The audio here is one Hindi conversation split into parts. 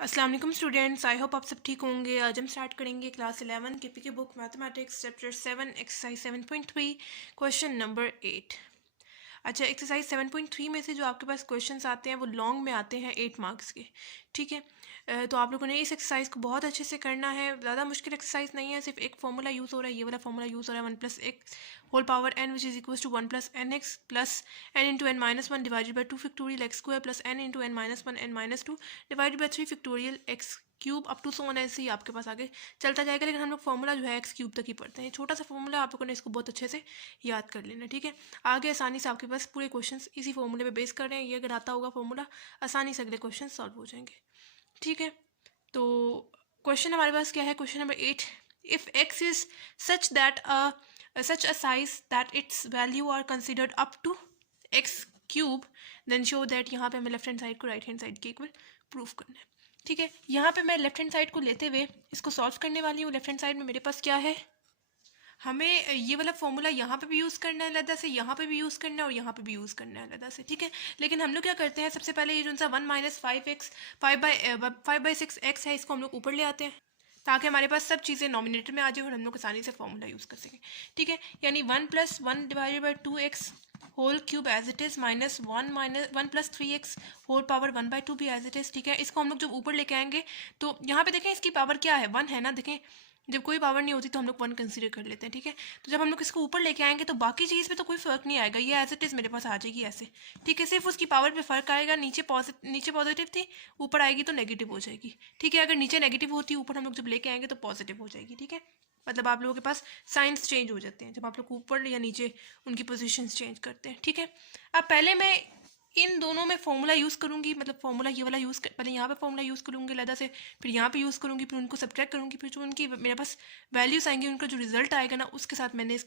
अस्सलाम वालेकुम स्टूडेंट्स, आई होप आप सब ठीक होंगे। आज हम स्टार्ट करेंगे क्लास 11 केपी की book mathematics chapter 7 exercise 7.3 question number 8। अच्छा, एक्सरसाइज 7.3 में से जो आपके पास क्वेश्चंस आते हैं वो लॉन्ग में आते हैं 8 मार्क्स के। ठीक है, तो आप लोगों ने इस एक्सरसाइज को बहुत अच्छे से करना है। ज़्यादा मुश्किल एक्सरसाइज नहीं है, सिर्फ एक फॉर्मूला यूज़ हो रहा है, ये वाला फॉर्मूला यूज़ हो रहा है 1 plus x whole power n which is equal to 1 plus n x plus n into n minus one divided by 2 factorial x square plus n into n minus one n minus 2 divided by 3 factorial x cube up to so on. ऐसे ही आपके पास आगे चलता जाएगा, लेकिन हम लोग फॉर्मूला जो है एक्स क्यूब तक ही पढ़ते हैं। छोटा सा फॉर्मूला, आप लोगों ने इसको बहुत अच्छे से याद कर लेना। ठीक है, आगे आसानी से आपके पास पूरे क्वेश्चंस इसी फॉर्मूले पे बेस कर रहे हैं। ये अगर आता होगा फॉर्मूला, आसानी से अगले क्वेश्चन सॉल्व हो जाएंगे। ठीक है, तो क्वेश्चन हमारे पास क्या है, question number 8। If x is such that such a size that its value are considered up to x cube, then show that यहाँ पे हमें लेफ्ट हैंड साइड को राइट हैंड साइड के इक्वल प्रूफ करना है। ठीक है, यहाँ पे मैं लेफ्ट हैंड साइड को लेते हुए इसको सॉल्व करने वाली हूँ। लेफ्ट हैंड साइड में मेरे पास क्या है, हमें ये वाला फॉर्मूला यहाँ पे भी यूज़ करना है अलग से, यहाँ पे भी यूज़ करना है और यहाँ पे भी यूज़ करना है अलग से। ठीक है, लेकिन हम लोग क्या करते हैं, सबसे पहले ये जो सा 1 माइनस 5x 5/6x है, इसको हम लोग ऊपर ले आते हैं ताकि हमारे पास सब चीज़ें नॉमिनेटर में आ जाए और हम लोग आसानी से फॉर्मूला यूज़ कर सकें। ठीक है, यानी 1 plus 1 divided by 2x whole cube as it is minus 1 plus 3x whole power 1/2 भी एज इट इज़। ठीक है, इसको हम लोग जब ऊपर लेके आएंगे तो यहाँ पे देखें इसकी पावर क्या है, 1 है ना। देखें, जब कोई पावर नहीं होती तो हम लोग 1 कंसीडर कर लेते हैं। ठीक है, तो जब हम लोग इसको ऊपर लेके आएंगे तो बाकी चीज़ पे तो कोई फर्क नहीं आएगा, ये एज इट इज़ मेरे पास आ जाएगी ऐसे। ठीक है, सिर्फ उसकी पावर पे फर्क आएगा, नीचे पॉजिटिव थी, ऊपर आएगी तो नेगेटिव हो जाएगी। ठीक है, अगर नीचे नेगेटिव होती ऊपर हम लोग जब लेके आएंगे तो पॉजिटिव हो जाएगी। ठीक है, मतलब आप लोगों के पास साइंस चेंज हो जाते हैं जब आप लोग ऊपर या नीचे उनकी पोजीशंस चेंज करते हैं। ठीक है, अब पहले मैं इन दोनों में फॉर्मूला यूज़ करूँगी, मतलब फॉर्मूला ये वाला यूज़ कर, पहले यहाँ पे फॉर्मूला यूज़ करूँगी अलग से, फिर यहाँ पे यूज़ करूँगी, फिर उनको सब्ट्रैक्ट करूँगी, फिर जो उनकी मेरे पास वैल्यूज़ आएंगी, उनका जो रिजल्ट आएगा ना उसके साथ मैंने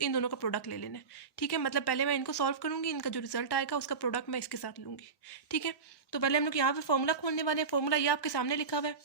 इन दोनों का प्रोडक्ट ले लेना है। ठीक है, मतलब पहले मैं इनको सॉल्व करूँगी, इनका जो रिजल्ट आएगा उसका प्रोडक्ट मैं इसके साथ लूँगी। ठीक है, तो पहले हम लोग यहाँ पे फॉर्मूला खोलने वाले हैं। फॉर्मूला ये आपके सामने लिखा हुआ है,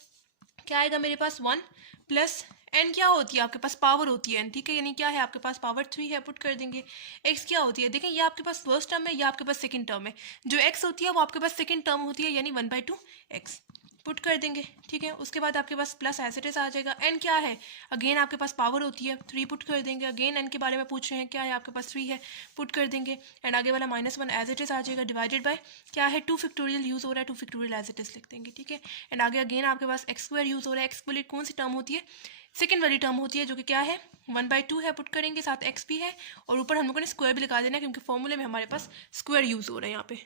क्या आएगा मेरे पास 1 प्लस एन क्या होती है, आपके पास पावर होती है एन। ठीक है, यानी क्या है, आपके पास पावर 3 है, पुट कर देंगे। एक्स क्या होती है, देखें ये आपके पास फर्स्ट टर्म है, ये आपके पास सेकंड टर्म है। जो एक्स होती है वो आपके पास सेकंड टर्म होती है, यानी 1/2 एक्स पुट कर देंगे। ठीक है, उसके बाद आपके पास प्लस एज इट इज आ जाएगा। एन क्या है, अगेन आपके पास पावर होती है 3 पुट कर देंगे। अगेन एन के बारे में पूछ रहे हैं, क्या है, आपके पास 3 है, पुट कर देंगे। एंड आगे वाला -1 एज इट इज आ जाएगा, डिवाइडेड बाय क्या है 2 फैक्टोरियल यूज़ हो रहा है, 2 फैक्टोरियल एज इट इज लिख देंगे। ठीक है, एंड आगे अगेन आपके पास एक्स स्क्वायर यूज़ हो रहा है। एक्स वाली कौन सी टर्म होती है, सेकेंड वाली टर्म होती है, जो कि क्या है 1/2 है, पुट करेंगे, साथ एक्स भी है और ऊपर हम लोगों ने स्क्वायर भी लगा देना है क्योंकि फॉर्मूले में हमारे पास स्क्वायर यूज़ हो रहा है यहाँ पे।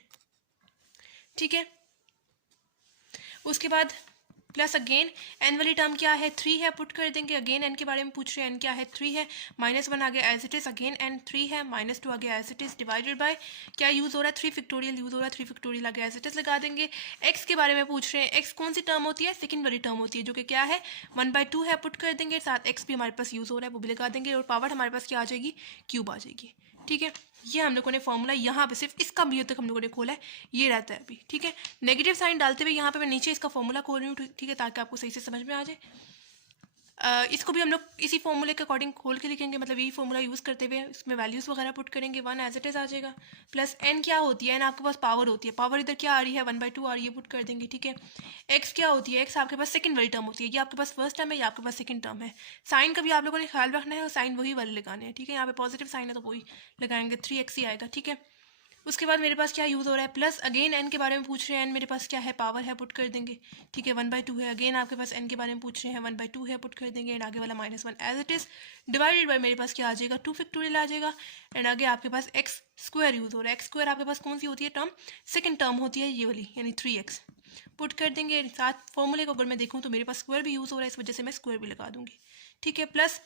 ठीक है, उसके बाद प्लस अगेन एन वाली टर्म क्या है 3 है, पुट कर देंगे। अगेन एन के बारे में पूछ रहे हैं, एन क्या है 3 है, -1 आ गया as it is, again n 3 है, -2 आ गया as it is, divided by क्या यूज़ हो रहा है 3 फैक्टोरियल यूज़ हो रहा है, 3 फैक्टोरियल आ गया एज इट इज लगा देंगे। एक्स के बारे में पूछ रहे हैं, एक्स कौन सी टर्म होती है, सेकंड वाली टर्म होती है, जो कि क्या है 1/2 है, पुट कर देंगे, साथ एक्स भी हमारे पास यूज़ हो रहा है वो भी लगा देंगे और पावर हमारे पास क्या आ जाएगी, क्यूब आ जाएगी। ठीक है, ये हम लोगों ने फॉर्मूला यहाँ पे सिर्फ इसका भी तक हम लोगों ने खोला है, ये रहता है अभी। ठीक है, नेगेटिव साइन डालते हुए यहाँ पे मैं नीचे इसका फॉर्मूला खोल रही हूँ। ठीक है, ताकि आपको सही से समझ में आ जाए। इसको भी हम लोग इसी फॉर्मूले के अकॉर्डिंग खोल के लिखेंगे, मतलब यही फॉर्मूला यूज़ करते हुए इसमें वैल्यूज़ वगैरह पुट करेंगे। 1 एज इट इज आ जाएगा, प्लस एन क्या होती है, एन आपके पास पावर होती है, पावर इधर क्या आ रही है 1/2 आ रही है, पुट कर देंगे। ठीक है, एक्स क्या होती है, एक्स आपके पास सेकंड वाली टर्म होती है, ये आपके पास फर्स्ट टर्म है, ये आपके पास सेकंड टर्म है। साइन का भी आप लोगों ने ख्याल रखना है और साइन वही वाले लगाने हैं। ठीक है, यहाँ पे पॉजिटिव साइन है तो वही लगाएंगे, 3x ही आएगा। ठीक है, उसके बाद मेरे पास क्या यूज़ हो रहा है, प्लस अगेन एन के बारे में पूछ रहे हैं, एन मेरे पास क्या है, पावर है, पुट कर देंगे। ठीक है, 1/2 है। अगेन आपके पास एन के बारे में पूछ रहे हैं, 1/2 है, पुट कर देंगे। एंड आगे वाला -1 as it is, divided by मेरे पास क्या आ जाएगा 2 फैक्टोरियल आ जाएगा। एंड आगे आपके पास एक्स स्क्वायर यूज़ हो रहा है। एक्स स्क्वायर आपके पास कौन सी होती है टर्म, सेकेंड टर्म होती है ये वाली, यानी 3x पुट कर देंगे। साथ फॉर्मूले को अगर मैं देखूँ तो मेरे पास स्क्वायर भी यूज़ हो रहा है, इस वजह से मैं स्क्वायर भी लगा दूंगी। ठीक है, प्लस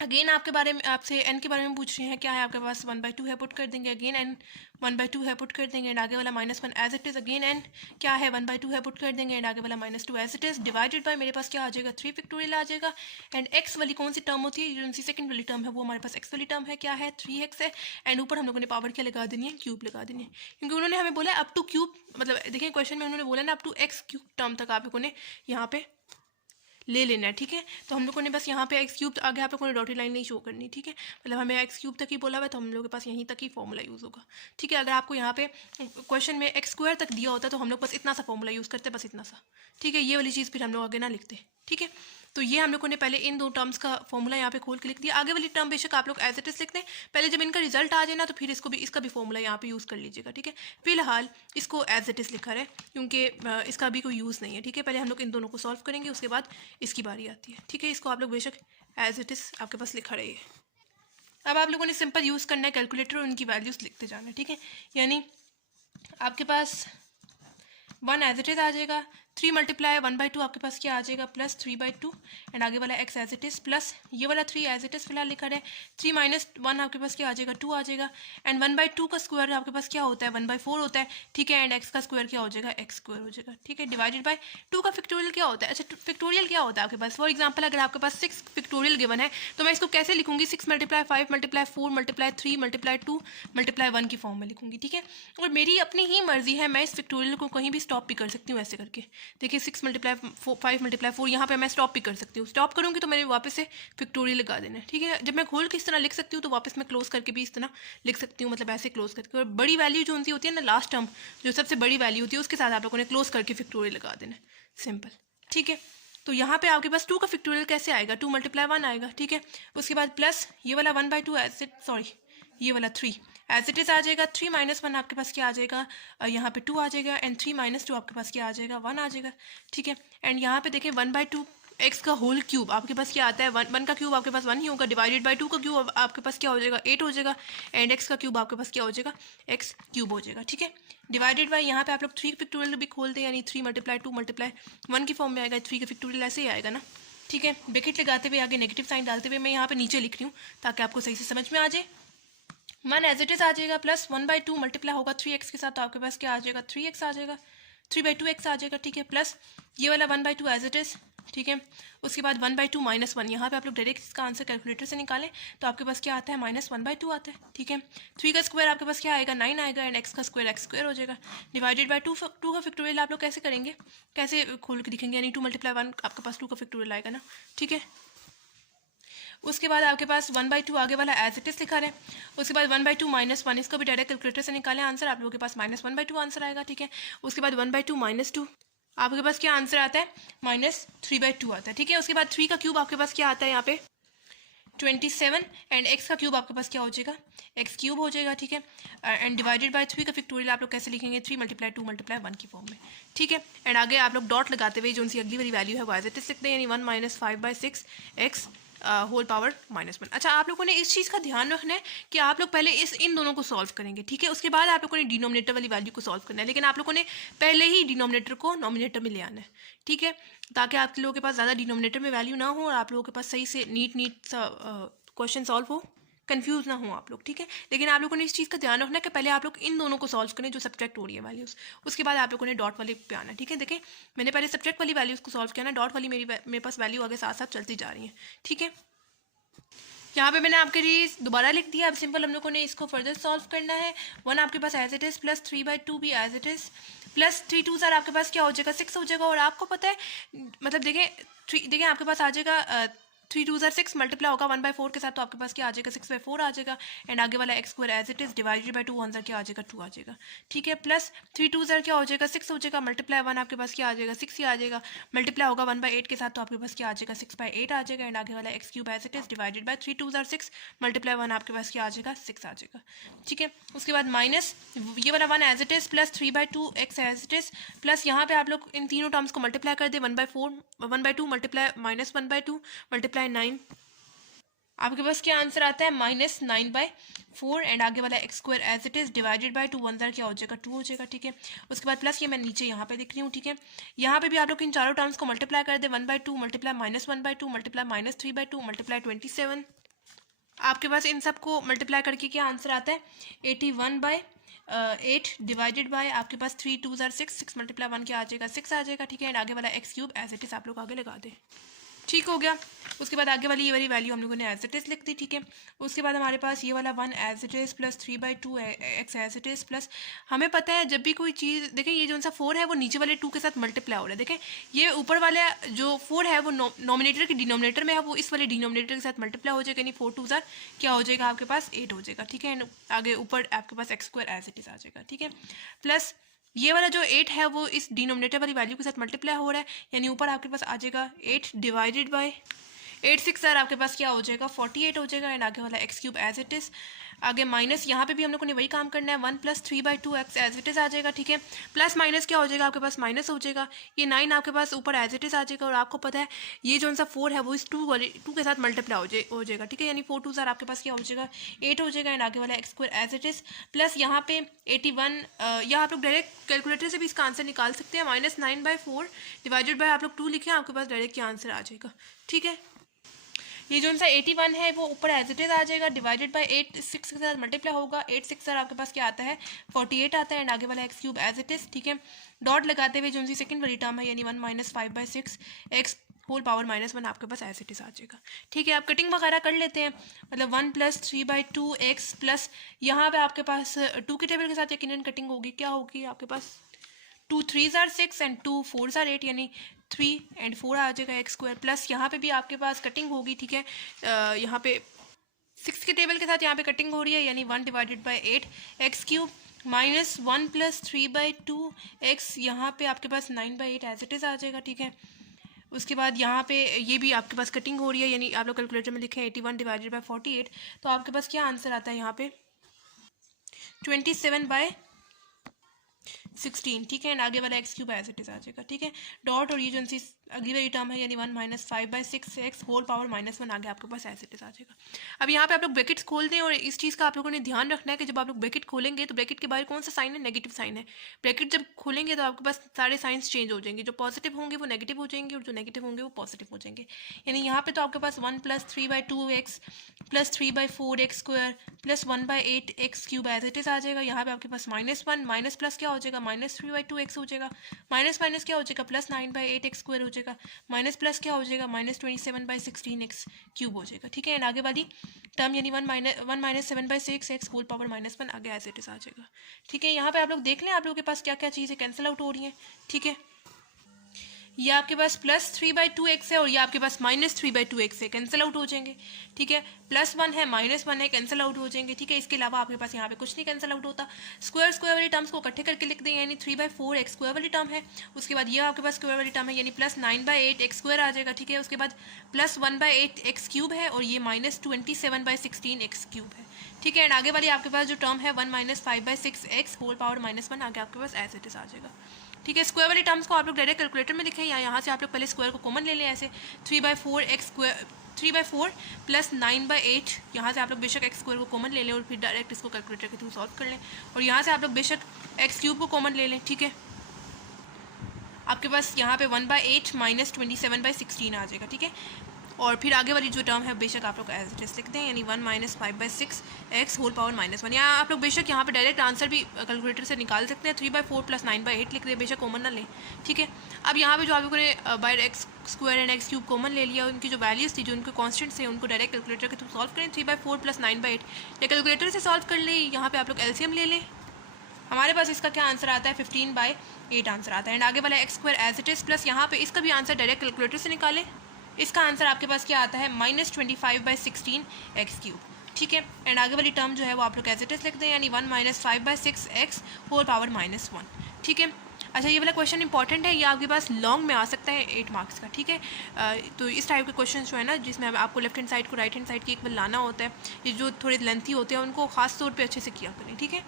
अगेन आपके बारे में आपसे एन के बारे में पूछ रहे हैं, क्या है आपके पास 1/2 है, पुट कर देंगे। अगेन एन 1/2 है, पुट कर देंगे। एंड आगे वाला -1 as it is, again n क्या है 1/2 है, पुट कर देंगे। एंड आगे वाला -2 as it is, divided by मेरे पास क्या आ जाएगा 3 फैक्टोरियल आ जाएगा। एंड एक्स वाली कौन सी टर्म होती है, जो सी सेकंड वाली टर्म है वो हमारे पास एक्स वाली टर्म है, क्या है 3x है। एंड ऊपर हम लोगों ने पावर क्या लगा देनी है, क्यूब लगा देनी है, क्योंकि उन्होंने हमें बोला अप टू क्यूब, मतलब देखिए क्वेश्चन में उन्होंने बोला ना up to x cube term तक आप लोगों ने यहाँ पे ले लेना है, ठीक है। तो हम लोगों ने बस यहाँ पे एक्स क्यूब आगे आप लोगों ने डॉटेड लाइन नहीं शो करनी, ठीक है। मतलब हमें एक्स क्यूब तक ही बोला हुआ है तो हम लोग के पास यहीं तक ही फॉर्मूला यूज़ होगा, ठीक है। अगर आपको यहाँ पे क्वेश्चन में एक्स स्क्वायर तक दिया होता तो हम लोग बस इतना सा फॉर्मूला यूज़ करते, बस इतना सा, ठीक है। ये वाली चीज़ फिर हम लोग आगे ना लिखते, ठीक है। तो ये हम लोगों ने पहले इन दो टर्म्स का फॉर्मूला यहाँ पे खोल के लिख दिया। आगे वाली टर्म बेशक आप लोग एज इट इज लिखते हैं, पहले जब इनका रिजल्ट आ जाए ना तो फिर इसका भी फॉर्मूला यहाँ पे यूज़ कर लीजिएगा, ठीक है। फिलहाल इसको एज इट इज़ लिखा है क्योंकि इसका अभी कोई यूज़ नहीं है, ठीक है। पहले हम लोग इन दोनों को सॉल्व करेंगे, उसके बाद इसकी बारी आती है, ठीक है। इसको आप लोग बेशक एज इट इज़ आपके पास लिखा रही है। अब आप लोगों ने सिंपल यूज़ करना है कैलकुलेटर और उनकी वैल्यूज़ लिखते जाना है, ठीक है। यानी आपके पास 1 एज इट इज़ आ जाएगा, 3 मल्टीप्लाई 1/2 आपके पास क्या आ जाएगा प्लस 3/2 एंड आगे वाला x as it is plus ये वाला 3 एज इट इज़ फिलहाल लिखा है। 3 माइनस 1 आपके पास क्या आ जाएगा 2 आ जाएगा एंड 1/2 का स्क्वायर आपके पास क्या होता है 1/4 होता है, ठीक है। एंड x का स्क्वायर क्या हो जाएगा x स्क्वायर हो जाएगा, ठीक है। डिवाइडेड बाय 2 का फैक्टोरियल क्या होता है, अच्छा फैक्टोरियल क्या होता है आपके पास। फॉर एग्जाम्पल अगर आपके पास 6 फैक्टोरियल गिवन है तो मैं इसको कैसे लिखूंगी 6 multiply 5 multiply 4 multiply 3 multiply 2 multiply 1 की फॉर्म में लिखूंगी, ठीक है। और मेरी अपनी ही मर्जी है, मैं इस फैक्टोरियल को कहीं भी स्टॉप भी कर सकती हूँ ऐसे करके। देखिए 6 मल्टीप्लाई 5 मल्टीप्लाई 4 यहाँ पे मैं स्टॉप भी कर सकती हूँ। स्टॉप करूँगी तो मैंने वापस से फैक्टोरियल लगा देना है, ठीक है। जब मैं खोल के इस तरह लिख सकती हूँ तो वापस मैं क्लोज करके भी इस तरह लिख सकती हूँ, मतलब ऐसे क्लोज करके। और बड़ी वैल्यू जो होती है ना, लास्ट टर्म जो सबसे बड़ी वैल्यू होती है उसके साथ आप लोगों ने क्लोज करके फैक्टोरियल लगा देना है, सिंपल, ठीक है। तो यहाँ पे आपके पास 2 का फैक्टोरियल कैसे आएगा 2 मल्टीप्लाई 1 आएगा, ठीक है। उसके बाद प्लस ये वाला 1/2 एज इट सॉरी ये वाला 3 एज इट इज़ आ जाएगा। 3 माइनस 1 आपके पास क्या आ जाएगा यहाँ पे 2 आ जाएगा एंड 3 माइनस 2 आपके पास क्या आ जाएगा 1 आ जाएगा, ठीक है। एंड यहाँ पे देखें 1/2 एक्स का होल क्यूब आपके पास क्या आता है 1 का क्यूब आपके पास 1 ही होगा, डिवाइडेड बाय 2 का क्यूब आपके पास क्या हो जाएगा 8 हो जाएगा एंड एक्स का क्यूब आपके पास क्या हो जाएगा एक्स क्यूब हो जाएगा, ठीक है। डिवाइडेड बाय यहाँ पे आप लोग 3 फैक्टोरियल भी खोल दें, यानी 3 मल्टीप्लाई 2 मल्टीप्लाई 1 की फॉर्म में आएगा। 3 का फैक्टोरियल ऐसे ही आएगा ना, ठीक है। ब्रैकेट लगाते हुए आगे नेगेटिव साइन डालते हुए मैं यहाँ पे नीचे लिख रही हूँ ताकि आपको सही से समझ में आ जाए। 1 एज इट इज़ आ जाएगा प्लस 1/2 मल्टीप्लाई होगा 3x के साथ तो आपके पास क्या आ जाएगा 3x आ जाएगा, 3/2x आ जाएगा, ठीक है। प्लस ये वाला 1/2 एज इट इज़, ठीक है। उसके बाद 1/2 माइनस 1 यहाँ पे आप लोग डायरेक्ट इसका आंसर कैलकुलेटर से निकालें तो आपके पास क्या आता है -1/2 आता है, ठीक है। 3 का स्क्वायर आपके पास क्या आएगा 9 आएगा एंड x का स्क्वायर x स्क्वायर हो जाएगा। डिवाइडेड बाय 2 का फैक्टोरियल आप लोग कैसे करेंगे, कैसे खोल के दिखेंगे, यानी 2 मल्टीप्लाई 1 आपके पास 2 का फैक्टोरियल आएगा ना, ठीक है। उसके बाद आपके पास 1/2 आगे वाला एज इट इज लिखा है। उसके बाद 1/2 माइनस 1 इसको भी डायरेक्ट कैलकुलेटर से निकालें आंसर, आप लोगों के पास -1/2 आंसर आएगा, ठीक है। उसके बाद 1/2 माइनस 2 आपके पास क्या आंसर आता है -3/2 आता है, ठीक है। उसके बाद 3 का क्यूब आपके पास क्या आता है यहाँ पे 27 एंड x का क्यूब आपके पास क्या हो जाएगा x क्यूब हो जाएगा, ठीक है। एंड डिवाइडेड बाय 3 का फैक्टोरियल आप लोग कैसे लिखेंगे 3 मल्टीप्लाई 2 मल्टीप्लाई 1 की फॉर्म में, ठीक है। एंड आगे आप लोग डॉट लगाते हुए जो उनकी अगली वाली वैल्यू है वो एज इट इज लिखते हैं, यानी 1 माइनस 5/6 x होल पावर -1। अच्छा आप लोगों ने इस चीज़ का ध्यान रखना है कि आप लोग पहले इन दोनों को सॉल्व करेंगे, ठीक है। उसके बाद आप लोगों ने डिनोमिनेटर वाली वैल्यू को सॉल्व करना है, लेकिन आप लोगों ने पहले ही डिनोमिनेटर को नोमिनेटर में ले आना है, ठीक है, ताकि आप लोगों के पास ज़्यादा डिनोमिनेटर में वैल्यू ना हो और आप लोगों के पास सही से नीट सा क्वेश्चन सॉल्व हो, कंफ्यूज ना हो आप लोग, ठीक है। लेकिन आप लोगों ने इस चीज़ का ध्यान रखना है कि पहले आप लोग इन दोनों को सॉल्व करें जो सब्जेक्ट हो रही है वैल्यूज़, उसके बाद आप लोगों ने डॉट वाली पे आना, ठीक है। देखें मैंने पहले सब्जेक्ट वाली वैल्यूज़ को सॉल्व किया ना, डॉट वाली मेरे पास वैल्यू आगे साथ साथ चलती जा रही है, ठीक है। यहाँ पे मैंने आपके लिए दोबारा लिख दिया। अब सिंपल हम लोगों ने इसको फर्दर सॉल्व करना है। 1 आपके पास एज इट इज़ प्लस 3/2 भी as it is plus 3 2 sir आपके पास क्या हो जाएगा 6 हो जाएगा। और आपको पता है मतलब देखें आपके पास आ जाएगा 3 2 6 मल्टीप्लाई होगा 1/4 के साथ तो आपके पास क्या आ जाएगा 6/4 आ जाएगा एंड आगे वाला x square as it is divided by 2 1 क्या आ जाएगा 2 आ जाएगा, ठीक है। प्लस 3 2 क्या हो जाएगा 6 हो जाएगा मल्टीप्लाई 1 आपके पास क्या आ जाएगा 6 ही आ जाएगा, मल्टीप्लाई होगा 1/8 के साथ तो आपके पास क्या आ जाएगा 6/8 आ जाएगा एंड आगे वाला x cube as it is divided by 3 2 6 multiply 1 आपके पास क्या आ जाएगा 6 आ जाएगा, ठीक है। उसके बाद माइनस ये वाला 1 as it is plus 3/2 x as it is plus यहाँ पे आप लोग इन तीनों टर्म्स को मल्टीप्लाई कर दे 1/2 मल्टीप्लाई -1/2 मल्टीप्लाई 9 आपके पास क्या आंसर आता है -9/4 एंड आगे वाला x square as it is divided by 2 1 क्या हो जाएगा 2 हो जाएगा, ठीक है। उसके बाद प्लस ये मैं नीचे यहाँ पे लिख रही हूँ, ठीक है। यहाँ पे भी आप लोग इन चारों टर्म्स को मल्टीप्लाई कर दे 1/2 मल्टीप्लाई -1/2 मल्टीप्लाई -3/2 मल्टीप्लाई 27 आपके पास इन सब को मल्टीप्लाई करके क्या आंसर आता है 81/8 डिवाइडेड बाय आपके पास 3 2 6 6 मल्टीप्लाई 1 क्या आ जाएगा 6 आ जाएगा, ठीक है। एंड आगे वाला x cube as it is आप लोग आगे लगा दें। ठीक हो गया। उसके बाद आगे वाली ये वाली वैल्यू हम लोगों ने एज इट इज़ लिख दी, ठीक है। उसके बाद हमारे पास ये वाला 1 as it is plus 3/2 x as it is plus, हमें पता है जब भी कोई चीज़ देखें, ये जो सा 4 है वो नीचे वाले 2 के साथ मल्टीप्लाई हो रहा है। देखें ये ऊपर वाला जो 4 है वो नॉमिनेटर की डिनोमिनेटर में है, वो इस वाले डिनोमिनेटर के साथ मल्टीप्लाई हो जाएगा, यानी 4 2 क्या हो जाएगा आपके पास 8 हो जाएगा, ठीक है। आगे ऊपर आपके पास x square as it is आ जाएगा, ठीक है। प्लस ये वाला जो 8 है वो इस डिनोमिनेटर वाली वैल्यू के साथ मल्टीप्लाई हो रहा है, यानी ऊपर आपके पास आ जाएगा 8 डिवाइडेड बाय 8 6 सर आपके पास क्या हो जाएगा 48 हो जाएगा। एंड आगे वाला x cube as it is, आगे माइनस यहाँ पे भी हम लोग ने वही काम करना है, 1 plus 3/2 x as it is आ जाएगा, ठीक है। प्लस माइनस क्या हो जाएगा आपके पास माइनस हो जाएगा, ये 9 आपके पास ऊपर एज इट इज़ आ जाएगा। और आपको पता है ये जो सा 4 है वो इस 2 के साथ मल्टीप्लाई हो जाएगा, ठीक है। यानी 4 2 सर आपके पास क्या हो जाएगा 8 हो जाएगा। एंड आगे वाला x square as it is plus यहाँ पे 81, या आप लोग डायरेक्ट कैलकुलेटर से भी इसका आंसर निकाल सकते हैं, -9/4 डिवाइडेड बाय आप लोग 2 लिखें, आपके पास डायरेक्ट क्या आंसर आ जाएगा, ठीक है। ये जो सा 81 है वो ऊपर एज इट इज़ आ जाएगा, डिवाइडेड बाय 8 6 के साथ मल्टीप्लाई होगा, 8 6 सर आपके पास क्या आता है 48 आता है। एंड आगे वाला x cube as it is, ठीक है। डॉट लगाते हुए जो सी सेकंड वाली टर्म है यानी 1 - 5/6 एक्स होल पावर -1 आपके पास एज इट इज़ आ जाएगा, ठीक है। आप कटिंग वगैरह कर लेते हैं, मतलब 1 + 3/2 एक्स प्लस यहाँ पे आपके पास 2 के टेबल के साथ यकीनन कटिंग होगी, क्या होगी आपके पास 2 3s are 6 and 2 4s are 8, यानी 3 एंड 4 आ जाएगा एक्स स्क्वायर। प्लस यहाँ पे भी आपके पास कटिंग होगी, ठीक है। यहाँ पे 6 के टेबल के साथ यहाँ पे कटिंग हो रही है, यानी 1 divided bye 8 x cube minus 1 + 3/2 x, यहाँ पे आपके पास 9/8 एज इट इज़ आ जाएगा, ठीक है। उसके बाद यहाँ पे ये भी आपके पास कटिंग हो रही है, यानी आप लोग कैलकुलेटर में लिखें 81 डिवाइडेड बाय 48, तो आपके पास क्या आंसर आता है यहाँ पे 27/16, ठीक है। एंड आगे वाला x cube as it is आ जाएगा, ठीक है। डॉट और ये जो सी अगली वाली टर्म है यानी 1 - 5/6 एक्स होल पावर -1 आगे आपके पास एज इट इज़ आ जाएगा। अब यहाँ पे आप लोग ब्रैकेट्स खोल दें, और इस चीज़ का आप लोगों ने ध्यान रखना है कि जब आप लोग ब्रैकेट खोलेंगे तो ब्रैकेट के बाहर कौन सा साइन है नेगेटिव साइन है। ब्रैकेट जब खोलेंगे तो आपके पास सारे साइंस चेंज हो जाएंगे, जो पॉजिटिव होंगे वो नेगेटिव हो जाएंगे और जो नेगेटिव होंगे वो पॉजिटिव हो जाएंगे। यानी यहाँ पे तो आपके पास 1 + 3/2 x plus 3/4 x square plus 1/8 x cube as it is आ जाएगा। यहाँ पे आपके पास -1 माइनस प्लस क्या हो जाएगा -3/2 एक्स हो जाएगा, माइनस माइनस क्या हो जाएगा +9/8 एक्स स्क्वायर हो जाएगा, माइनस प्लस क्या हो जाएगा -27/16 एक्स क्यूब हो जाएगा, ठीक है। एंड आगे वाली टर्म यानी 1 - 7/6 एक्स होल पावर -1 आगे एज इट इज़ आ जाएगा, ठीक है। यहाँ पे आप लोग देख लें आप लोगों के पास क्या क्या चीज़ें कैंसिल आउट हो रही हैं, ठीक है। ये आपके पास +3/2 एक्स है और ये आपके पास -3/2 एक्स है, कैंसिल आउट हो जाएंगे, ठीक है। +1 है -1 है, कैंसिल आउट हो जाएंगे, ठीक है। इसके अलावा आपके पास यहाँ पे कुछ नहीं कैंसिल आउट होता। स्क्वायर वाली टर्म्स को इकट्ठे करके लिख दें, यानी 3/4 एक्स स्क्वायर वाली टर्म है। उसके बाद ये आपके पास स्क्वायर वाली टर्म है, यानी +9/8 एक्स स्क्वायर आ जाएगा, ठीक है। उसके बाद +1/8 एक्स क्यूब है और ये -27/16 एक्स क्यूब है, ठीक है। एंड आगे वाली आपके पास जो टर्म है 1 - 5/6 एक्स होल पावर -1 आगे आपके पास एज इट इज़ आ जाएगा, ठीक है। स्क्वायर वाली टर्म्स को आप लोग डायरेक्ट कैलकुलेटर में लिखें, या यहाँ से आप लोग पहले स्क्वायर को कॉमन ले लें, ऐसे 3/4 एक्स स्क्वायर 3/4 प्लस 9/8, यहाँ से आप लोग बेशक एक्स स्क्वायर को कॉमन ले लें और फिर डायरेक्ट इसको कैलकुलेटर के थ्रू सॉल्व कर लें। और यहाँ से आप लोग बेशक एक्स क्यूब को कॉमन ले लें, ठीक है। आपके पास यहाँ पे 1/8 माइनस 27/16 आ जाएगा, ठीक है। और फिर आगे वाली जो टर्म है बेशक आप लोग एज इट इज लिखते हैं, यानी 1 - 5/6 एक्स होल पावर -1। यहाँ आप लोग बेशक यहाँ पे डायरेक्ट आंसर भी कैलकुलेटर से निकाल सकते हैं, 3/4 प्लस 9/8 लिख दें, बेशक कॉमन ना लें, ठीक है। अब यहाँ पे जो आप लोगों ने by x square and x cube common ले लिया, उनकी जो वैल्यूज़ थी जो उनके कॉन्स्टेंट्स थे उनको डायरेक्ट कैलकुलेटर के थ्रू सॉल्व करें। 3/4 प्लस 9/8 या कैलकुलेटर से सॉल्व कर लें, यहाँ पे आप लोग एलसीएम ले लें, हमारे पास इसका क्या आंसर आता है 15/8 आंसर आता है। एंड आगे वाला x square as it is plus यहाँ पे इसका भी आंसर डायरेक्ट कैलकुलेटर से निकालें, इसका आंसर आपके पास क्या आता है -25/16 एक्स क्यूब, ठीक है। एंड आगे वाली टर्म जो है वो आप लोग एज इट इज़ लिखते हैं, यानी 1 - 5/6 एक्स होल पावर -1, ठीक है। अच्छा, ये वाला क्वेश्चन इंपॉर्टेंट है, ये आपके पास लॉन्ग में आ सकता है 8 मार्क्स का, ठीक है। तो इस टाइप के क्वेश्चन जो है ना, जिसमें आपको लेफ्ट हैंड साइड को राइट हैंड साइड की एक बार लाना होता है, ये जो थोड़े लेंथी होते हैं उनको खास तौर पे अच्छे से किया करें, ठीक है।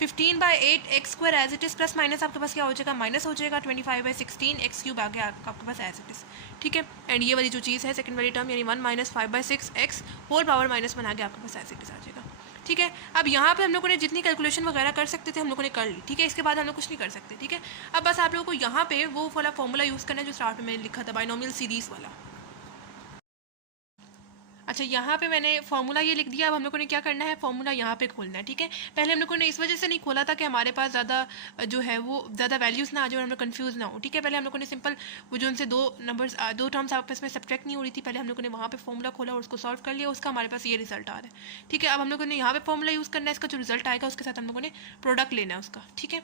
15/8 x square as it is plus minus आपके पास क्या हो जाएगा माइनस हो जाएगा, 25/16 एक्स क्यूब आगे आपके पास एज इट इज़, ठीक है। एंड ये वाली जो चीज़ है सेकंड वाली टर्म यानी 1 - 5/6 एक्स होल पावर -1 आगे आपके पास एज इट इज़ आ जाएगा, ठीक है। अब यहाँ पे हम लोगों ने जितनी कैलकुलेशन वगैरह कर सकते थे हम लोगों ने कर ली, ठीक है। इसके बाद हम लोग कुछ नहीं कर सकते, ठीक है। अब बस आप लोगों को यहाँ पे वो वाला फॉर्मूला यूज़ करना है जो स्टार्ट में मैंने लिखा था, बाइनोमियल सीरीज़ वाला। अच्छा, यहाँ पे मैंने फॉर्मूला ये लिख दिया। अब हम लोगों ने क्या करना है, फॉर्मूला यहाँ पे खोलना है। ठीक है, पहले हम लोगों ने इस वजह से नहीं खोला था कि हमारे पास ज़्यादा जो है वो ज़्यादा वैल्यूज़ ना आ जाए और हम लोग कन्फ्यूज़ ना हो। ठीक है, पहले हम लोगों ने सिंपल वो जो उनसे दो टर्म्स आपस में सब्ट्रैक्ट नहीं हो रही थी, पहले हम लोगों ने वहाँ पे फॉर्मूला खोला और उसको सॉल्व कर लिया, उसका हमारे पास ये रिजल्ट आ रहा है। ठीक है, अब हम लोगों ने यहाँ पे फॉर्मूला यूज़ करना है, इसका जो रिजल्ट आएगा उसके साथ हम लोगों ने प्रोडक्ट लेना है उसका। ठीक है,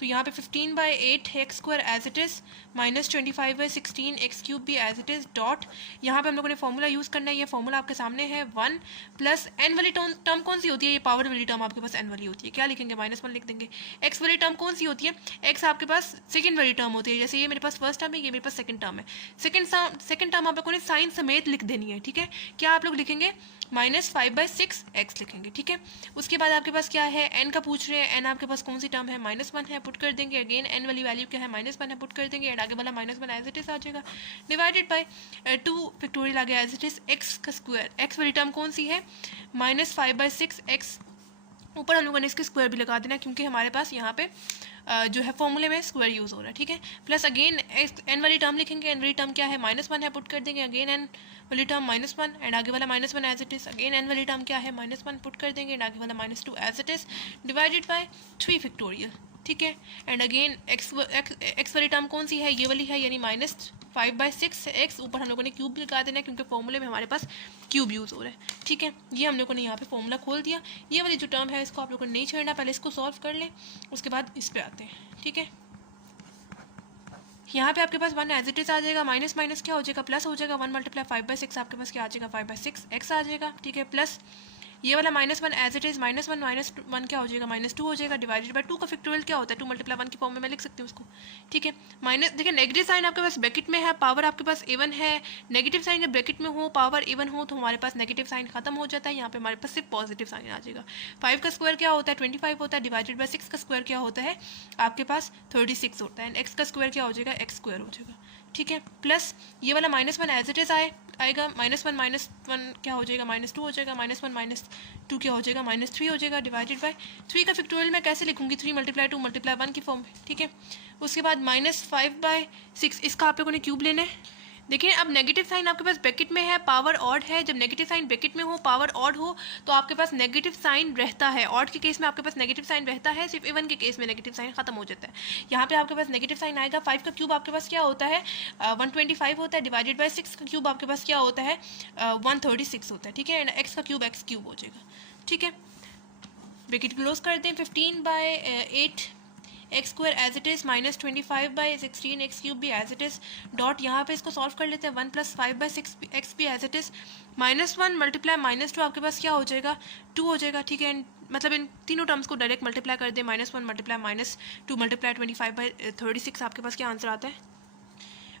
तो यहाँ पे 15/8 x square as it is minus 25/16 x cube भी एज इट इज़ डॉट, यहाँ पे हम लोगों ने फॉर्मूला यूज़ करना है। ये फॉर्मूला आपके सामने है, 1 प्लस एन वाली टर्म कौन सी होती है, ये पावर वाली टर्म आपके पास एन वाली होती है, क्या लिखेंगे, -1 लिख देंगे। एक्स वाली टर्म कौन सी होती है, एक्स आपके पास सेकेंड वाली टर्म होती है, जैसे ये मेरे पास फर्स्ट टर्म है, ये मेरे पास सेकंड टर्म है। सेकंड टर्म आप लोगों ने साइन समेत लिख देनी है। ठीक है, क्या आप लोग लिखेंगे, -5/6 एक्स लिखेंगे। ठीक है, उसके बाद आपके पास क्या है, एन का पूछ रहे हैं, एन आपके पास कौन सी टर्म है, -1 है, पुट कर देंगे। अगेन एन वाली वैल्यू क्या है, -1 है, पुट कर देंगे, एंड आगे वाला -1 एज इट इज आ जाएगा, डिवाइडेड बाय 2 फैक्टोरियल आ गया एज इट इज एक्स का स्क्वायर। एक्स वाली टर्म कौन सी है, -5/6 एक्स, ऊपर हम लोगों ने इसके स्क्वायर भी लगा देना क्योंकि हमारे पास यहाँ पे जो है फॉर्मूले में स्क्वायर यूज़ हो रहा है। ठीक है, प्लस अगेन एन वाली टर्म लिखेंगे, एन वाली टर्म क्या है, -1 है, पुट कर देंगे। अगेन एन वाली टर्म -1 एंड आगे वाला -1 as it is. Again n वाली टर्म क्या है, -1 पुट कर देंगे, एंड आगे वाला -2 as it is, divided by 3 factorial. ठीक है, एंड अगेन एक्स वाली टर्म कौन सी है, ये वाली है, यानी -5/6 एक्स, ऊपर हम लोगों ने क्यूब भी लगा देना है क्योंकि फॉर्मूले में हमारे पास क्यूब यूज़ हो रहा है। ठीक है, ये हम लोगों ने यहाँ पे फॉर्मूला खोल दिया। ये वाली जो टर्म है इसको आप लोगों ने नहीं छेड़ना, पहले इसको सॉल्व कर लें, उसके बाद इस पे आते हैं। ठीक है, यहाँ पे आपके पास 1 एज इट इज आ जाएगा, माइनस माइनस क्या हो जाएगा, प्लस हो जाएगा, 1 × 5/6 आपके पास क्या आ जाएगा, 5/6 एक्स आ जाएगा। ठीक है, प्लस ये वाला -1 एज इट इज, -1 क्या हो जाएगा, -2 हो जाएगा, डिवाइडेड बाय 2 का फैक्टोरियल क्या होता है, 2 × 1 की फॉर्म में मैं लिख सकती हूँ उसको। ठीक है, माइनस, देखिए नेगेटिव साइन आपके पास ब्रैकेट में है, पावर आपके पास इवन है। नेगेटिव साइन जब ब्रैकेट में हो, पावर इवन हो, तो हमारे पास नेगेटिव साइन खत्म हो जाता है, यहाँ पे हमारे पास सिर्फ पॉजिटिव साइन आ जाएगा। 5 का स्क्वायर क्या होता है, 25 होता है, डिवाइडेड बाय 6 का स्क्वायर क्या होता है, आपके पास 36 होता है, एंड एक्स का स्क्वायर क्या हो जाएगा, एक्स स्क्वायर हो जाएगा। ठीक है, प्लस ये वाला -1 एज इट इज आएगा, -1 क्या हो जाएगा, -2 हो जाएगा, -1 -2 क्या हो जाएगा, -3 हो जाएगा, डिवाइडेड बाय 3 का फैक्टोरियल मैं कैसे लिखूंगी, 3 × 2 × 1 की फॉर्म में। ठीक है, उसके बाद -5/6, इसका आप लोगों ने क्यूब लेना है। देखिए, अब नेगेटिव साइन आपके पास ब्रैकेट में है, पावर ऑड है, जब नेगेटिव साइन ब्रैकेट में हो, पावर ऑड हो, तो आपके पास नेगेटिव साइन रहता है। ऑड के केस में आपके पास नेगेटिव साइन रहता है, सिर्फ इवन के केस में नेगेटिव साइन खत्म हो जाता है। यहाँ पे आपके पास नेगेटिव साइन आएगा। 5 का क्यूब आपके पास क्या होता है, 125 होता है, डिवाइडेड बाय 6 का क्यूब आपके पास क्या होता है, 136 होता है। ठीक है, एंड एक्स का क्यूब एक्स क्यूब हो जाएगा। ठीक है, ब्रैकेट क्लोज कर दें, 15/8 x square as it is, -25/16 x cube भी एज इट इज़, डॉट, यहाँ पे इसको सॉल्व कर लेते हैं, 1 + 5/6 एक्स भी एज इट इज़, -1 × -2 आपके पास क्या हो जाएगा, 2 हो जाएगा। ठीक है, मतलब इन तीनों टर्म्स को डायरेक्ट मल्टीप्लाई कर दें, -1 × -2 × 25/36 आपके पास क्या आंसर आता है,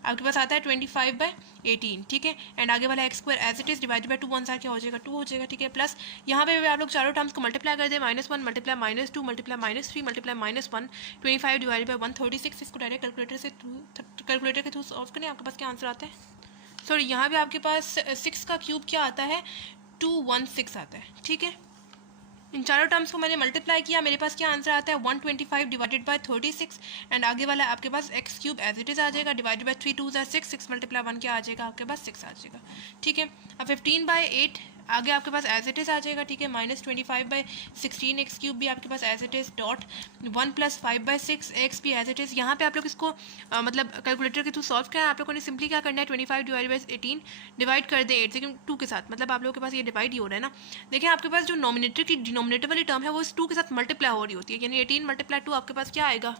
आपके पास आता है 25/18। ठीक है, एंड आगे वाला x square as it is, divided by 2 1 क्या हो जाएगा, 2 हो जाएगा। ठीक है, प्लस यहाँ पे आप लोग चारों टर्म्स को मल्टीप्लाई कर दें, -1 × -2 × -3 × -1 25 डिवाइडेड बाय 136, इसको डायरेक्ट कैलकुलेटर के थ्रू सॉल्व करें, आपके पास क्या आंसर आता है। सॉरी, यहाँ पे आपके पास 6 का क्यूब क्या आता है, 216 आता है। ठीक है, इन चारों टर्म्स को मैंने मल्टीप्लाई किया, मेरे पास क्या आंसर आता है, 125 डिवाइडेड बाय 36, एंड आगे वाला आपके पास x cube as it is आ जाएगा, डिवाइडेड बाय 3 2 6 6 × 1 क्या आ जाएगा, आपके पास 6 आ जाएगा। ठीक है, अब 15/8 आगे आपके पास एज इट इज आ जाएगा। ठीक है, -25/16 एक्स क्यूब भी आपके पास as it is, dot 1 + 5/6 x भी एज इट इज। यहाँ पे आप लोग इसको मतलब कैलकुलेटर के थ्रू सॉल्व करें, आप लोगों ने सिंपली क्या करना है, 25 डिवाइडेड बाय 18 डिवाइड कर दें 8 से, 2 के साथ, मतलब आप लोगों के पास ये डिवाइड ही हो रहा है ना। देखिए, आपके पास जो नॉमिनेटर की डिनोमिनेटर वाली टर्म है वो इस 2 के साथ मल्टीप्लाई हो रही होती है, यानी 18 × 2 आपके पास क्या आएगा,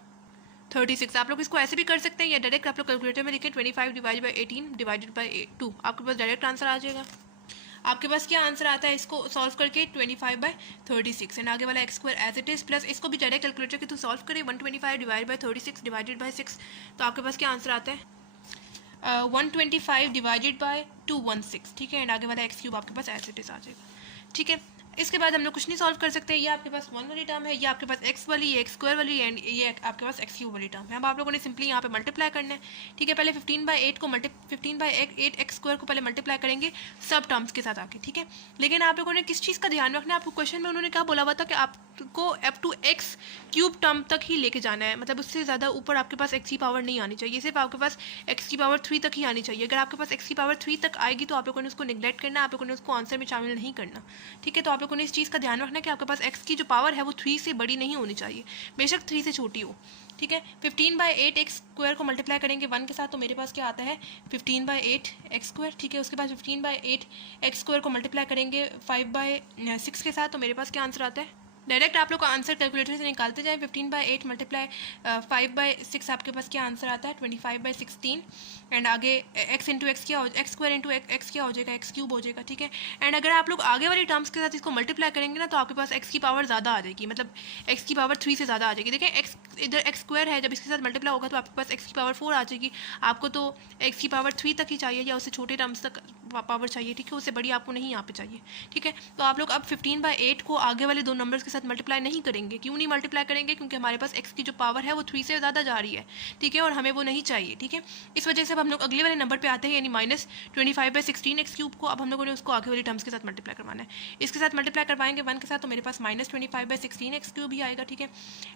36। आप लोग इसको ऐसे भी कर सकते हैं या डायरेक्ट आप लोग कैलकुलेटर में लिखें, 25 डिवाइडेड बाय 18 डिवाइडेड बाय 2, आपके पास डायरेक्ट आंसर आ जाएगा। आपके पास क्या आंसर आता है इसको सॉल्व करके, 25/36, एंड आगे वाला x square as it is, plus इसको भी डायरेक्ट कैलकुलेटर के थ्रू सॉल्व करें, 125 डिवाइडेड बाय 36 डिवाइडेड बाय 6, तो आपके पास क्या आंसर आता है, 125 डिवाइडेड बाय 216। ठीक है, एंड आगे वाला एक्स क्यूब आपके पास एज इट इज आ जाएगा। ठीक है, इसके बाद हम लोग कुछ नहीं सॉल्व कर सकते, ये आपके पास 1 वाली टर्म है, ये आपके पास एक्स वाली, ये एक्स स्क्वायर वाली, एंड ये आपके पास एक्स क्यूब वाली टर्म है। अब आप लोगों ने सिंपली यहाँ पे मल्टीप्लाई करना है। ठीक है, पहले 15/8 को 15/8 एक्स स्क्वायर को पहले मल्टीप्लाई करेंगे सब टर्म्स के साथ आके। ठीक है, लेकिन आप लोगों ने किस चीज़ का ध्यान रखना है, आपको क्वेश्चन में उन्होंने क्या बोला हुआ था कि आप को up to x cube term तक ही लेके जाना है, मतलब उससे ज़्यादा ऊपर आपके पास एक्स की पावर नहीं आनी चाहिए, सिर्फ आपके पास एक्स की पावर 3 तक ही आनी चाहिए। अगर आपके पास एक्स की पावर 3 तक आएगी तो आप लोगों ने उसको निगलेक्ट करना, आप लोगों ने उसको आंसर में शामिल नहीं करना, ठीक है। तो आप लोगों ने इस चीज़ का ध्यान रखना कि आपके पास एक्स की जो पावर है वो 3 से बड़ी नहीं होनी चाहिए, बेशक 3 से छोटी हो, ठीक है। 15/8 एक्स स्क्वायर को मल्टीप्लाई करेंगे 1 के साथ तो मेरे पास क्या आता है 15/8 एक्स स्क्वायर, ठीक है। उसके बाद 15/8 एक्स स्क्वायर को मल्टीप्लाई करेंगे 5/6 के साथ तो मेरे पास क्या आंसर आता है। डायरेक्ट आप लोग का आंसर कैलकुलेटर से निकालते जाएं। 15/8 मल्टीप्लाई 5/6 आपके पास क्या आंसर आता है 25/16 एंड आगे x इंटू एक्स क्या हो, एक्स स्क्वायर इंटू एक्स क्या हो जाएगा, एक्स क्यूब हो जाएगा, ठीक है। एंड अगर आप लोग आगे वाली टर्म्स के साथ इसको मल्टीप्लाई करेंगे ना तो आपके पास x की पावर ज़्यादा आ जाएगी, मतलब x की पावर 3 से ज़्यादा आ जाएगी। देखें x इधर एक्स स्क्वायर है, जब इसके साथ मल्टीप्लाई होगा तो आपके पास x की पावर 4 आ जाएगी। आपको तो x की पावर 3 तक ही चाहिए या उससे छोटे टर्म्स तक पावर चाहिए, ठीक है, उससे बड़ी आपको नहीं यहाँ पे चाहिए, ठीक है। तो आप लोग अब 15/8 को आगे वाले दो नंबर्स के साथ मल्टीप्लाई नहीं करेंगे। क्यों नहीं मल्टीप्लाई करेंगे, क्योंकि हमारे पास x की जो पावर है वो 3 से ज़्यादा जा रही है, ठीक है, और हमें वो नहीं चाहिए, ठीक है। इस वजह से अब हम लोग अगले वाले नंबर पे आते हैं, यानी -25/16 एक्स क्यूब को अब हम लोगों ने उसको आगे वाली टर्म्स के साथ मल्टीप्लाई करवाना है। इसके साथ मल्टीप्लाई करवाएंगे 1 के साथ तो मेरे पास -25/16 एक्स क्यूब ही आएगा, ठीक है।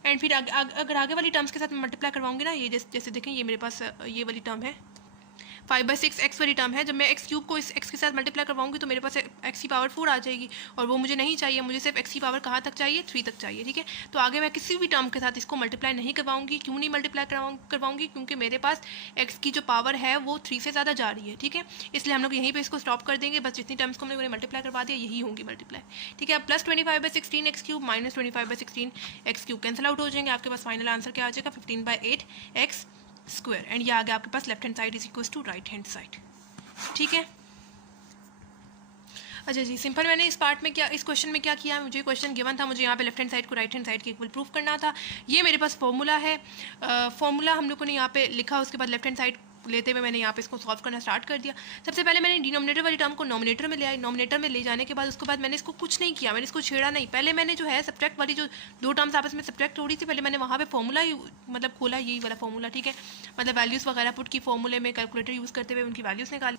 एंड फिर अगर आगे वाली टर्म्स के साथ मल्टीप्लाई करवाऊंगी ना, ये जैसे देखें ये मेरे पास ये वाली टर्म है 5/6 एक्स वाली टर्म है, जब मैं एक्स क्यूब को इस एक्स के साथ मल्टीप्लाई करवाऊंगी तो मेरे पास एक्स की पावर 4 आ जाएगी और वो मुझे नहीं चाहिए, मुझे सिर्फ एक्स की पावर कहाँ तक चाहिए 3 तक चाहिए, ठीक है। तो आगे मैं किसी भी टर्म के साथ इसको मल्टीप्लाई नहीं करवाऊंगी। क्यों नहीं मल्टीप्लाई करवाऊंगी, क्योंकि मेरे पास एक्स की जो पावर है वो 3 से ज़्यादा जा रही है, ठीक है। इसलिए हम लोग यहीं पर इसको स्टॉप कर देंगे, बस जितनी टर्म्स को हम लोगों ने मल्टीप्लाई करवा दिया यही होंगी मल्टीप्लाई, ठीक है। अब +25/16 x cube -25/16 x cube cancel out हो जाएंगे, आपके पास फाइनल आंसर क्या आ जाएगा 15/8 एक्स स्क्वायर एंड ये आ गया आपके पास left hand side is equal to right hand side, ठीक है। अच्छा जी, सिंपल मैंने इस पार्ट में क्या, इस क्वेश्चन में क्या किया, मुझे क्वेश्चन गिवन था, मुझे यहाँ पे लेफ्ट हैंड साइड को राइट हैंड साइड के इक्वल प्रूफ करना था। ये मेरे पास फॉर्मूला है, फॉर्मूला हम लोगों ने यहाँ पे लिखा, उसके बाद लेफ्ट हैंड साइड लेते हुए मैंने यहाँ पे इसको सॉल्व करना स्टार्ट कर दिया। सबसे पहले मैंने डिनोमिनेटर वाली टर्म को नोमिनेटर में ले आई, नोमिनेटर में ले जाने के बाद उसके बाद मैंने इसको कुछ नहीं किया, मैंने इसको छेड़ा नहीं। पहले मैंने जो है सब्ट्रैक्ट वाली जो दो टर्म्स आपस में सब्ट्रैक्ट हो रही थी, पहले मैंने वहाँ पे फॉर्मूला मतलब खोला, यही वाला फॉर्मूला, ठीक है, मतलब वैल्यूज़ वगैरह पुट की फॉर्मूले में कैलकुलेटर यूज़ करते हुए उनकी वैल्यूज़ निकाली।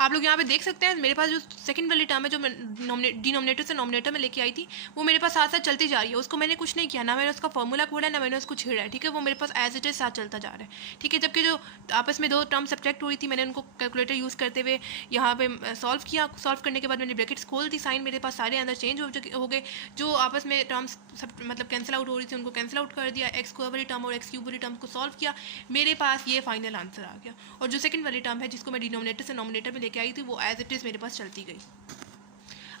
आप लोग यहाँ पे देख सकते हैं मेरे पास जो सेकंड वाली टर्म है जो मैं डिनोमिनेटर से नोमिनेटर में लेके आई थी वो मेरे पास साथ साथ चलती जा रही है, उसको मैंने कुछ नहीं किया, ना मैंने उसका फॉर्मूला खोला ना मैंने उसको छेड़ा है, ठीक है, वो मेरे पास एज इट इज साथ चलता जा रहा है, ठीक है। जबकि जो आपस में दो टर्म सब्ट्रैक्ट हो रही थी मैंने उनको कैलकुलेटर यूज़ करते हुए यहाँ पे सॉल्व किया, सॉल्व करने के बाद मैंने ब्रैकेट्स खोल दी, साइन मेरे पास सारे अंदर चेंज हो गए, जो आपस में टर्म्स मतलब कैंसिल आउट हो रही थी उनको कैंसिल आउट कर दिया, एक्स स्क्वायर वाली टर्म और एक्स क्यूब वाली टर्म को सॉल्व किया, मेरे पास ये फाइनल आंसर आ गया। और जो सेकंड वाली टर्म है जिसको मैं डिनोमिनेटर से नोमिनेटर में लेके आई थी वो एज इट इज़ मेरे पास चलती गई।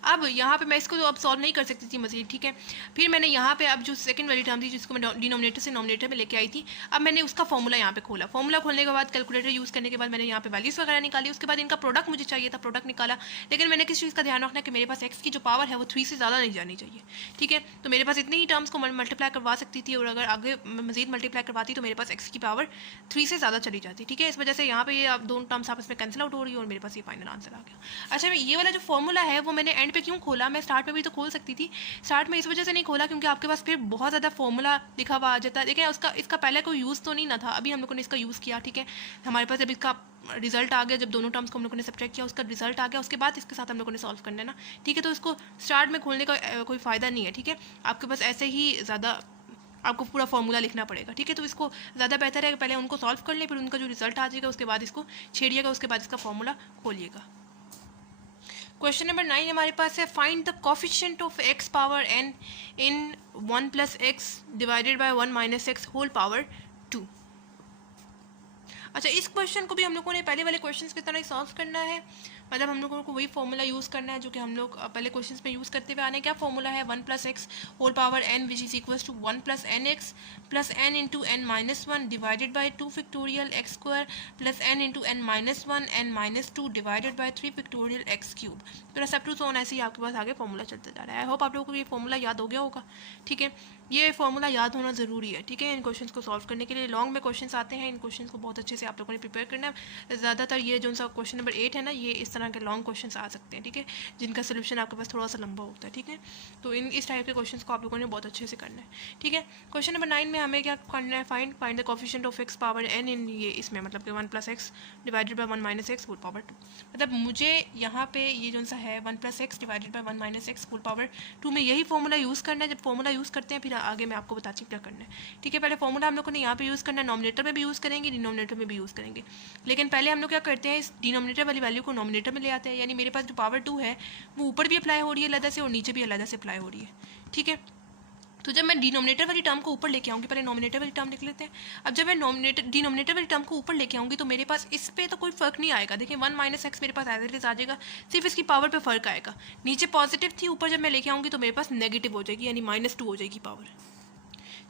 अब यहाँ पे मैं इसको तो अब सॉल्व नहीं कर सकती थी मज़ीद, ठीक है। फिर मैंने यहाँ पे अब जो सेकंड वाली टर्म थी जिसको मैं डिनोमिनेटर से नोमिनेटर में लेके आई थी, अब मैंने उसका फॉर्मूला यहाँ पे खोला, फॉर्मूला खोलने के बाद कैलकुलेटर यूज़ करने के बाद मैंने यहाँ पे वैल्यूज़ वगैरह निकाली, उसके बाद इनका प्रोडक्ट मुझे चाहिए था, प्रोडक्ट निकाला, लेकिन मैंने किस चीज़ का ध्यान रखना कि मेरे पास एक्स की जो पावर है वो 3 से ज़्यादा नहीं जानी चाहिए, ठीक है। तो मेरे पास इतनी ही टर्म्स को मल्टीप्लाई करवा सकती थी और अगर आगे मजीद मल्टीप्लाई करवाती तो मेरे पास एक्स की पावर 3 से ज़्यादा चली जाती, ठीक है। इस वजह से यहाँ पे ये अब दोनों टर्म्स आपस में कैंसिल आउट हो रही है और मेरे पास ये फाइनल आंसर आ गया। अच्छा, ये वाला जो फॉर्मूला है वो मैंने एंड पे क्यों खोला, मैं स्टार्ट में भी तो खोल सकती थी, स्टार्ट में इस वजह से नहीं खोला क्योंकि आपके पास फिर बहुत ज़्यादा फॉर्मूला लिखा हुआ आ जाता है। देखिए इसका पहले कोई यूज़ तो नहीं ना था, अभी हम लोगों ने इसका यूज़ किया, ठीक है। हमारे पास जब इसका रिजल्ट आ गया, जब दोनों टर्म्स को हम लोगों ने सब्ट्रैक्ट किया उसका रिजल्ट आ गया, उसके बाद इसके साथ हम लोगों ने सॉल्व करना है ना, ठीक है। तो इसको स्टार्ट में खोलने का कोई फ़ायदा नहीं है, ठीक है। आपके पास ऐसे ही ज़्यादा आपको पूरा फॉर्मूला लिखना पड़ेगा, ठीक है। तो इसको ज़्यादा बेहतर है कि पहले उनको सॉल्व कर लें, फिर उनका जो रिजल्ट आ जाएगा उसके बाद इसको छेड़िएगा, उसके बाद इसका फॉर्मूला खोलिएगा। क्वेश्चन नंबर 9 हमारे पास है, find the coefficient of x power n in 1 + x divided by 1 - x whole power 2। अच्छा, इस क्वेश्चन को भी हम लोगों ने पहले वाले क्वेश्चंस की तरह ही सॉल्व करना है, मतलब हम लोगों को वही फॉर्मूला यूज़ करना है जो कि हम लोग पहले क्वेश्चंस में यूज़ करते हुए आने। क्या फॉर्मूला है 1 + x whole power n which is equal to 1 + nx + n into n - 1 divided by 2 factorial x square + n into n - 1 n - 2 divided by 3 factorial x cube. फिर सब टू सोन ऐसे ही आपके पास आगे फॉर्मूला चलता जा रहा है। आई होप आप लोगों को ये फॉर्मूला याद हो गया होगा, ठीक है। ये फॉर्मूला याद होना ज़रूरी है, ठीक है, इन क्वेश्चंस को सॉल्व करने के लिए। लॉन्ग में क्वेश्चंस आते हैं, इन क्वेश्चंस को बहुत अच्छे से आप लोगों ने प्रिपेयर करना है। ज़्यादातर ये जो सा क्वेश्चन नंबर 8 है ना, ये इस तरह के लॉन्ग क्वेश्चंस आ सकते हैं, ठीक है, जिनका सोल्यूशन आपके पास थोड़ा सा लंबा होता है, ठीक है। तो इस टाइप के क्वेश्चन को आप लोगों ने बहुत अच्छे से करना है, ठीक है। क्वेश्चन नंबर 9 में हमें क्या करना है, find the coefficient of x power n in ये इसमें, मतलब कि 1 + x divided by 1 - x whole power 2। मतलब मुझे यहाँ पे ये जो सा है 1 + x divided by 1 - x whole power 2 में यही फॉर्मूला यूज़ करना है। जब फॉर्मूला यूज़ करते हैं फिर आगे मैं आपको बताती हूँ क्या करना है, ठीक है। पहले फॉर्मूला हम लोगों ने यहाँ पे यूज़ करना है, नॉमिनेटर में भी यूज़ करेंगे, डिनोमिनेटर में भी यूज़ करेंगे। लेकिन पहले हम लोग क्या करते हैं, इस डिनोमिनेटर वाली वैल्यू को नॉमिनेटर में ले आते हैं, यानी मेरे पास जो पावर 2 है वो ऊपर भी अप्लाई हो रही है अलग से और नीचे भी अलग से अप्लाई हो रही है, ठीक है। तो जब मैं डिनोमिनेटर वाली टर्म को ऊपर लेके आऊँगी, पहले नॉमिनेटर वाली टर्म लिख लेते हैं। अब जब मैं डिनोमिनेटर वाली टर्म को ऊपर लेके आऊँगी तो मेरे पास इस पे तो कोई फर्क नहीं आएगा। देखिए 1 - x मेरे पास एज इट इज आ जाएगा, सिर्फ इसकी पावर पे फर्क आएगा। नीचे पॉजिटिव थी, ऊपर जब मैं लेके आऊँगी तो मेरे पास नेगेटिव हो जाएगी, यानी -2 हो जाएगी पावर,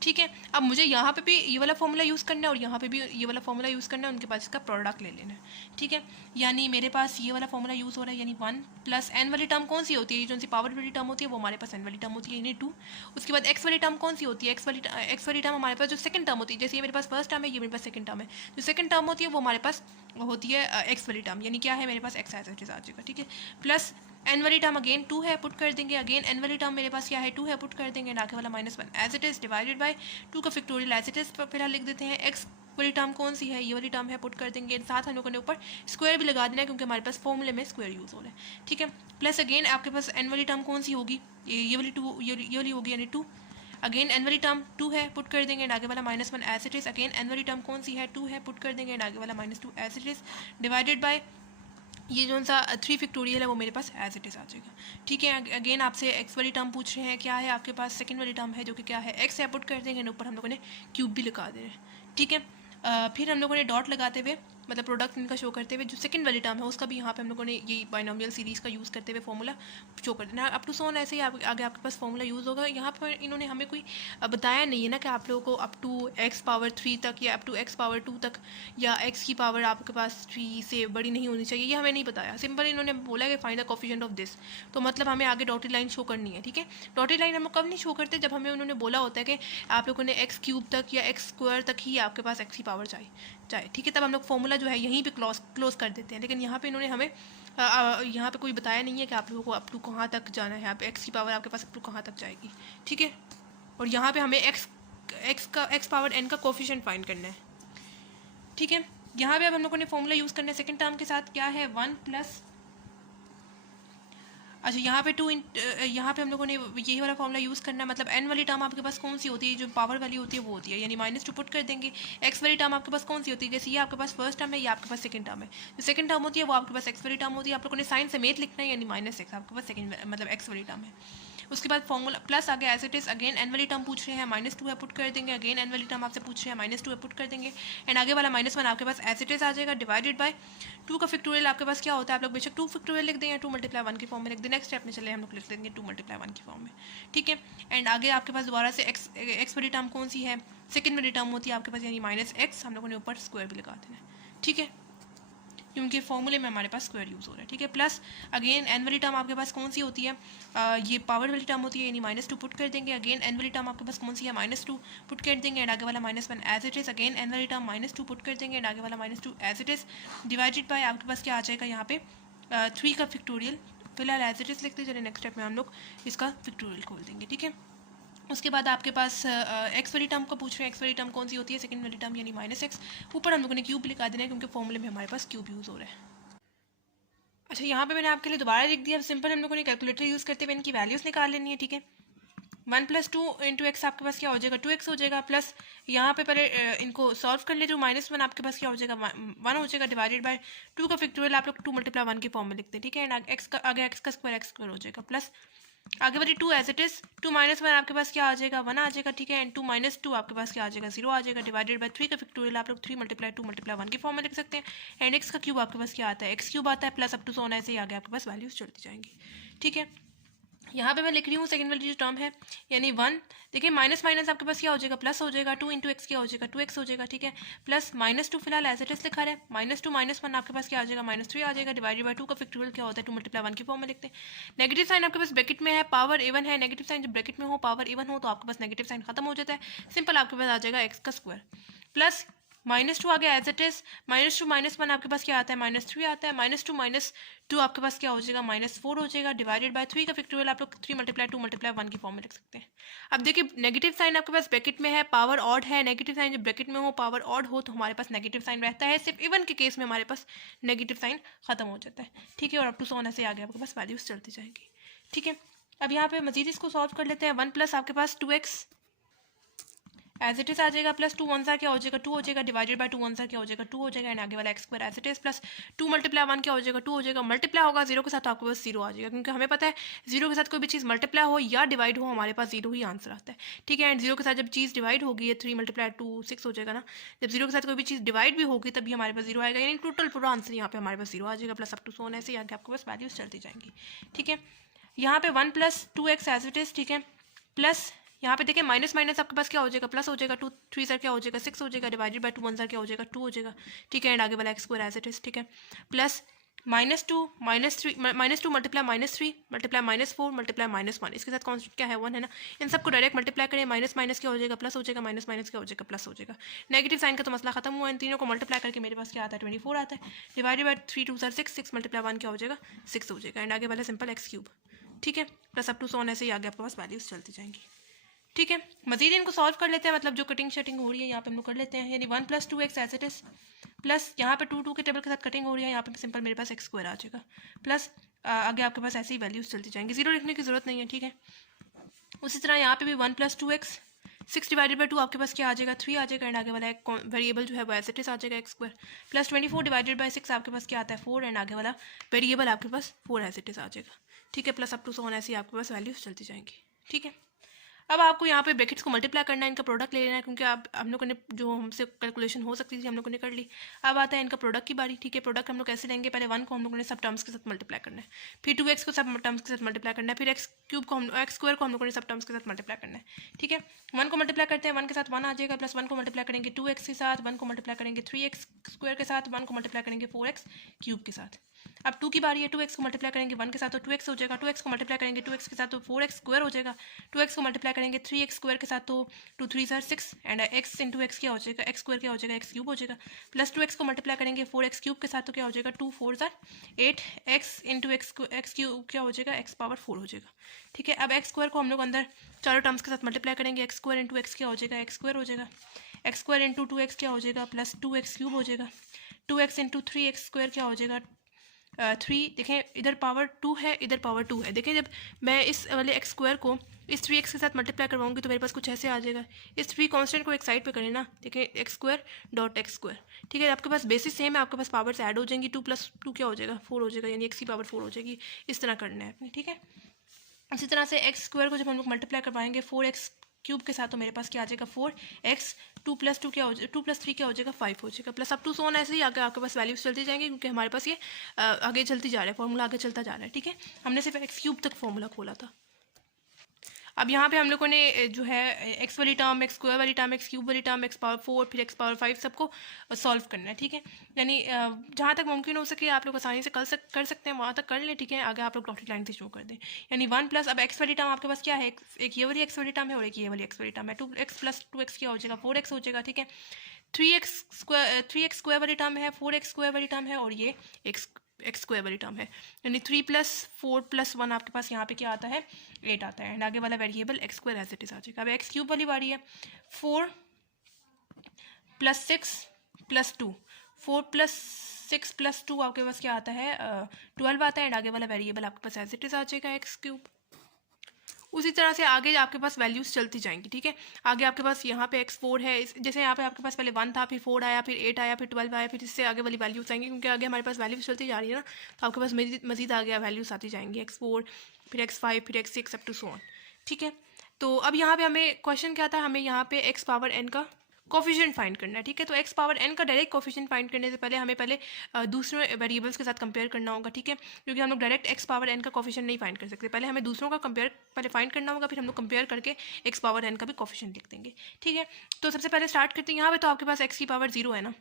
ठीक है। अब मुझे यहाँ पे भी ये वाला फॉर्मूला यूज़ करना है और यहाँ पे भी ये वाला फॉर्मूला यूज़ करना है, उनके पास इसका प्रोडक्ट ले लेना है, ठीक है। यानी मेरे पास ये वाला फॉर्मूला यूज़ हो रहा है, यानी 1 + n वाली टर्म कौन सी होती है, जो सी पावर वाली टर्म होती है वो हमारे पास n वाली टर्म होती है, यानी 2। उसके बाद x वाली टर्म कौन सी होती है, x वाली टर्म हमारे पास जो सेकंड टर्म होती है, जैसे ये मेरे पास फर्स्ट टर्म है, ये मेरे पास सेकंड टर्म है, जो सेकंड टर्म होती है वो हमारे पास होती है x वाली टर्म, यानी क्या है मेरे पास x एज इट इज आ जाएगा, ठीक है। प्लस n वाली टर्म अगेन 2 है, पुट कर देंगे, अगेन n वाली टर्म मेरे पास क्या है 2 है, पुट कर देंगे, आगे वाला -1 as it is divided by 2 का फैक्टोरियल एज इट इज फिलहाल लिख देते हैं। x वाली टर्म कौन सी है, ये वाली टर्म है, पुट कर देंगे, साथ हम लोगों ने ऊपर स्क्वायर भी लगा देना है क्योंकि हमारे पास फॉर्मूले में स्क्वायर यूज़ हो रहा है, ठीक है। प्लस अगेन आपके पास n वाली टर्म कौन सी होगी, ये वाली 2 ये वाली होगी, यानी 2। अगेन n वाली टर्म 2 है, पुट कर देंगे, आगे वाला -1 as it is. Again n वाली टर्म कौन सी है 2 है, पुट कर देंगे, आगे वाला -2 as it is divided by ये जो सा 3 फैक्टोरियल है वो मेरे पास एज इट इज़ आ जाएगा, ठीक है। अगेन आपसे x वाली टर्म पूछ रहे हैं, क्या है आपके पास सेकंड वाली टर्म है जो कि क्या है x है, पुट कर देंगे, ऊपर हम लोगों ने क्यूब भी लगा दे रहे हैं, ठीक है। फिर हम लोगों ने डॉट लगाते हुए मतलब प्रोडक्ट इनका शो करते हुए जो सेकंड वाली टर्म है उसका भी यहाँ पे हम लोगों ने ये बाइनोमियल सीरीज़ का यूज़ करते हुए फॉर्मूला शो कर देना। अप टू सोन ऐसे ही आगे आपके पास फॉर्मूला यूज़ होगा। यहाँ पर इन्होंने हमें कोई बताया नहीं है ना कि आप लोगों को अप टू x पावर 3 तक या अप टू x पावर 2 तक या x की पावर आपके पास 3 से बड़ी नहीं होनी चाहिए, ये हमें नहीं बताया। सिंपल इन्होंने बोला कि find the coefficient of this, तो मतलब हमें आगे डॉटेड लाइन शो करनी है, ठीक है। डॉटेड लाइन हम कब नहीं शो करते, जब हमें उन्होंने बोला होता है कि आप लोगों ने x³ तक या x² तक ही आपके पास x की पावर चाहे, ठीक है, तब हम लोग फॉर्मूला जो है यहीं पे क्लोज कर देते हैं। लेकिन यहाँ पे इन्होंने हमें यहाँ पे कोई बताया नहीं है कि आप लोगों को अप टू कहाँ तक जाना है, यहाँ पे x की पावर आपके पास अप टू कहाँ तक जाएगी, ठीक है। और यहाँ पे हमें x पावर n का कोफिशिएंट फाइंड करना है, ठीक है। यहाँ पे अब हम लोगों ने फॉर्मूला यूज़ करना है सेकंड टर्म के साथ, क्या है 1 प्लस, अच्छा यहाँ पे 2 यहाँ पे हम लोगों ने यही वाला फॉर्मूला यूज़ करना है। मतलब n वाली टर्म आपके पास कौन सी होती है, जो पावर वाली होती है वो होती है, यानी -2 पुट कर देंगे। x वाली टर्म आपके पास कौन सी होती है, जैसे ये आपके पास फर्स्ट टर्म है, ये आपके पास सेकंड टर्म है, जो सेकंड टर्म होती है वो आपके पास x वाली टर्म होती है। आप लोगों ने साइन समेत लिखना है, यानी -x आपके पास सेकंड मतलब x वाली टर्म है। उसके बाद फॉर्मूला प्लस आगे as it is, again n वाली टर्म पूछ रहे हैं, -2 है, पुट कर देंगे। अगेन n वाली टर्म आपसे पूछ रहे हैं, -2 है, पुट कर देंगे, एंड आगे वाला -1 आपके पास एज इट इज आ जाएगा डिवाइडेड बाय 2 का फैक्टोरियल आपके पास क्या होता है, आप लोग बेशक 2 फैक्टोरियल लिख दें या 2 × 1 की फॉर्म में लिख दें। नेक्स्ट स्टेप में चले हम लोग लिख देंगे 2 × 1 की फॉर्म में, ठीक है। एंड आगे आपके पास दोबारा से x वाली टर्म कौन सी है, सेकंड वाली टर्म होती है आपके पास, यानी -x हम लोगों ने ऊपर स्क्वायर भी लगा देना है, ठीक है, क्योंकि फॉर्मूले में हमारे पास स्क्वायर यूज़ हो रहा है, ठीक है। प्लस अगेन n वाली टर्म आपके पास कौन सी होती है, ये पावर वाली टर्म होती है, यानी -2 पुट कर देंगे। अगेन n वाली टर्म आपके पास कौन सी है, -2 पुट कर देंगे, एंड आगे वाला -1 as it is. Again n वाली टर्म -2 पुट कर देंगे, एंड आगे वाला -2 as it is divided by आपके पास क्या आ जाएगा यहाँ पे 3 का फैक्टोरियल। फिलहाल एज इट इज़ लिखते चलिए, नेक्स्ट स्टेप में हम लोग इसका फैक्टोरियल खोल देंगे, ठीक है। उसके बाद आपके पास x वाली टर्म को पूछ रहे हैं, x वाली टर्म कौन सी होती है, सेकंड वाली टर्म, यानी -x। ऊपर हम लोगों ने क्यूब लिखा देना है क्योंकि फॉर्मूले में हमारे पास क्यूब यूज़ हो रहा है। अच्छा यहाँ पे मैंने आपके लिए दोबारा लिख दिया। अब सिंपल हम लोगों ने कैलकुलेटर यूज़ करते हुए इनकी वैल्यूज़ निकाल लेनी है, ठीक है। 1 + 2 × x आपके पास क्या हो जाएगा, 2x हो जाएगा। प्लस यहाँ पे पहले इनको सॉल्व कर ले, जो -1 आपके पास क्या हो जाएगा 1 हो जाएगा, डिवाइडेड बाय 2 का फैक्टोरियल आप लोग 2 × 1 की फॉर्म में लिखते हैं, ठीक है। एंड आगे x का स्क्वायर हो जाएगा, प्लस आगे वाली 2 एज इट इज़, 2 - 1 आपके पास क्या आ जाएगा 1 आ जाएगा, ठीक है। एंड 2 - 2 आपके पास क्या आ जाएगा 0 आ जाएगा, डिवाइडेड बाय 3 का फैक्टोरियल आप लोग 3 × 2 × 1 की फॉर्म में लिख सकते हैं। एंड x का क्यूब आपके पास क्या आता है, x³ आता है, प्लस अप टू सोन ऐसे ही आगे आपके पास वैल्यूज चलती जाएंगी, ठीक है। यहाँ पे मैं लिख रही हूँ सेकंड वाली जो टर्म है यानी 1। देखिए माइनस माइनस आपके पास क्या हो जाएगा, प्लस हो जाएगा। 2 इंटू एक्स क्या हो जाएगा, 2x हो जाएगा, ठीक है। प्लस -2 फिलहाल एज इट इज लिखा है। -2 -1 आपके पास क्या आ जाएगा, -3 आ जाएगा। डिवाइडेड बाय 2 का फैक्टोरियल क्या होता है, 2 × 1 की फॉर्म में लिखते हैं। नेगेटिव साइन आपके पास ब्रैकेट में है, पावर इवन है। नेगेटिव साइन जब ब्रैकेट में हो, पावर इवन हो, तो आपके पास नेगेटिव साइन खत्म हो जाता है। सिंपल आपके पास आ जाएगा एक्स का स्क्वायर। प्लस -2 आ गया एज इट इज। -2 -1 आपके पास क्या आता है, -3 आता है। -2 -2 आपके पास क्या हो जाएगा, -4 हो जाएगा। डिवाइडेड बाय 3 का फैक्टोरियल आप लोग 3 × 2 × 1 की फॉर्म में लिख सकते हैं। अब देखिए नेगेटिव साइन आपके पास ब्रैकेट में है, पावर ऑड है। नेगेटिव साइन जब ब्रैकेट में हो, पावर ऑड हो, तो हमारे पास नेगेटिव साइन रहता है। सिर्फ इवन के केस में हमारे पास नेगेटिव साइन खत्म हो जाता है, ठीक है। और अप टू सो ऑन ऐसे आगे आपके पास वैल्यूज चलती जाएंगी, ठीक है। अब यहाँ पे मजीद इसको सॉल्व कर लेते हैं। 1 प्लस आपके पास 2x एज इट इज आ जाएगा। प्लस 2 1 क्या हो जाएगा, 2 हो जाएगा। डिवाइडेड बाय 2 1 क्या हो जाएगा, 2 हो जाएगा। एंड आगे वाला x square as it is. Plus 2 × 1 क्या हो जाएगा, 2 हो जाएगा। मल्टीप्लाई होगा 0 के साथ, तो आपके पास 0 आ जाएगा, क्योंकि हमें पता है 0 के साथ कोई भी चीज़ मल्टीप्लाई हो या डिवाइड हो, हमारे पास 0 ही आंसर आता है, ठीक है। एंड 0 के साथ जब चीज़ डिवाइड होगी, ये 3 × 2 6 हो जाएगा ना। जब 0 के साथ कोई भी चीज़ डिवाइड भी होगी तभी हमारे पास 0 आएगा, यानी टोटल पूरा आंसर यहाँ पे हमारे पास 0 आ जाएगा। Plus up to so on ऐसे आगे आपके पास वैल्यूज चलती जाएंगी, ठीक है। यहाँ पे 1 + 2x एज इट इज, ठीक है। प्लस यहाँ पे देखिए माइनस माइनस आपके पास क्या हो जाएगा, प्लस हो जाएगा। 2 3 सर क्या हो जाएगा, 6 हो जाएगा। डिवाइडेड बाय 2 1 सर क्या हो जाएगा, 2 हो जाएगा, ठीक है। एंड आगे वाला x square as it is, ठीक है। प्लस -2 -3 -2 मल्टीप्लाई -3 मल्टीप्लाई -4 मल्टीप्लाई -1, इसके साथ कॉन्स्टेंट क्या है, 1 है ना। इन सबको डायरेक्ट मल्टीप्लाई करें। माइनस माइनस क्या हो जाएगा, प्लस हो जाएगा। माइनस माइनस क्या हो जाएगा, प्लस हो जाएगा। नेगेटिव साइन का तो मसला खत्म हुआ। इन तीनों को मल्टीप्लाई करके मेरे पास क्या आता है, 24 आता है। डिवाइडेड बाय 3 2 6 6 × 1 क्या हो जाएगा, 6 हो जाएगा। एंड आगे वाला सिंपल x3, ठीक है। Plus up to so on ऐसे ही आगे आपके पास वैल्यूज चलती जाएंगी, ठीक है। मजीद इनको सॉल्व कर लेते हैं, मतलब जो कटिंग शटिंग हो रही है यहाँ पे हम लोग कर लेते हैं। यानी 1 + 2x as it is. Plus यहाँ पे 2 2 के टेबल के साथ कटिंग हो रही है, यहाँ पे सिंपल मेरे पास एक्स स्क्वायर आ जाएगा। प्लस आगे आपके पास ऐसी ही वैल्यूज चलती जाएंगी, 0 लिखने की जरूरत नहीं है, ठीक है। उसी तरह यहाँ पे भी 1 + 2x 6 डिवाइडेड बाय 2 आपके पास क्या आ जाएगा, 3 आ जाएगा। एंड आगे वाला एक वेरिएबल जो है वो एज इट इज आ जाएगा, x square. Plus 24 divided by 6 आपके पास क्या आता है, 4। एंड आगे वाला वेरिएबल आपके पास 4 एज इट इज आ जाएगा, ठीक है। Plus up to so on ऐसे ही आपके पास वैल्यूज चलती जाएंगी, ठीक है। अब आपको यहाँ पे ब्रैकेट्स को मल्टीप्लाई करना है, इनका प्रोडक्ट ले लेना है, क्योंकि आप हम लोगों ने जो हमसे कैलकुलेशन हो सकती थी हम लोगों ने कर ली। अब आता है इनका प्रोडक्ट की बारी, ठीक है। प्रोडक्ट हम लोग कैसे लेंगे, पहले 1 को हम लोगों ने सब टर्म्स के साथ मल्टीप्लाई करना है, फिर 2x को सब टर्म्स के साथ मल्टीप्लाई करना है, फिर x³ को एक्स स्क्वायर को हम लोगों ने सब टर्म्स के साथ मल्टीप्लाई करना है, ठीक है। 1 को मल्टीप्लाई करते हैं, 1 के साथ 1 आ जाएगा। प्लस 1 को मल्टीप्लाई करेंगे 2x के साथ, 1 को मल्टीप्लाई करेंगे 3x² के साथ, 1 को मल्टीप्लाई करेंगे 4x³ के साथ। अब 2 की बारी है, 2x को मल्टीप्लाई करेंगे 1 के साथ तो 2x हो जाएगा। 2x को मल्टीप्लाई करेंगे 2x के साथ तो 4x² हो जाएगा। 2x को मल्टीप्लाई करेंगे 3x² के साथ तो 2 3 6। एंड x × x क्या हो जाएगा, x² क्या हो जाएगा, x³ हो जाएगा। प्लस 2x को मल्टीप्लाई करेंगे 4x³ के साथ तो क्या हो जाएगा, 2 4 8। x × x³ क्या हो जाएगा, x⁴ हो जाएगा, ठीक है। अब x² को हम लोग अंदर चारों टर्म्स के साथ मल्टीप्लाई करेंगे। x² × x क्या हो जाएगा, x² हो जाएगा। x² × 2x क्या हो जाएगा, प्लस 2x³ हो जाएगा। 2x × 3x² क्या हो जाएगा, 3। देखें इधर पावर 2 है, इधर पावर 2 है। देखें जब मैं इस वाले x² को इस 3x के साथ मल्टीप्लाई करवाऊंगी तो मेरे पास कुछ ऐसे आ जाएगा। इस 3 कांस्टेंट को एक साइड पे करें ना, देखें x² डॉट x², ठीक है। आपके पास बेसिस सेम है, आपके पास पावर्स ऐड हो जाएंगी। 2 + 2 क्या हो जाएगा, 4 हो जाएगा, यानी x⁴ हो जाएगी। इस तरह करना है अपने, ठीक है। इसी तरह से x² को जब हम लोग मल्टीप्लाई करवाएंगे 4x³ के साथ तो मेरे पास क्या आ जाएगा, 4x। 2 + 2 क्या हो जाएगा, 2 + 3 क्या हो जाएगा, 5 हो जाएगा। Plus up to so on ऐसे ही आगे आपके पास वैल्यूज चलती जाएंगी, क्योंकि हमारे पास ये आगे चलती जा रहा है, फॉर्मूला आगे चलता जा रहा है, ठीक है। हमने सिर्फ x³ तक फॉर्मूला खोला था। अब यहाँ पे हम लोगों ने जो है x वाली टर्म, x² वाली टर्म, x³ वाली टर्म, x⁴ फिर x⁵ सबको सॉल्व करना है, ठीक है। यानी जहाँ तक मुमकिन हो सके आप लोग आसानी से कर सकते हैं, वहाँ तक कर लें, ठीक है। आगे आप लोग डॉटेड लाइन से शो कर दें। यानी 1 प्लस, अब x वाली टर्म आपके पास क्या है, एक ये वाली x वाली टर्म है और एक ये वाली x वाली टर्म है। 2x + 2x क्या हो जाएगा, 4x हो जाएगा, ठीक है। 3x² वाली टर्म है, 4x² वाली टर्म है और ये x² वाली टर्म है। यानी 3 + 4 + 1 आपके पास यहाँ पे क्या आता है, 8 आता है। एंड आगे वाला variable x² as it is आ जाएगा। अब x³ वाली बारी है, 4 + 6 + 2, 4 + 6 + 2 आपके पास क्या आता है, 12 आता है। एंड आगे वाला वेरिएबल आपके पास एज इट इज आ जाएगा, x³। उसी तरह से आगे आपके पास वैल्यूज चलती जाएंगी, ठीक है। आगे आपके पास यहाँ पे x4 है, जैसे यहाँ पे आपके पास पहले 1 था, फिर 4 आया, फिर 8 आया, फिर 12 आया, फिर इससे आगे वाली वैल्यूज आएंगी, क्योंकि आगे हमारे पास वैल्यूज चलती जा रही है ना, तो आपके पास मजीद आगे वैल्यूज आती जाएंगी, x4 फिर x5 फिर x6 up to so on, ठीक है। तो अब यहाँ पे हमें क्वेश्चन क्या था, हमें यहाँ पे x⁴n का कोफिशिएंट फाइंड करना है, ठीक है। तो एक्स पावर एन का डायरेक्ट कोफिशिएंट फाइंड करने से पहले हमें पहले दूसरे वेरिएबल्स के साथ कंपेयर करना होगा, ठीक है, क्योंकि हम लोग डायरेक्ट एक्स पावर एन का कोफिशिएंट नहीं फाइंड कर सकते। पहले हमें दूसरों का कंपेयर पहले फाइंड करना होगा, फिर हम लोग कंपेयर करके एक्स पावर एन का भी कोफिशिएंट लिख देंगे, ठीक है। तो सबसे पहले स्टार्ट करते हैं, यहाँ पे तो आपके पास एक्स की पावर 0 है ना,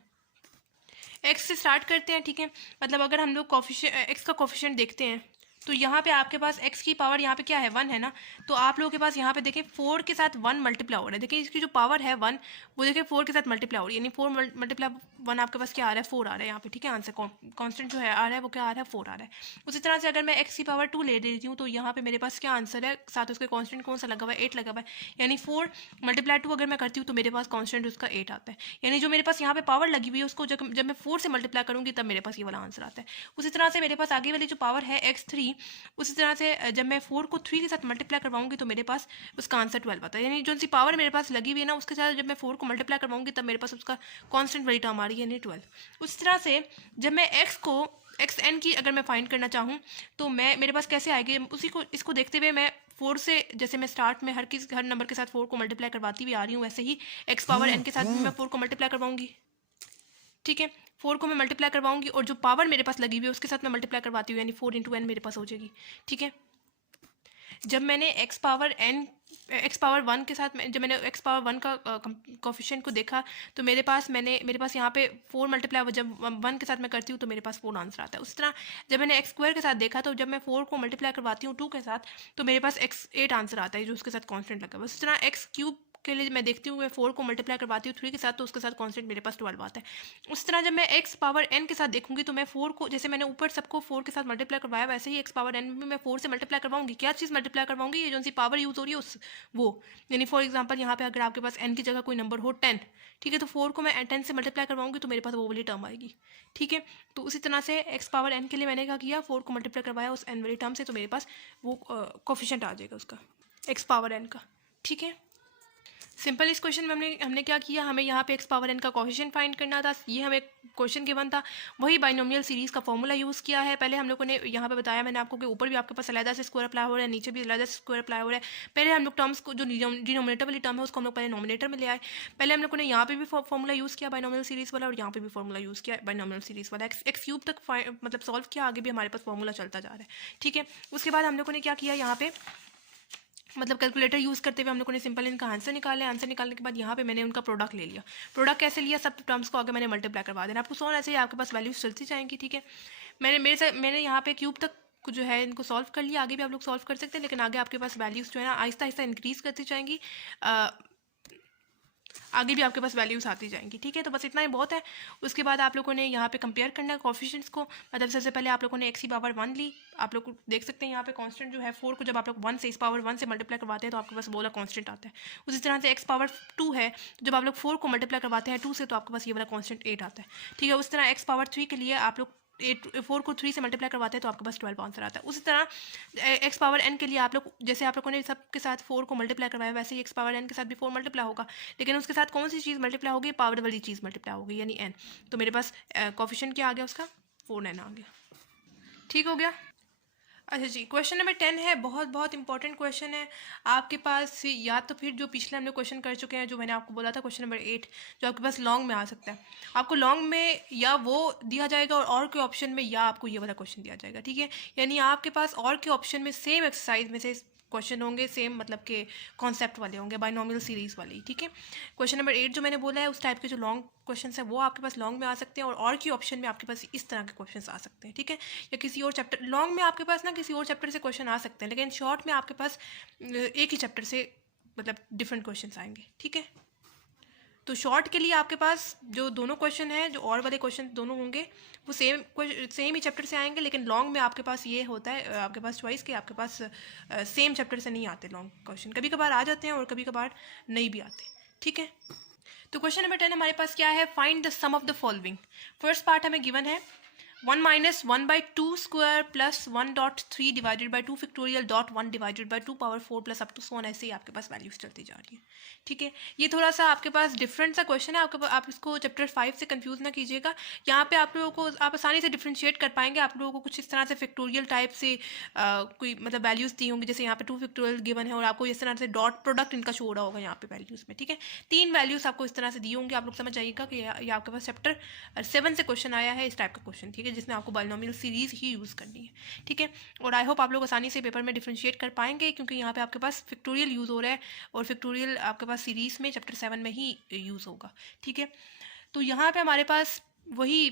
एक्स से स्टार्ट करते हैं, ठीक है। मतलब अगर हम लोग कोफिशिएंट एक्स का कोफिशिएंट देखते हैं तो यहाँ पे आपके पास x की पावर यहाँ पे क्या है 1 है ना, तो आप लोगों के पास यहाँ पे देखें 4 के साथ 1 मल्टीप्लाई हो रहा है। देखिए इसकी जो पावर है 1 वो देखिए 4 के साथ मल्टीप्लाई हो रही है, यानी 4 मल्टीप्लाई 1 आपके पास क्या आ रहा है 4 आ रहा है यहाँ पे, ठीक है। आंसर कांस्टेंट जो है आ रहा है वो क्या आ रहा है 4 आ रहा है। उसी तरह से अगर मैं x की पावर 2 ले लेती हूँ तो यहाँ पे मेरे पास क्या आंसर है, साथ उसके कॉन्स्टेंट कौन सा लगा हुआ है 8 लगा हुआ है, यानी 4 मल्टीप्लाई 2 अगर मैं करती हूँ तो मेरे पास कॉन्स्टेंट उसका 8 आता है। यानी जो मेरे पास यहाँ पे पावर लगी हुई है उसको जब मैं 4 से मल्टीप्लाई करूँगी तब मेरे पास ये वाला आंसर आता है। उसी तरह से मेरे पास आगे वाली जो पावर है x3, उसी तरह से जब मैं 4 को 3 के साथ मल्टीप्लाई करवाऊंगी तो मेरे पास उसका आंसर 12 आता है। यानी जो सी पावर मेरे पास लगी हुई है ना उसके साथ जब मैं 4 को मल्टीप्लाई करवाऊंगी तब मेरे पास उसका कांस्टेंट वाली टर्म आ रही है, यानी 12। उस तरह से जब मैं एक्स एन की अगर मैं फाइंड करना चाहूँ तो मैं मेरे पास कैसे आएगी, उसी को इसको देखते हुए मैं 4 से जैसे मैं स्टार्ट में हर नंबर के साथ 4 को मल्टीप्लाई करवाती हुई आ रही हूँ, वैसे ही एक्स पावर एन के साथ भी मैं 4 को मल्टीप्लाई करवाऊंगी, ठीक है। 4 को मैं मल्टीप्लाई करवाऊंगी और जो पावर मेरे पास लगी हुई है उसके साथ मैं मल्टीप्लाई करवाती हूँ, यानी 4 इंटू एन मेरे पास हो जाएगी, ठीक है। जब मैंने एक्स पावर 1 के साथ जब मैंने एक्स पावर 1 का कोफिशिएंट को देखा तो मेरे पास यहाँ पे 4 मल्टीप्लाई जब 1 के साथ मैं करती हूँ तो मेरे पास 4 आंसर आता है। उस तरह जब मैंने एक्स स्क्वायर के साथ देखा तो जब मैं 4 को मल्टीप्लाई करवाती हूँ 2 के साथ तो मेरे पास x8 आंसर आता है जो उसके साथ कॉन्स्टेंट लगा हुआ है। उस तरह एक्स क्यूब के लिए मैं देखती हूँ मैं 4 को मल्टीप्लाई करवाती हूँ 3 के साथ तो उसके साथ कांस्टेंट मेरे पास 12 आता है। उस तरह जब मैं एक्स पावर एन के साथ देखूंगी तो मैं 4 को जैसे मैंने ऊपर सबको 4 के साथ मल्टीप्लाई करवाया वैसे ही एक्स पावर एन में मैं 4 से मल्टीप्लाई करवाऊंगी। क्या चीज़ मल्टीप्लाई करवाऊंगी, ये जो सी पावर यूज़ हो रही है उस वो, यानी फॉर एग्जाम्पल यहाँ पे अगर आपके पास एन की जगह कोई नंबर हो 10, ठीक है, तो 4 को मैं 10 से मल्टीप्लाई करवाऊंगी तो मेरे पास वो वाली टर्म आएगी, ठीक है। तो उसी तरह से एक्स पावर एन के लिए मैंने क्या किया 4 को मल्टीप्लाई करवाया उस एन वाली टर्म से तो मेरे पास वो कोफिशिएंट आ जाएगा उसका एक्स पावर एन का, ठीक है। सिंपल इस क्वेश्चन में हमने क्या किया, हमें यहाँ पे एक्स पावर एन का कोफिशिएंट फाइंड करना था, ये हमें क्वेश्चन गिवन था, वही बाइनोमियल सीरीज का फॉर्मूला यूज़ किया है। पहले हम लोगों ने यहाँ पे बताया मैंने आपको कि ऊपर भी आपके पास अलग से स्क्वायर अप्लाई हो रहा है, नीचे भी अलग से स्क्वायर अप्लाई हो रहा है। पहले हम लोग टर्म्स को जो डिनोमिनेटर वाली टर्म है उसको हम लोग पहले नोमिनेटर में ले आए। पहले हम लोगों ने यहाँ पे भी फॉर्मूला यूज़ किया बाइनोमियल सीरीज वाला और यहाँ पे भी फॉर्मूला यूज़ किया बाइनोमियल सीरीज वाला, एक्स क्यूब तक मतलब सॉल्व किया, आगे भी हमारे पास फॉर्मूला चलता जा रहा है, ठीक है। उसके बाद हम लोगों ने क्या किया, यहाँ पे मतलब कैलकुलेटर यूज़ करते हुए हम लोगों ने सिंपल इनका आंसर निकाले। आंसर निकालने के बाद यहाँ पे मैंने उनका प्रोडक्ट ले लिया। प्रोडक्ट कैसे लिया, सब टर्म्स को आगे मैंने मल्टीप्लाई करवा देना, आपको सोना ऐसे ही आपके पास वैल्यूज चलती जाएंगी, ठीक है। मैंने यहाँ पे क्यूब तक जो है इनको सॉल्व कर लिया, आगे भी आप लोग सॉल्व कर सकते हैं, लेकिन आगे आपके पास वैल्यूज़ जो है ना आहिस्ता आहिस्ता इंक्रीज करती जाएंगी, आगे भी आपके पास वैल्यूज आती जाएंगी, ठीक है। तो बस इतना ही बहुत है। उसके बाद आप लोगों ने यहाँ पे कंपेयर करना है कोफिशिएंट्स को, मतलब सबसे पहले आप लोगों ने एक्स की पावर 1 ली, आप लोग देख सकते हैं यहाँ पे कांस्टेंट जो है 4 को जब आप लोग 1 से इस पावर 1 से मल्टीप्लाई करवाते हैं तो आपके पास वो वाला कांस्टेंट आता है। उसी तरह से एक्स पावर 2 है, जब आप लोग 4 को मल्टीप्लाई करवाते हैं 2 से तो आपके पास ये वाला कांस्टेंट 8 आता है, ठीक है। उस तरह एक्स पावर 3 के लिए आप लोग 4 को 3 से मल्टीप्लाई करवाते हैं तो आपके पास 12 आंसर आता है। उसी तरह एक्स पावर एन के लिए आप लोग जैसे आप लोगों ने सबके साथ 4 को मल्टीप्लाई करवाया वैसे ही एक्स पावर एन के साथ भी 4 मल्टीप्लाई होगा, लेकिन उसके साथ कौन सी चीज़ मल्टीप्लाई होगी, पावर वाली चीज़ मल्टीप्लाई होगी, यानी एन। तो मेरे पास कोफिशिएंट क्या आ गया उसका 4n आ गया, ठीक हो गया। अच्छा जी, क्वेश्चन नंबर 10 है, बहुत बहुत इंपॉर्टेंट क्वेश्चन है आपके पास, या तो फिर जो पिछले हमने क्वेश्चन कर चुके हैं, जो मैंने आपको बोला था क्वेश्चन नंबर 8 जो आपके पास लॉन्ग में आ सकता है। आपको लॉन्ग में या वो दिया जाएगा और के ऑप्शन में या आपको ये वाला क्वेश्चन दिया जाएगा, ठीक है। यानी आपके पास और के ऑप्शन में सेम एक्सरसाइज में से क्वेश्चन होंगे, सेम मतलब के कॉन्सेप्ट वाले होंगे, बाइनोमियल सीरीज वाली, ठीक है। क्वेश्चन नंबर 8 जो मैंने बोला है उस टाइप के जो लॉन्ग क्वेश्चंस है वो आपके पास लॉन्ग में आ सकते हैं, और की ऑप्शन में आपके पास इस तरह के क्वेश्चंस आ सकते हैं, ठीक है। या किसी और चैप्टर लॉन्ग में आपके पास ना किसी और चैप्टर से क्वेश्चन आ सकते हैं, लेकिन शॉर्ट में आपके पास एक ही चैप्टर से मतलब डिफरेंट क्वेश्चंस आएंगे, ठीक है। तो शॉर्ट के लिए आपके पास जो दोनों क्वेश्चन हैं, जो और वाले क्वेश्चन दोनों होंगे वो सेम ही चैप्टर से आएंगे, लेकिन लॉन्ग में आपके पास ये होता है आपके पास चॉइस के आपके पास सेम चैप्टर से नहीं आते लॉन्ग क्वेश्चन, कभी कभार आ जाते हैं और कभी कभार नहीं भी आते, ठीक है। तो क्वेश्चन नंबर 10 हमारे पास क्या है, find the sum of the following. First part हमें गिवन है 1 minus 1/2² plus 1.3 divided by 2 factorial dot 1 divided by 2 power 4 plus up to so on, ऐसे ही आपके पास वैल्यूज चलती जा रही है। ठीक है, ये थोड़ा सा आपके पास डिफरेंट सा क्वेश्चन है, आप इसको चैप्टर 5 से कंफ्यूज ना कीजिएगा। यहाँ पे आप लोगों को आप आसानी से डिफ्रेंशिएट कर पाएंगे। आप लोगों को कुछ इस तरह से फैक्टोरियल टाइप से कोई मतलब वैल्यूज दी होंगी, जैसे यहाँ पे 2 फैक्टोरियल गिवन है और आपको इस तरह से डॉट प्रोडक्ट इनका शो हो रहा होगा यहाँ पे वैल्यूज में। ठीक है, 3 वैल्यूज आपको इस तरह से दी होंगी। आप लोग समझ जाइएगा कि ये आपके पास चैप्टर 7 से क्वेश्चन आया है इस टाइप का क्वेश्चन। ठीक है, जिसमें आपको बाइनोमियल सीरीज ही यूज़ करनी है। ठीक है, और आई होप आप लोग आसानी से पेपर में डिफ्रेंशिएट कर पाएंगे, क्योंकि यहाँ पे आपके पास फैक्टोरियल यूज़ हो रहा है और फैक्टोरियल आपके पास सीरीज में चैप्टर 7 में ही यूज़ होगा। ठीक है, तो यहाँ पे हमारे पास वही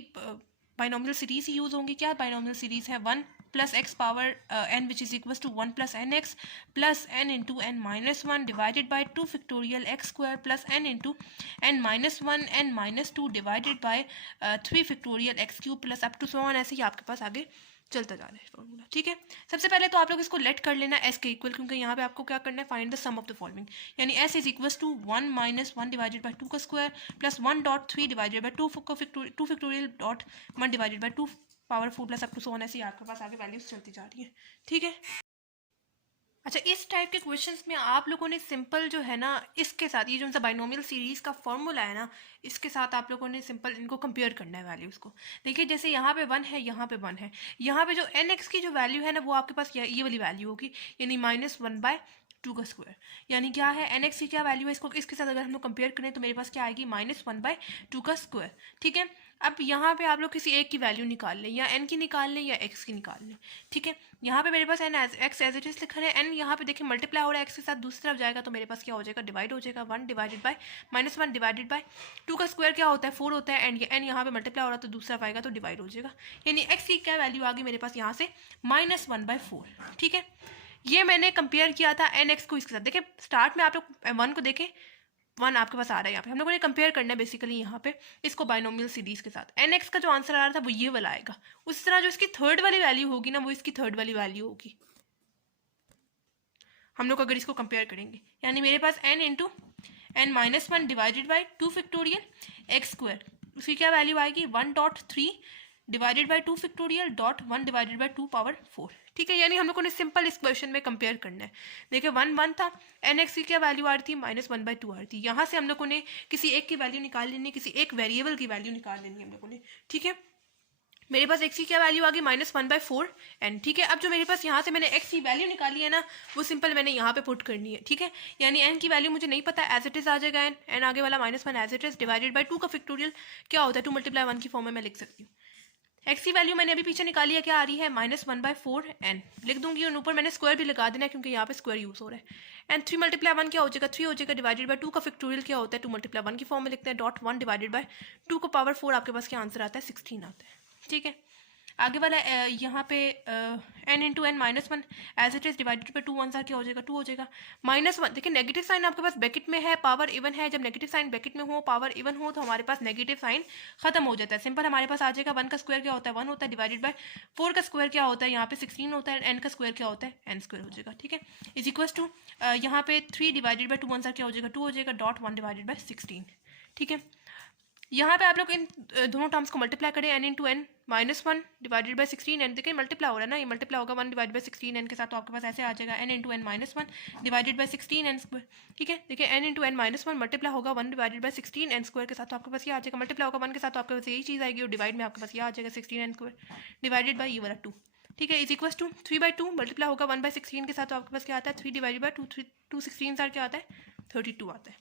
बाइनोमियल सीरीज ही यूज़ होंगी। क्या बाइनोमियल सीरीज है 1 plus x power n which is equal to 1 plus n x plus n into n minus 1 divided by 2 factorial x square plus n into n minus 1 n minus 2 divided by 3 factorial x cube plus up to so on, ऐसे ही आपके पास आगे चलता जा रहा है फॉर्मूला। ठीक है, सबसे पहले तो आप लोग इसको लेट कर लेना एस के इक्वल, क्योंकि यहाँ पे आपको क्या करना है, find the sum of the following, यानी S is equal to 1 minus 1 divided by 2 का square plus 1.3 divided by 2 factorial dot 1 divided by 2 power 4 plus up to so on, ऐसे ही आपके पास आगे वैल्यूज चलती जा रही है। ठीक है, अच्छा, इस टाइप के क्वेश्चंस में आप लोगों ने सिंपल जो है ना, इसके साथ ये जो सा बाइनोमियल सीरीज का फॉर्मूला है ना, इसके साथ आप लोगों ने सिंपल इनको कंपेयर करना है वैल्यूज़ को। देखिए, जैसे यहाँ पे 1 है, यहाँ पे 1 है, यहाँ पे जो एन एक्स की जो वैल्यू है ना, वो आपके पास ये वाली वैल्यू होगी, यानी -1/2 का स्क्वायर। यानी क्या है, एन एक्स की क्या वैल्यू है, इसको इसके साथ अगर हम लोग कंपेयर करें तो मेरे पास क्या आएगी, -1/2 का स्क्वायर। ठीक है, अब यहाँ पे आप लोग किसी एक की वैल्यू निकाल लें, या एन की निकाल लें या एक्स की निकाल लें। ठीक है, यहाँ पे मेरे पास n x as it is लिखा है, एन यहाँ पे देखिए मल्टीप्लाई हो रहा है एक्स के साथ, दूसरी तरफ जाएगा तो मेरे पास क्या हो जाएगा, डिवाइड हो जाएगा, 1 डिवाइडेड बाय -1 डिवाइडेड बाय 2 का स्क्वायर क्या होता है, 4 होता है, एंड एन यहाँ पे मल्टीप्लाई हो रहा है तो दूसरा तरफ आएगा तो डिवाइड हो जाएगा। यानी एक्स की क्या वैल्यू आ गई मेरे पास यहाँ से, -1/4। ठीक है, ये मैंने कंपेयर किया था एन एक्स को इसके साथ। देखिए, स्टार्ट में आप लोग 1 को देखें, 1 आपके पास आ रहा है, यहाँ पे हम लोगों ने कंपेयर करना है बेसिकली यहाँ पे इसको बाइनोमियल सीरीज के साथ। एन एक्स का जो आंसर आ रहा था वो ये वाला आएगा, उस तरह जो इसकी थर्ड वाली वैल्यू होगी ना, वो इसकी थर्ड वाली वैल्यू होगी हम लोग अगर इसको कंपेयर करेंगे। यानी मेरे पास n into n minus 1 divided by 2 factorial x square, उसकी क्या वैल्यू आएगी, 1.3 divided by 2 factorial dot 1 divided by 2 power 4। ठीक है, यानी हम लोगों ने सिंपल इस क्वेश्चन में कंपेयर करना है। देखिए, 1 था, एन एक्स की क्या वैल्यू आ रही थी, -1/2 आ रही थी। यहाँ से हम लोगों ने किसी एक की वैल्यू निकाल लेनी है, किसी एक वेरिएबल की वैल्यू निकाल लेनी है हम लोगों ने। ठीक है, मेरे पास एक्स की क्या वैल्यू आ गई, -1/4 एन। ठीक है, अब जो मेरे पास यहाँ से मैंने एक्स की वैल्यू निकाली है ना, वो सिंपल मैंने यहाँ पे पुट करनी है। ठीक है, यानी एन की वैल्यू मुझे नहीं पता, एज इट इज आ जाएगा एन आगे वाला -1 as it is divided by 2 का फैक्टोरियल क्या होता है, 2 × 1 की फॉर्म में मैं लिख सकती हूँ। एक्स की वैल्यू मैंने अभी पीछे निकाली है, क्या आ रही है, -1/4 एन लिख दूंगी, और ऊपर मैंने स्क्वायर भी लगा देना है क्योंकि यहाँ पे स्क्वायर यूज हो रहा है। एंड 3 × 1 क्या हो जाएगा, 3 हो जाएगा, डिवाइडेड बाई 2 का फैक्टोरियल क्या होता है, 2 × 1 की फॉर्म में लिखते हैं, डॉट 1 डिवाइडेड बाई 2 को पावर 4, आपके पास क्या आंसर आता है, 16 आता है। ठीक है, आगे वाला यहाँ पे n into n -1 as it is divided by 2 1 क्या हो जाएगा, 2 हो जाएगा। -1 देखिए, नेगेटिव साइन आपके पास ब्रैकेट में है, पावर इवन है, जब नेगेटिव साइन ब्रैकेट में हो, पावर इवन हो, तो हमारे पास नेगेटिव साइन खत्म हो जाता है, सिंपल हमारे पास आ जाएगा 1 का स्क्वायर क्या होता है, 1 होता है, डिवाइडेड बाय 4 का स्क्वायर क्या होता है, यहाँ पे 16 होता है, n का स्क्वायर क्या होता है, n स्क्वायर हो जाएगा। ठीक है, इज इक्वल टू यहाँ पे 3 डिवाइडेड बाई 2 1 क्या हो जाएगा, 2 हो जाएगा, डॉट 1 डिवाइडेड बाई 16। ठीक है, यहाँ पे आप लोग इन दोनों टर्म्स को मल्टीप्लाई करें, n into n -1 divided by 16 n, देखिए मल्टीप्लाई हो रहा है ना, ये मल्टीप्लाई होगा 1 डिवाइड बाई 16 एन के साथ, तो आपके पास ऐसे आ जाएगा n into n -1 divided by 16 n square. ठीक है, देखिए n इंटू एन -1 मल्टीप्लाई होगा 1 डिवाइडेड बाई 16 एन स्क्वायर के साथ, तो आपके पास ये आ जाएगा, मल्टीप्लाई होगा 1 के साथ तो आपके पास यही चीज़ आएगी, और डिवाइड में आपके पास ये आ जाएगा 16 एन स्क्वायर डिवाइडेड बाई ये वाला 2। ठीक है, इज इक्वल टू 3/2 मल्टीप्लाई होगा 1/16 के साथ, तो आपके पास क्या आता है, 3 डिवाइडेड बाई 2 16 क्या आता है, 32 आता है।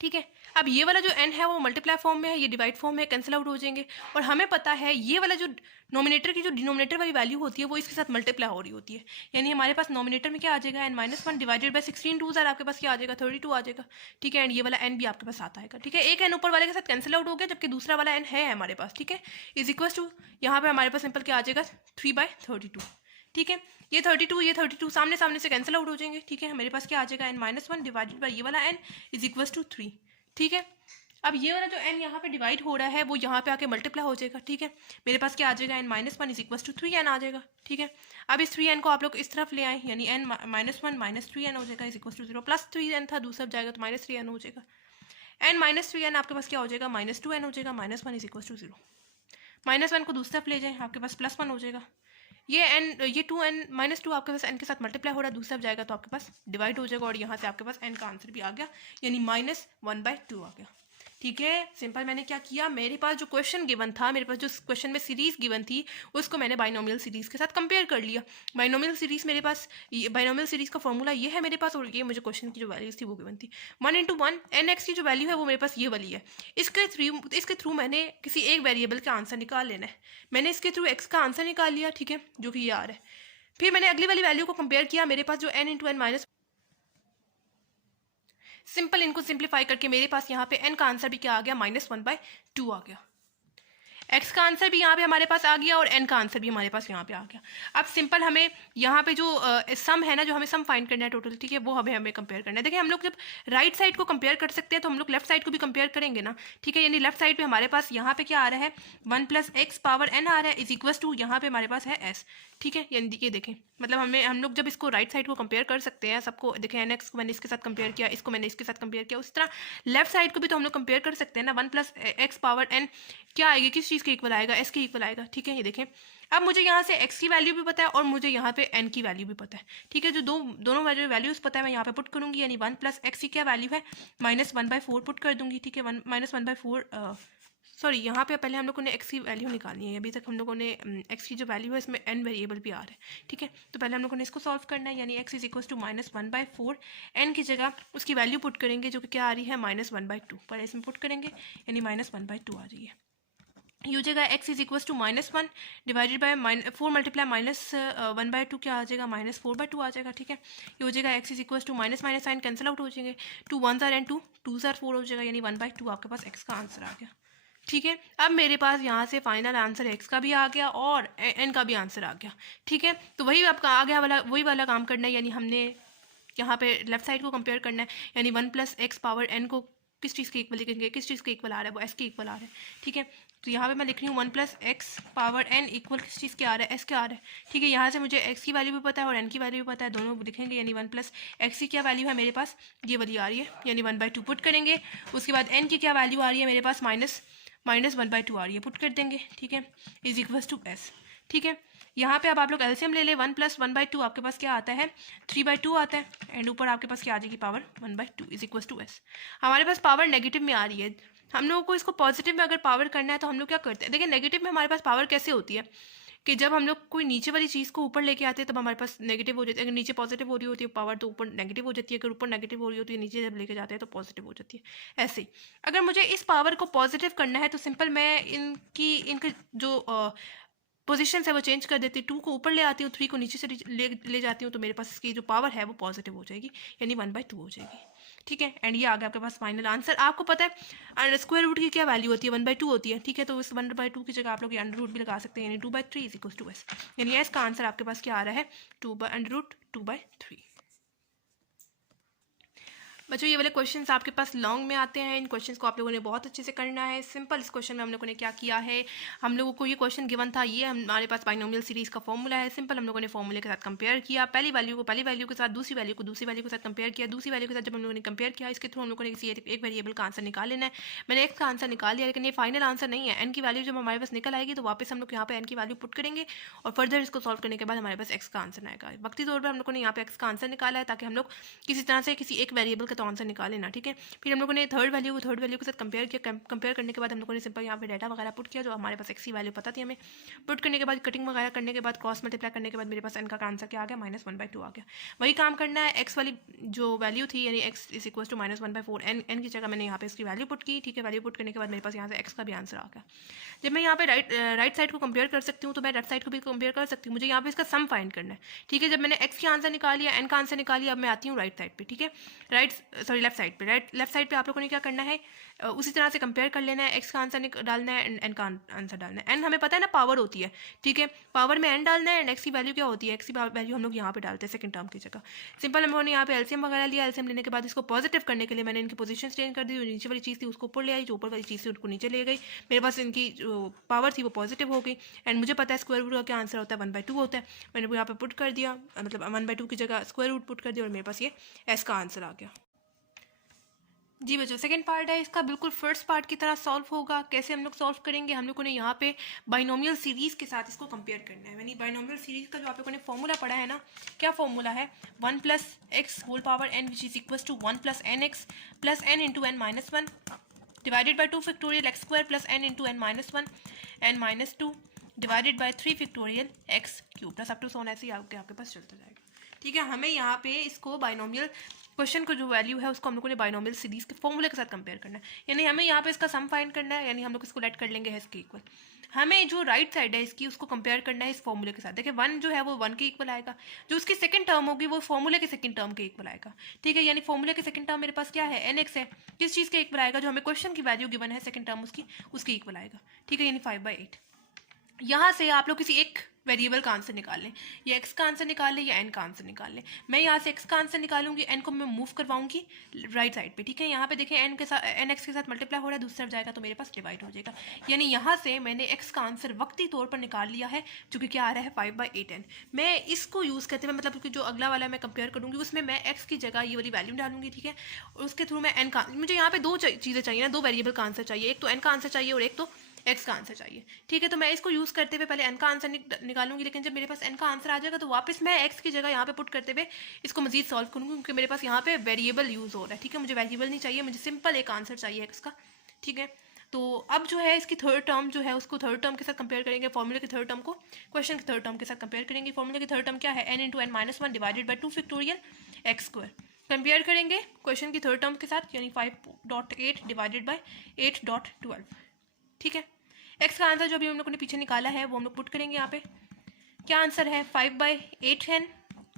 ठीक है, अब ये वाला जो n है वो मल्टीप्लाई फॉर्म में है, ये डिवाइड फॉर्म में कैंसिल आउट हो जाएंगे, और हमें पता है ये वाला जो नोमिनेटर की जो डिनोमिनेटर वाली वैल्यू होती है वो इसके साथ मल्टीप्लाई हो रही होती है। यानी हमारे पास नोमिनेटर में क्या आ जाएगा, n-1 डिवाइडेड बाई 16 2 आपके पास क्या आ जाएगा, 32 आ जाएगा। ठीक है, एंड ये वाला n भी आपके पास आता है। ठीक है, एक n ऊपर वाले के साथ कैंसिल आउट हो गया, जबकि दूसरा वाला n है हमारे पास। ठीक है, इज इक्वल टू यहाँ पे हमारे पास सिंपल क्या आ जाएगा, 3/32। ठीक है, ये 32 सामने सामने से कैंसिल आउट हो जाएंगे। ठीक है, मेरे पास क्या आ जाएगा, n-1 डिवाइडेड बाई ये वाला n इज इक्वल टू 3। ठीक है, अब ये वाला जो n यहाँ पे डिवाइड हो रहा है वो यहाँ पे आके मल्टीप्लाई हो जाएगा। ठीक है, मेरे पास क्या आ जाएगा, n-1 is equal to 3n आ जाएगा। ठीक है, अब इस 3n को आप लोग इस तरफ ले आए, यानी n-1 -3n हो जाएगा, is equal to 0, plus 3n था दूसरा जाएगा तो -3n हो जाएगा, n -3n आपके पास क्या हो जाएगा, -2n हो जाएगा, -1 इज इक्वल टू 0। -1 को दूसरी तरफ ले जाएं, आपके पास +1 हो जाएगा। ये 2n -2 आपके पास n के साथ मल्टीप्लाई हो रहा है, दूसरी तरफ जाएगा तो आपके पास डिवाइड हो जाएगा और यहाँ से आपके पास n का आंसर भी आ गया, यानी -1/2 आ गया। ठीक है, सिंपल। मैंने क्या किया, मेरे पास जो क्वेश्चन गिवन था, मेरे पास जो क्वेश्चन में सीरीज गिवन थी, उसको मैंने बाइनोमियल सीरीज के साथ कंपेयर कर लिया। बाइनोमियल सीरीज मेरे पास, बाइनोमियल सीरीज का फॉर्मूला ये है मेरे पास, और ये मुझे क्वेश्चन की जो वैल्यूज थी वो गिवन थी। 1 × 1 nx की जो वैल्यू है वो मेरे पास ये वाली है। इसके थ्रू मैंने किसी एक वेरिएबल का आंसर निकाल लेना है। मैंने इसके थ्रू x का आंसर निकाल लिया, ठीक है, जो कि ये आ रहा है। फिर मैंने अगली वाली वैल्यू को कंपेयर किया, मेरे पास जो n × n माइनस, सिंपल इनको सिंप्लीफाई करके मेरे पास यहाँ पे n का आंसर भी क्या आ गया, -1/2 आ गया। x का आंसर भी यहाँ पे हमारे पास आ गया और n का आंसर भी हमारे पास यहाँ पे आ गया। अब सिंपल हमें यहाँ पे जो सम है ना, जो हमें सम फाइंड करना है टोटल, ठीक है, वो हमें कंपेयर करना है। देखिए, हम लोग जब राइट साइड को कंपेयर कर सकते हैं तो हम लोग लेफ्ट साइड को भी कंपेयर करेंगे ना, ठीक है। यानी लेफ्ट साइड पे हमारे पास यहाँ पे क्या आ रहा है, 1 + x पावर n आ रहा है, = यहाँ पे हमारे पास है s, ठीक है। यानी ये देखें, मतलब हम लोग जब इसको राइट साइड को कंपेयर कर सकते हैं, सबको देखें, nx को मैंने इसके साथ कंपेयर किया, इसको मैंने इसके साथ कंपेयर किया, उस तरह लेफ्ट साइड को भी तो हम लोग कंपेयर कर सकते हैं ना। 1 + x पावर n क्या आएगी, किस चीज़ के इक्वल आएगा, s के इक्वल आएगा, ठीक है। ये देखें, अब मुझे यहाँ से x की वैल्यू भी पता है और मुझे यहाँ पे n की वैल्यू भी पता है, ठीक है। जो दोनों वैल्यूज पता है मैं यहाँ पे पुट करूँगी, यानी 1 + x की क्या वैल्यू है, -1/4 पुट कर दूंगी, ठीक है। -1/4 सॉरी, यहाँ पे पहले हम लोगों ने x की वैल्यू निकालनी है। अभी तक हम लोगों ने x की जो वैल्यू है इसमें n वेरिएबल भी आ रहा है, ठीक है। तो पहले हम लोगों ने इसको सॉल्व करना है, यानी x = -1/4, n की जगह उसकी वैल्यू पुट करेंगे जो कि क्या आ रही है, -1/2, पर इसमें पुट करेंगे यानी -1/2 आ रही है। ये हो जाएगा x = -1 डिवाइडेड बाय 4 मल्टीप्लाई -1/2 क्या आ जाएगा, -4/2 आ जाएगा, ठीक है। ये हो जाएगा x = साइन कैंसिल आउट हो जाएंगे, 2 1s are 2 2s are 4 हो जाएगा, यानी 1/2 आपके पास x का आंसर आ गया, ठीक है। अब मेरे पास यहाँ से फाइनल आंसर x का भी आ गया और n का भी आंसर आ गया, ठीक है। तो वही आपका आ गया वाला, वही वाला काम करना है, यानी हमने यहाँ पे लेफ्ट साइड को कंपेयर करना है, यानी 1 + x पावर n को किस चीज़ के इक्वल लिखेंगे, किस चीज़ के इक्वल आ रहा है, वो s के इक्वल आ रहा है, ठीक है। तो यहाँ पे मैं लिख रही हूँ 1 + x पावर n इक्वल किस चीज़ के आ रहा है, s के आ रहा है, ठीक है। यहाँ से मुझे x की वैल्यू भी पता है और n की वैल्यू भी पता है, दोनों लिखेंगे, यानी 1 + x की क्या वैल्यू है मेरे पास, ये वाली आ रही है, यानी 1/2 पुट करेंगे। उसके बाद n की क्या वैल्यू आ रही है मेरे पास, -1/2 आ रही है, पुट कर देंगे, ठीक है, = s, ठीक है। यहाँ पे अब आप लोग एलसीएम ले ले, 1 + 1/2 आपके पास क्या आता है, 3/2 आता है, एंड ऊपर आपके पास क्या आ जाएगी, पावर 1/2 = s। हमारे पास पावर नेगेटिव में आ रही है, हम लोगों को इसको पॉजिटिव में अगर पावर करना है तो हम लोग क्या करते हैं, देखिए नेगेटिव में हमारे पास पावर कैसे होती है कि जब हम लोग कोई नीचे वाली चीज़ को ऊपर लेके आते हैं तब हमारे पास नेगेटिव हो जाती है। अगर नीचे पॉजिटिव हो रही होती है पावर तो ऊपर नेगेटिव हो जाती है, अगर ऊपर नेगेटिव हो रही होती है नीचे जब लेके जाते हैं तो पॉजिटिव हो जाती है। ऐसे ही अगर मुझे इस पावर को पॉजिटिव करना है तो सिंपल मैं इनके जो पोजीशन है वो चेंज कर देती हूँ, 2 को ऊपर ले आती हूँ, 3 को नीचे से ले जाती हूँ, तो मेरे पास इसकी जो पावर है वो पॉजिटिव हो जाएगी, यानी 1/2 हो जाएगी, ठीक है। एंड ये आ गया आपके पास फाइनल आंसर। आपको पता है स्क्वायर रूट की क्या वैल्यू होती है, 1/2 होती है, ठीक है। तो इस 1/2 की जगह आप लोग अंडर रूट भी लगा सकते हैं, यानी 2/3 = s, यानी s का आंसर आपके पास क्या आ रहा है, √2/3। बच्चों, ये वाले क्वेश्चंस आपके पास लॉन्ग में आते हैं, इन क्वेश्चंस को आप लोगों ने बहुत अच्छे से करना है। सिंपल इस क्वेश्चन में हम लोगों ने क्या किया है, हम लोगों को ये क्वेश्चन गिवन था, ये हमारे पास बाइनोमियल सीरीज का फॉर्मूला है। सिंपल हम लोगों ने फॉर्मूले के साथ कंपेयर किया, पहली वैल्यू को पहली वैल्यू के साथ, दूसरी वैल्यू को दूसरी वैल्यू के साथ कंपेयर किया, दूसरी वैल्यू के साथ जब हम लोगों ने कंपेयर किया, इसके थ्रू हम लोगों ने किसी एक वेरिएबल का आंसर निकाल लेना है। मैंने x का आंसर निकाल लिया, लेकिन ये फाइनल आंसर नहीं है। n की वैल्यू जब हमारे पास निकल आएगी तो वापस हम लोग यहाँ पे n की वैल्यू पुट करेंगे और फर्दर इसको सॉल्व करने के बाद हमारे पास x का आंसर आएगा। वक्ती तौर पर हम लोगों ने यहाँ पे x का आंसर निकाला है ताकि हम लोग किसी तरह से किसी एक वेरिएबल का तो आंसर निकाले ना, ठीक है। फिर हम लोगों ने थर्ड वैल्यू के साथ कंपेयर किया, कंपेयर करने के बाद हम लोगों ने सिंपल यहाँ पे डाटा वगैरह पुट किया, जो हमारे पास x की वैल्यू पता थी हमें। पुट करने के बाद कटिंग वगैरह करने के बाद क्रॉस मल्टीप्लाई करने के बाद मेरे पास n का आंसर क्या आ गया, -1/2 आ गया। वही काम करना है, x वाली जो वैल्यू थी यानी x = -1/4, n की जगह मैंने यहाँ पे इसकी वैल्यू पुट की, ठीक है। वैल्यू पुट करने के बाद मेरे पास यहाँ से x का भी आंसर आ गया। जब मैं यहाँ पे राइट साइड को कंपेयर कर सकती हूँ तो मैं लेफ्ट साइड को भी कंपेयर कर सकती हूँ। मुझे यहाँ पे इसका सम फाइंड करना है, ठीक है। जब मैंने x का आंसर निकाल लिया, n का आंसर निकाल लिया, अब मैं आती हूँ राइट साइड पे, ठीक है। लेफ्ट साइड पे लेफ्ट साइड पे आप लोगों ने क्या करना है, उसी तरह से कंपेयर कर लेना है, x का आंसर डालना है, n का आंसर डालना है। n हमें पता है ना पावर होती है, ठीक है। पावर में n डालना है एंड x की वैल्यू क्या होती है, x की वैल्यू हम लोग यहाँ पे डालते हैं सेकंड टर्म की जगह। सिंपल हम लोगों ने यहाँ पे एलसीएम वगैरह लिया, एलसीएम लेने के बाद इसको पॉजिटिव करने के लिए मैंने इनकी पोजीशन चेंज कर दी, जो नीचे वाली चीज़ थी उसको ऊपर ले आई, जो ऊपर वाली चीज़ थी उसको नीचे ले गई, मेरे पास इनकी जो पावर थी वो पॉजिटिव हो गई। एंड मुझे पता है स्क्वायर रूट का क्या आंसर होता है, 1/2 होता है। मैंने वो यहाँ पे पुट कर दिया, मतलब 1/2 की जगह स्क्वायर रूट पुट कर दिया और मेरे पास ये s का आंसर आ गया। जी बच्चों, सेकंड पार्ट है इसका, बिल्कुल फर्स्ट पार्ट की तरह सॉल्व होगा। कैसे हम लोग सॉल्व करेंगे, हम लोगों ने यहाँ पे बाइनोमियल सीरीज के साथ इसको कंपेयर करना है। यानी बाइनोमियल सीरीज का जो आप लोगों ने फॉर्मूला पढ़ा है ना, क्या फॉर्मूला है, 1 + x whole power n which is equal to 1 + nx + n into n minus 1 divided by 2 factorial x square + n into n minus 1 n minus 2 divided by 3 factorial x cube plus up to so on, ऐसे ही आपके पास चलता जाएगा। ठीक है, हमें यहाँ पे इसको बाइनोमियल क्वेश्चन को जो वैल्यू है उसको हम लोगों ने बाइनोमियल सीरीज के फॉर्मूले के साथ कंपेयर करना है। यानी हमें यहाँ पे इसका सम फाइंड करना है, यानी हम लोग इसको लेट कर लेंगे है इसके इक्वल। हमें जो राइट साइड है इसकी उसको कंपेयर करना है इस फॉर्मूले के साथ। देखिए 1 जो है वो 1 के इक्वल आएगा, जो उसकी सेकंड टर्म होगी वो फॉर्मूले के सेकंड टर्म के इक्वल आएगा। ठीक है, यानी फॉर्मूले के सेकंड टर्म मेरे पास क्या है, nx है, किस चीज़ के इक्वल आएगा, जो हमें क्वेश्चन की वैल्यू गिवन है सेकंड टर्म उसकी इक्वल आएगा। ठीक है, यानी 5/8। यहाँ से आप लोग किसी एक वेरिएबल का आंसर निकाल लें, या x का आंसर निकाल लें या n का आंसर निकाल लें। मैं यहाँ से x का आंसर निकालूंगी, n को मैं मूव करवाऊंगी राइट साइड पे। ठीक है, यहाँ पे देखें n के साथ nx के साथ मल्टीप्लाई हो रहा है, दूसरी तरफ जाएगा तो मेरे पास डिवाइड हो जाएगा। यानी यहाँ से मैंने x का आंसर वक्ती तौर पर निकाल लिया है, जो कि क्या आ रहा है 5/8n। मैं इसको यूज़ करते हुए, मतलब कि जो अगला वाला मैं कंपेयर करूँगी उसमें मैं x की जगह ये वाली वैल्यू डालूंगी। ठीक है, और उसके थ्रू मैं n का, मुझे यहाँ पे दो चीज़ें चाहिए ना, दो वेरिएबल का आंसर चाहिए, एक तो n का आंसर चाहिए और एक तो x का आंसर चाहिए। ठीक है, तो मैं इसको यूज़ करते हुए पहले n का आंसर निकालूंगी, लेकिन जब मेरे पास n का आंसर आ जाएगा तो वापस मैं x की जगह यहाँ पे पुट करते हुए इसको मजीद सॉल्व करूँगी, क्योंकि मेरे पास यहाँ पे वेरिएबल यूज़ हो रहा है। ठीक है, मुझे वेरिएबल नहीं चाहिए, मुझे सिंपल एक आंसर चाहिए x का। ठीक है, तो अब जो है इसकी थर्ड टर्म जो है उसको थर्ड टर्म के साथ कंपेयर करेंगे, फॉर्मूले की थर्ड टर्म को क्वेश्चन की थर्ड टर्म के साथ कंपेयर करेंगे। फॉर्मूले की थर्ड टर्म क्या है, n into n minus 1 divided by 2 factorial x square. Compare करेंगे क्वेश्चन की थर्ड टर्म के साथ, यानी 5.8 डिवाइडेड बाई 8.12। ठीक है, x का आंसर जो अभी हम लोगों ने पीछे निकाला है वो हम लोग पुट करेंगे यहाँ पे। क्या आंसर है, 5/8n,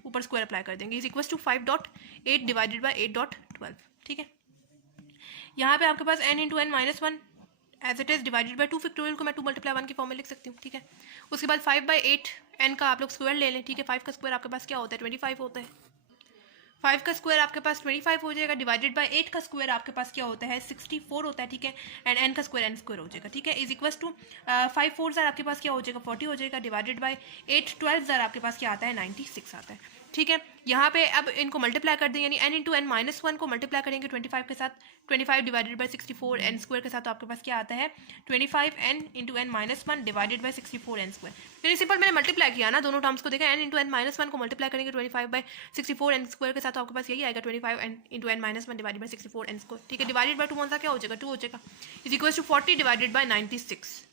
ऊपर स्क्वायर अप्लाई कर देंगे, is equal to 5.8 divided by 8.12। ठीक है, यहाँ पे आपके पास n into n minus 1 as it is divided by 2 factorial को मैं 2 × 1 की फॉर्म में लिख सकती हूँ। ठीक है, उसके बाद 5/8n का आप लोग स्क्वायर ले लें। ठीक है, 5 का स्क्वायर आपके पास क्या होता है, 25 होता है। 5 का स्क्वायर आपके पास 25 हो जाएगा, डिवाइडेड बाय 8 का स्क्वायर आपके पास क्या होता है, 64 होता है। ठीक है, एंड n का स्क्वायर n स्क्वायर हो जाएगा। ठीक है, इज इक्वल टू 5 4 ज़ार आपके पास क्या हो जाएगा, 40 हो जाएगा, डिवाइडेड बाय 8 12 ज़ार आपके पास क्या आता है, 96 आता है। ठीक है, यहाँ पे अब इनको मल्टीप्लाई कर दें, यानी n इंटू n माइनस 1 को मल्टीप्लाई करेंगे 25 के साथ, 25 डिवाइडेड बाई 64 n स्क्वायर के साथ, तो आपके पास क्या आता है 25n into n minus 1 divided by 64 n square. यानी सिंपल मैंने मल्टीप्लाई किया ना दोनों टर्म्स को, देखा n इंटू n माइनस 1 को मल्टीप्लाई करेंगे 25 बाई 64 n स्क्वायर के साथ, तो आपके पास यही आएगा 25 n into n minus 1 divided by 64 n square. ठीक है, डिवाइडेड बाई 2 कौन सा क्या हो जाएगा, 2 हो जाएगा, is equal to 40 divided by 96।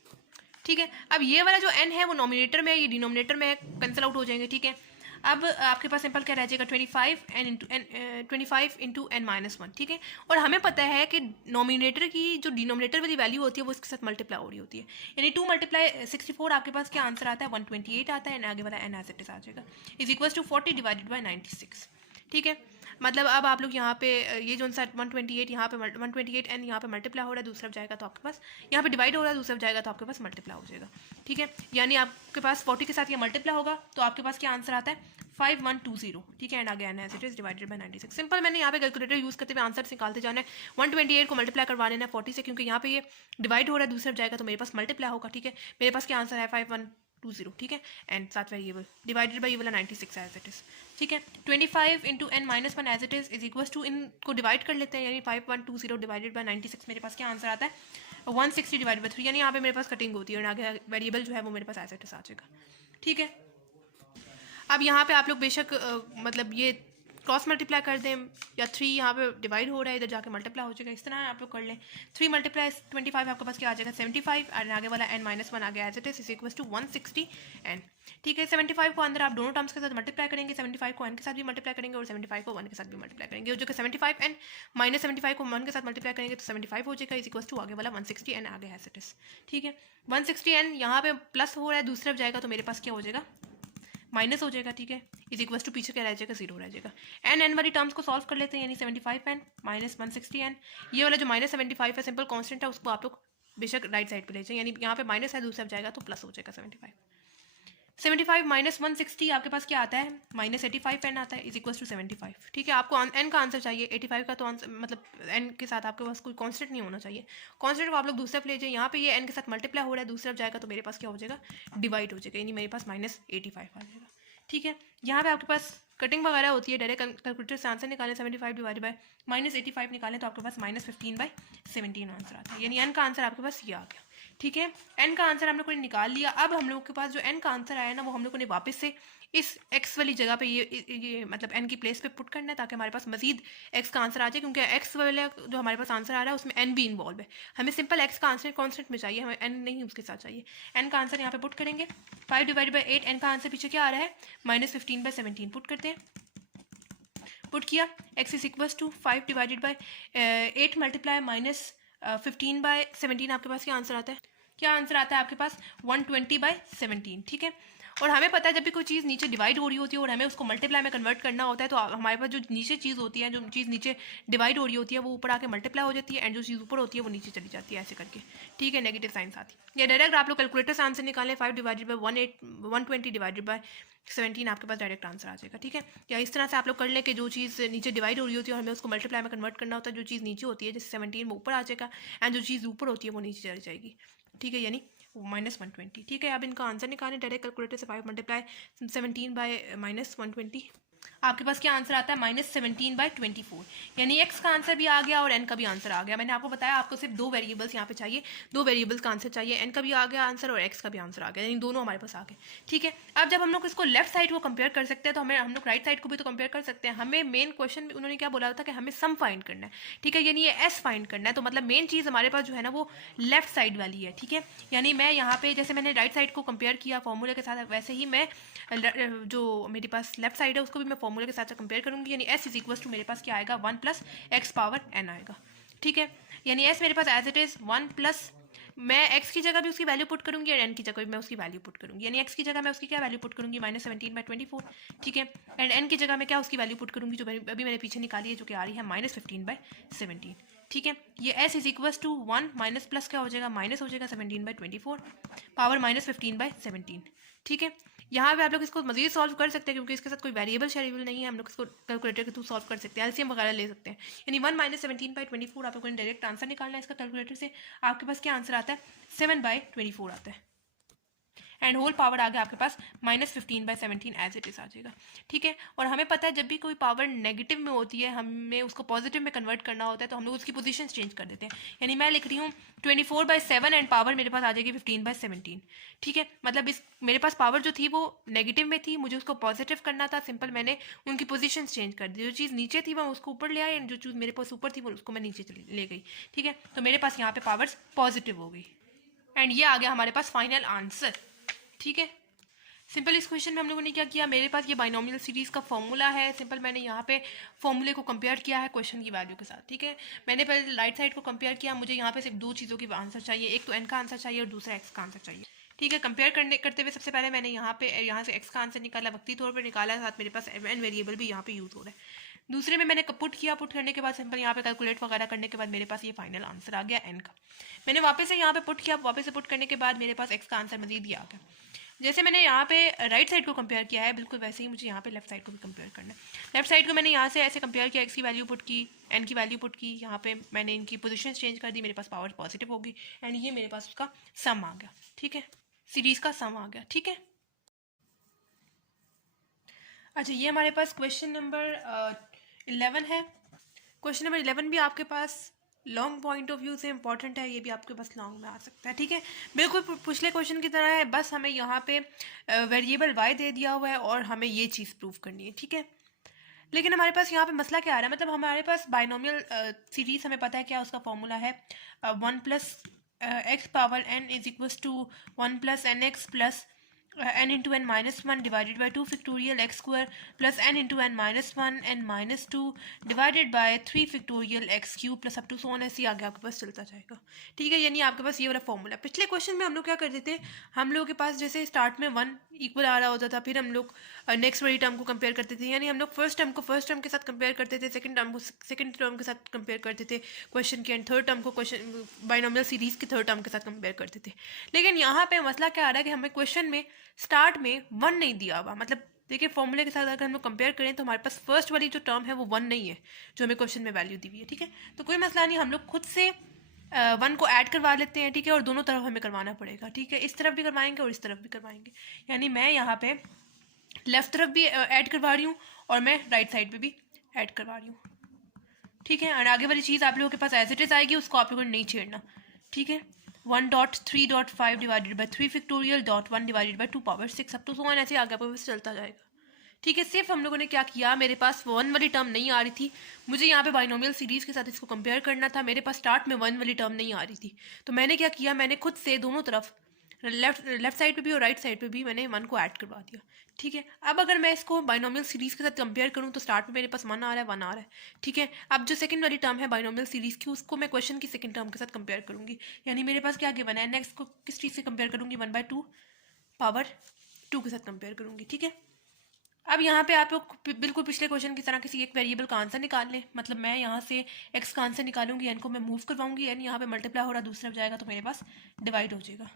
ठीक है, अब ये वाला जो n है वो नॉमिनेटर में है, ये डिनोमिनेटर में है, कैंसिल आउट हो जाएंगे। ठीक है, अब आपके पास सिंपल क्या रह जाएगा, 25 इंटू n माइनस 1। ठीक है, और हमें पता है कि नॉमिनेटर की जो डिनोमिनेटर वाली वैल्यू होती है वो इसके साथ मल्टीप्लाई हो रही होती है, यानी 2 × 64 आपके पास क्या आंसर आता है, 128 आता है, एंड आगे वाला n एज इट इज आ जाएगा, is equal to 40 divided by 96। ठीक है, मतलब अब आप लोग यहाँ पे ये जो सा 128 यहाँ पे 128 n यहाँ पे मल्टीप्लाई हो रहा है, दूसरा जाएगा तो आपके पास यहाँ पे डिवाइड हो रहा है, दूसरा जाएगा तो आपके पास मल्टीप्लाई हो जाएगा। ठीक है, यानी आपके पास 40 के साथ ये मल्टीप्लाई होगा तो आपके पास क्या आंसर आता है, 5120। ठीक है, एंड आगे as it is divided by 96। Simple मैंने यहाँ पे कैलकुलेटर यूज़ करते हुए आंसर निकालते जाना है। 128 को मल्टीप्लाई करवा लेना है 40 से, क्योंकि यहाँ पे ये डिवाइड हो रहा है, दूसरा जाएगा तो मेरे पास मल्टीप्लाई होगा। ठीक है, मेरे पास क्या आंसर है 5120। ठीक है, एंड साथ वेरिएबल डिवाइडेड बाई ये वाला 96 एज इट इज। ठीक है, 25 into n minus 1 as it is equal to, इनको डिवाइड कर लेते हैं, यानी 5120 डिवाइडेड बाई 96, मेरे पास क्या आंसर आता है 160 डिवाइडेड बाई 3, यानी यहाँ पे मेरे पास कटिंग होती है और आगे वेरिएबल जो है वो मेरे पास एज इट इज आ जाएगा। ठीक है, अब यहाँ पे आप लोग बेशक मतलब ये क्रॉस मल्टीप्लाई कर दें, या 3 यहाँ पे डिवाइड हो रहा है, इधर जाके मल्टीप्लाई हो जाएगा, इस तरह आप लोग कर लें। 3 × 25 आपके पास क्या आ जाएगा 75, और आगे वाला n माइनस 1 आ गया as it is equal to 160 n। ठीक है, 75 को अंदर आप दोनों टर्म्स के साथ मल्टीप्लाई करेंगे, 75 को n के साथ भी मल्टीप्लाई करेंगे और 75 को 1 के साथ भी मल्टीप्लाई करेंगे, और जो कि 75 n माइनस 75 को 1 के साथ मल्टीप्लाई करेंगे तो 75 हो जाएगा, इज इक्वल टू आगे वाला 160 n आ गया एज इट इज। ठीक है, 160 n यहाँ पे प्लस हो रहा है, दूसरे जाएगा तो मेरे पास क्या हो जाएगा, माइनस हो जाएगा। ठीक है, इज इक्वल टू पीछे क्या रह जाएगा, 0 रह जाएगा। n वाली टर्म्स को सॉल्व कर लेते हैं, यानी 75n माइनस 160n, ये वाला जो माइनस 75 है सिंपल कांस्टेंट है, उसको आप लोग बेशक राइट साइड पे ले जाएं, यानी यहाँ पे माइनस है, दूसरा जाएगा तो प्लस हो जाएगा 75 माइनस 160 आपके पास क्या आता है, माइनस 85 n आता है, इज इक्वल टू 75। ठीक है, आपको n का आंसर चाहिए, 85 का तो आंसर मतलब n के साथ आपके पास कोई कांस्टेंट नहीं होना चाहिए, कांस्टेंट को आप लोग दूसरे पे ले जाइए, यहाँ पे ये n के साथ मल्टीप्लाई हो रहा है, दूसरा जाएगा तो मेरे पास क्या हो जाएगा, डिवाइड हो जाएगा, यानी मेरे पास माइनस 85 आ जाएगा। ठीक है, यहाँ पे आपके पास कटिंग वगैरह होती है, डायरेक्ट कैलकुलेटर से आंसर निकालें 75 डिवाइडेड बाय -85 निकालें तो आपके पास -15/17 आंसर आता है, यानी एन का आंसर आपके पास ये आ गया। ठीक है, एन का आंसर हम लोग ने निकाल लिया। अब हम लोग के पास जो एन का आंसर आया ना वो हम लोगों ने वापस से इस एक्स वाली जगह पे ये मतलब एन की प्लेस पे पुट करना है ताकि हमारे पास मजीद एक्स का आंसर आ जाए, क्योंकि एक्स वाला जो हमारे पास आंसर आ रहा है उसमें एन भी इन्वॉल्व है। हमें सिंपल एक्स का आंसर कॉन्स्टेंट में चाहिए, हमें एन नहीं उसके साथ चाहिए। एन का आंसर यहाँ पे पुट करेंगे 5 डिवाइड बाई 8, एन का आंसर पीछे क्या आ रहा है -15/17 पुट करते हैं। पुट किया x is equals to 5 divided by 8 multiply -15/17 आपके पास क्या आंसर आता है? क्या आंसर आता है आपके पास 120/17। ठीक है, और हमें पता है जब भी कोई चीज़ नीचे डिवाइड हो रही होती है और हमें उसको मल्टीप्लाई में कन्वर्ट करना होता है तो हमारे पास जो नीचे चीज़ होती है, जो चीज़ नीचे डिवाइड हो रही होती है वो ऊपर आके मल्टीप्लाई हो जाती है, एंड जो चीज़ ऊपर होती है वो नीचे चली जाती है, ऐसे करके। ठीक है, नेगेटिव साइन साथ ही। या डायरेक्ट आप लोग कैलकुलेटर से आंसर निकालें 5 डिवाइडेड बाई 120 डिवाइडेड बाई 17 आपके पास डायरेक्ट आंसर आ जाएगा। ठीक है, या इस तरह से आप लोग कर लें कि जो चीज़ नीचे डिवाइड हो रही होती है और हमें उसको मल्टीप्लाई में कन्वर्ट करना होता है, जो चीज़ नीचे होती है जैसे 17 वो ऊपर आ जाएगा, एंड जो चीज़ ऊपर होती है वो नीचे चली जाएगी। ठीक है, यानी -120। ठीक है, अब इनका आंसर निकालें डायरेक्ट कैलकुलेटर से 5 मल्टीप्लाई 17 बाय -120, आपके पास क्या आंसर आता है -17/24, यानी एक्स का आंसर भी आ गया और एन का भी आंसर आ गया। मैंने आपको बताया आपको सिर्फ दो वेरिएबल्स यहाँ पे चाहिए, दो वेरिएबल्स का आंसर चाहिए, एन का भी आ गया आंसर और एक्स का भी आंसर आ गया, यानी दोनों हमारे पास आ गए। ठीक है, अब जब हम लोग इसको लेफ्ट साइड को कंपेयर कर सकते हैं तो हम लोग राइट साइड को भी तो कंपेयर कर सकते हैं। हमें मेन क्वेश्चन में उन्होंने क्या बोला था कि हमें सम फाइंड करना है। ठीक है, यानी ये एस फाइंड करना है, तो मतलब मेन चीज़ हमारे पास जो है ना वो लेफ्ट साइड वाली है। ठीक है, यानी मैं यहाँ पे जैसे मैंने राइट साइड को कंपेयर किया फॉर्मूले के साथ, वैसे ही मैं जो मेरे पास लेफ्ट साइड है उसको भी मैं फॉर्मूले के साथ कंपेयर करूंगी, यानी s इज इक्वल टू मेरे पास क्या आएगा 1 + x⁻n आएगा। ठीक है, यानी s मेरे पास एज इट इज 1+, मैं x की जगह भी उसकी वैल्यू पुट करूंगी और n की जगह भी मैं उसकी वैल्यू पुट करूंगी, यानी x की जगह मैं उसकी क्या वैल्यू पुट करूंगी -17/24। ठीक है, एंड n की जगह मैं क्या उसकी वैल्यू पुट करूंगी जो अभी मैंने पीछे निकाली है, जो कि आ रही है -15/17। ठीक है, ये s is equal to 1 minus plus क्या हो जाएगा माइनस हो जाएगा 17/24 पावर -15/17। ठीक है, यहाँ पे आप लोग इसको मजीद सॉल्व कर सकते हैं क्योंकि इसके साथ कोई वेरिएबल शेरिएबल नहीं है, हम लोग इसको कैलकुलेटर के थ्रू सॉल्व कर सकते हैं, एलसीएम वगैरह ले सकते हैं। यानी 1 - 17/24 आप लोगों ने डायरेक्ट आंसर निकालना है इसका कैलकुलेटर से। आपके पास क्या आंसर आता है 7/24 आता है, एंड होल पावर आ गया आपके पास -15/17 एज इट इज आ जाएगा। ठीक है, और हमें पता है जब भी कोई पावर नेगेटिव में होती है हमें उसको पॉजिटिव में कन्वर्ट करना होता है तो हम लोग उसकी पोजीशन चेंज कर देते हैं। यानी मैं लिख रही हूँ 24/7 एंड पावर मेरे पास आ जाएगी 15/17। ठीक है, मतलब इस मेरे पास पावर जो थी वो नेगेटिव में थी, मुझे उसको पॉजिटिव करना था, सिंपल मैंने उनकी पोजीशन चेंज कर दी। जो चीज़ नीचे थी मैं उसको ऊपर ले आई, जो चीज़ मेरे पास ऊपर थी वो उसको मैं नीचे ले गई। ठीक है, तो मेरे पास यहाँ पे पावर्स पॉजिटिव हो गई, एंड ये आ गया हमारे पास फाइनल आंसर। ठीक है, सिंपल इस क्वेश्चन में हम लोगों ने क्या किया, मेरे पास ये बाइनोमियल सीरीज का फॉर्मूला है, सिंपल मैंने यहाँ पे फॉर्मूले को कंपेयर किया है क्वेश्चन की वैल्यू के साथ। ठीक है, मैंने पहले राइट साइड को कंपेयर किया, मुझे यहाँ पे सिर्फ दो चीज़ों की आंसर चाहिए, एक तो एन का आंसर चाहिए और दूसरा एक्स का आंसर चाहिए। ठीक है, कंपेयर करते हुए सबसे पहले मैंने यहाँ से एक्स का आंसर निकाला, वक्ती तौर पर निकाला, साथ मेरे पास एन वेरिएबल भी यहाँ पे यूज़ हो रहा है। दूसरे में मैंने पुट किया, पुट करने के बाद सिंपल यहाँ पे कैलकुलेट वगैरह करने के बाद मेरे पास ये फाइनल आंसर आ गया एन का। मैंने वापस से यहाँ पे पुट किया, वापस से पुट करने के बाद मेरे पास एक्स का आंसर मजीद ही आ गया। जैसे मैंने यहाँ पे राइट साइड को कंपेयर किया है बिल्कुल वैसे ही मुझे यहाँ पे लेफ्ट साइड को भी कंपेयर करना है। लेफ्ट साइड को मैंने यहाँ से ऐसे कंपेयर किया, एक्स की वैल्यू पुट की, एन की वैल्यू पुट की, यहाँ पे मैंने इनकी पोजीशन चेंज कर दी, मेरे पास पावर पॉजिटिव होगी, एंड ये मेरे पास उसका सम आ गया। ठीक है, सीरीज का सम आ गया। ठीक है, अच्छा ये हमारे पास क्वेश्चन नंबर 11 है। क्वेश्चन नंबर 11 भी आपके पास लॉन्ग पॉइंट ऑफ व्यू से इंपॉर्टेंट है, ये भी आपके पास लॉन्ग में आ सकता है। ठीक है, बिल्कुल पिछले क्वेश्चन की तरह है, बस हमें यहाँ पे वेरिएबल वाई दे दिया हुआ है और हमें ये चीज़ प्रूव करनी है। ठीक है, लेकिन हमारे पास यहाँ पे मसला क्या आ रहा है, मतलब हमारे पास बाइनोमियल सीरीज हमें पता है क्या उसका फॉर्मूला है 1 + x⁻n is equals to 1 + nx plus n into n minus 1 divided by 2 factorial x square plus n into n minus 1 n minus 2 divided by 3 factorial x cube plus up to so on, ऐसे आगे आपके पास चलता जाएगा। ठीक है, यानी आपके पास ये वाला फॉर्मूला। पिछले क्वेश्चन में हम लोग क्या करते थे, हम लोग के पास जैसे स्टार्ट में 1 इक्वल आ रहा होता था, फिर हम लोग नेक्स्ट वाली टर्म को कंपेयर करते थे, यानी हम लोग फर्स्ट टर्म को फर्स्ट टर्म के साथ कंपेयर करते थे, सेकंड टर्म को सेकंड टर्म के साथ कंपेयर करते थे क्वेश्चन के, एंड थर्ड टर्म को क्वेश्चन बाइनोमियल सीरीज के थर्ड टर्म के साथ कंपेयर करते थे। लेकिन यहाँ पे मसला क्या आ रहा है कि हमें क्वेश्चन में स्टार्ट में 1 नहीं दिया हुआ, मतलब देखिए फॉर्मूले के साथ अगर हम लोग कंपेयर करें तो हमारे पास फर्स्ट वाली जो टर्म है वो 1 नहीं है जो हमें क्वेश्चन में वैल्यू दी हुई है। ठीक है, तो कोई मसला नहीं, हम लोग खुद से 1 को ऐड करवा लेते हैं। ठीक है, और दोनों तरफ हमें करवाना पड़ेगा। ठीक है, इस तरफ भी करवाएंगे और इस तरफ भी करवाएंगे। यानी मैं यहाँ पे लेफ्ट तरफ भी ऐड करवा रही हूँ और मैं राइट साइड पे भी ऐड करवा रही हूँ, ठीक है। और आगे वाली चीज़ आप लोगों के पास एज इट इज़ आएगी, उसको आप लोगों ने नहीं छेड़ना, ठीक है। 1.3.5 divided by 3 factorial dot 1 divided by 2 power 6 up to so on, ऐसे आगे आपके पास चलता जाएगा, ठीक है। सिर्फ हम लोगों ने क्या किया, मेरे पास 1 वाली टर्म नहीं आ रही थी, मुझे यहाँ पे बाइनोमियल सीरीज़ के साथ इसको कंपेयर करना था, मेरे पास स्टार्ट में 1 वाली टर्म नहीं आ रही थी, तो मैंने क्या किया, मैंने खुद से दोनों तरफ लेफ्ट साइड पे भी और राइट साइड पे भी मैंने 1 को ऐड करवा दिया, ठीक है। अब अगर मैं इसको बाइनोमियल सीरीज़ के साथ कंपेयर करूँ तो स्टार्ट में मेरे पास 1 आ रहा है, 1 आ रहा है, ठीक है। अब जो सेकंड वाली टर्म है बाइनोमियल सीरीज़ की, उसको मैं क्वेश्चन की सेकंड टर्म के साथ कंपेयर करूँगी, यानी मेरे पास क्या गिवन है, नेक्स्ट को किस चीज़ से कंपेयर करूँगी, 1/2 पावर 2 के साथ कंपेयर करूँगी, ठीक है। अब यहाँ पे आप लोग बिल्कुल पिछले क्वेश्चन की तरह किसी एक वेरिएबल का आंसर निकाल लें, मतलब मैं यहाँ से एक्स का आंसर निकालूंगी, एन को मैं मूव करवाऊंगी, एन यहाँ पे मल्टीप्लाई हो रहा दूसरी तरफ जाएगा तो मेरे पास डिवाइड हो जाएगा,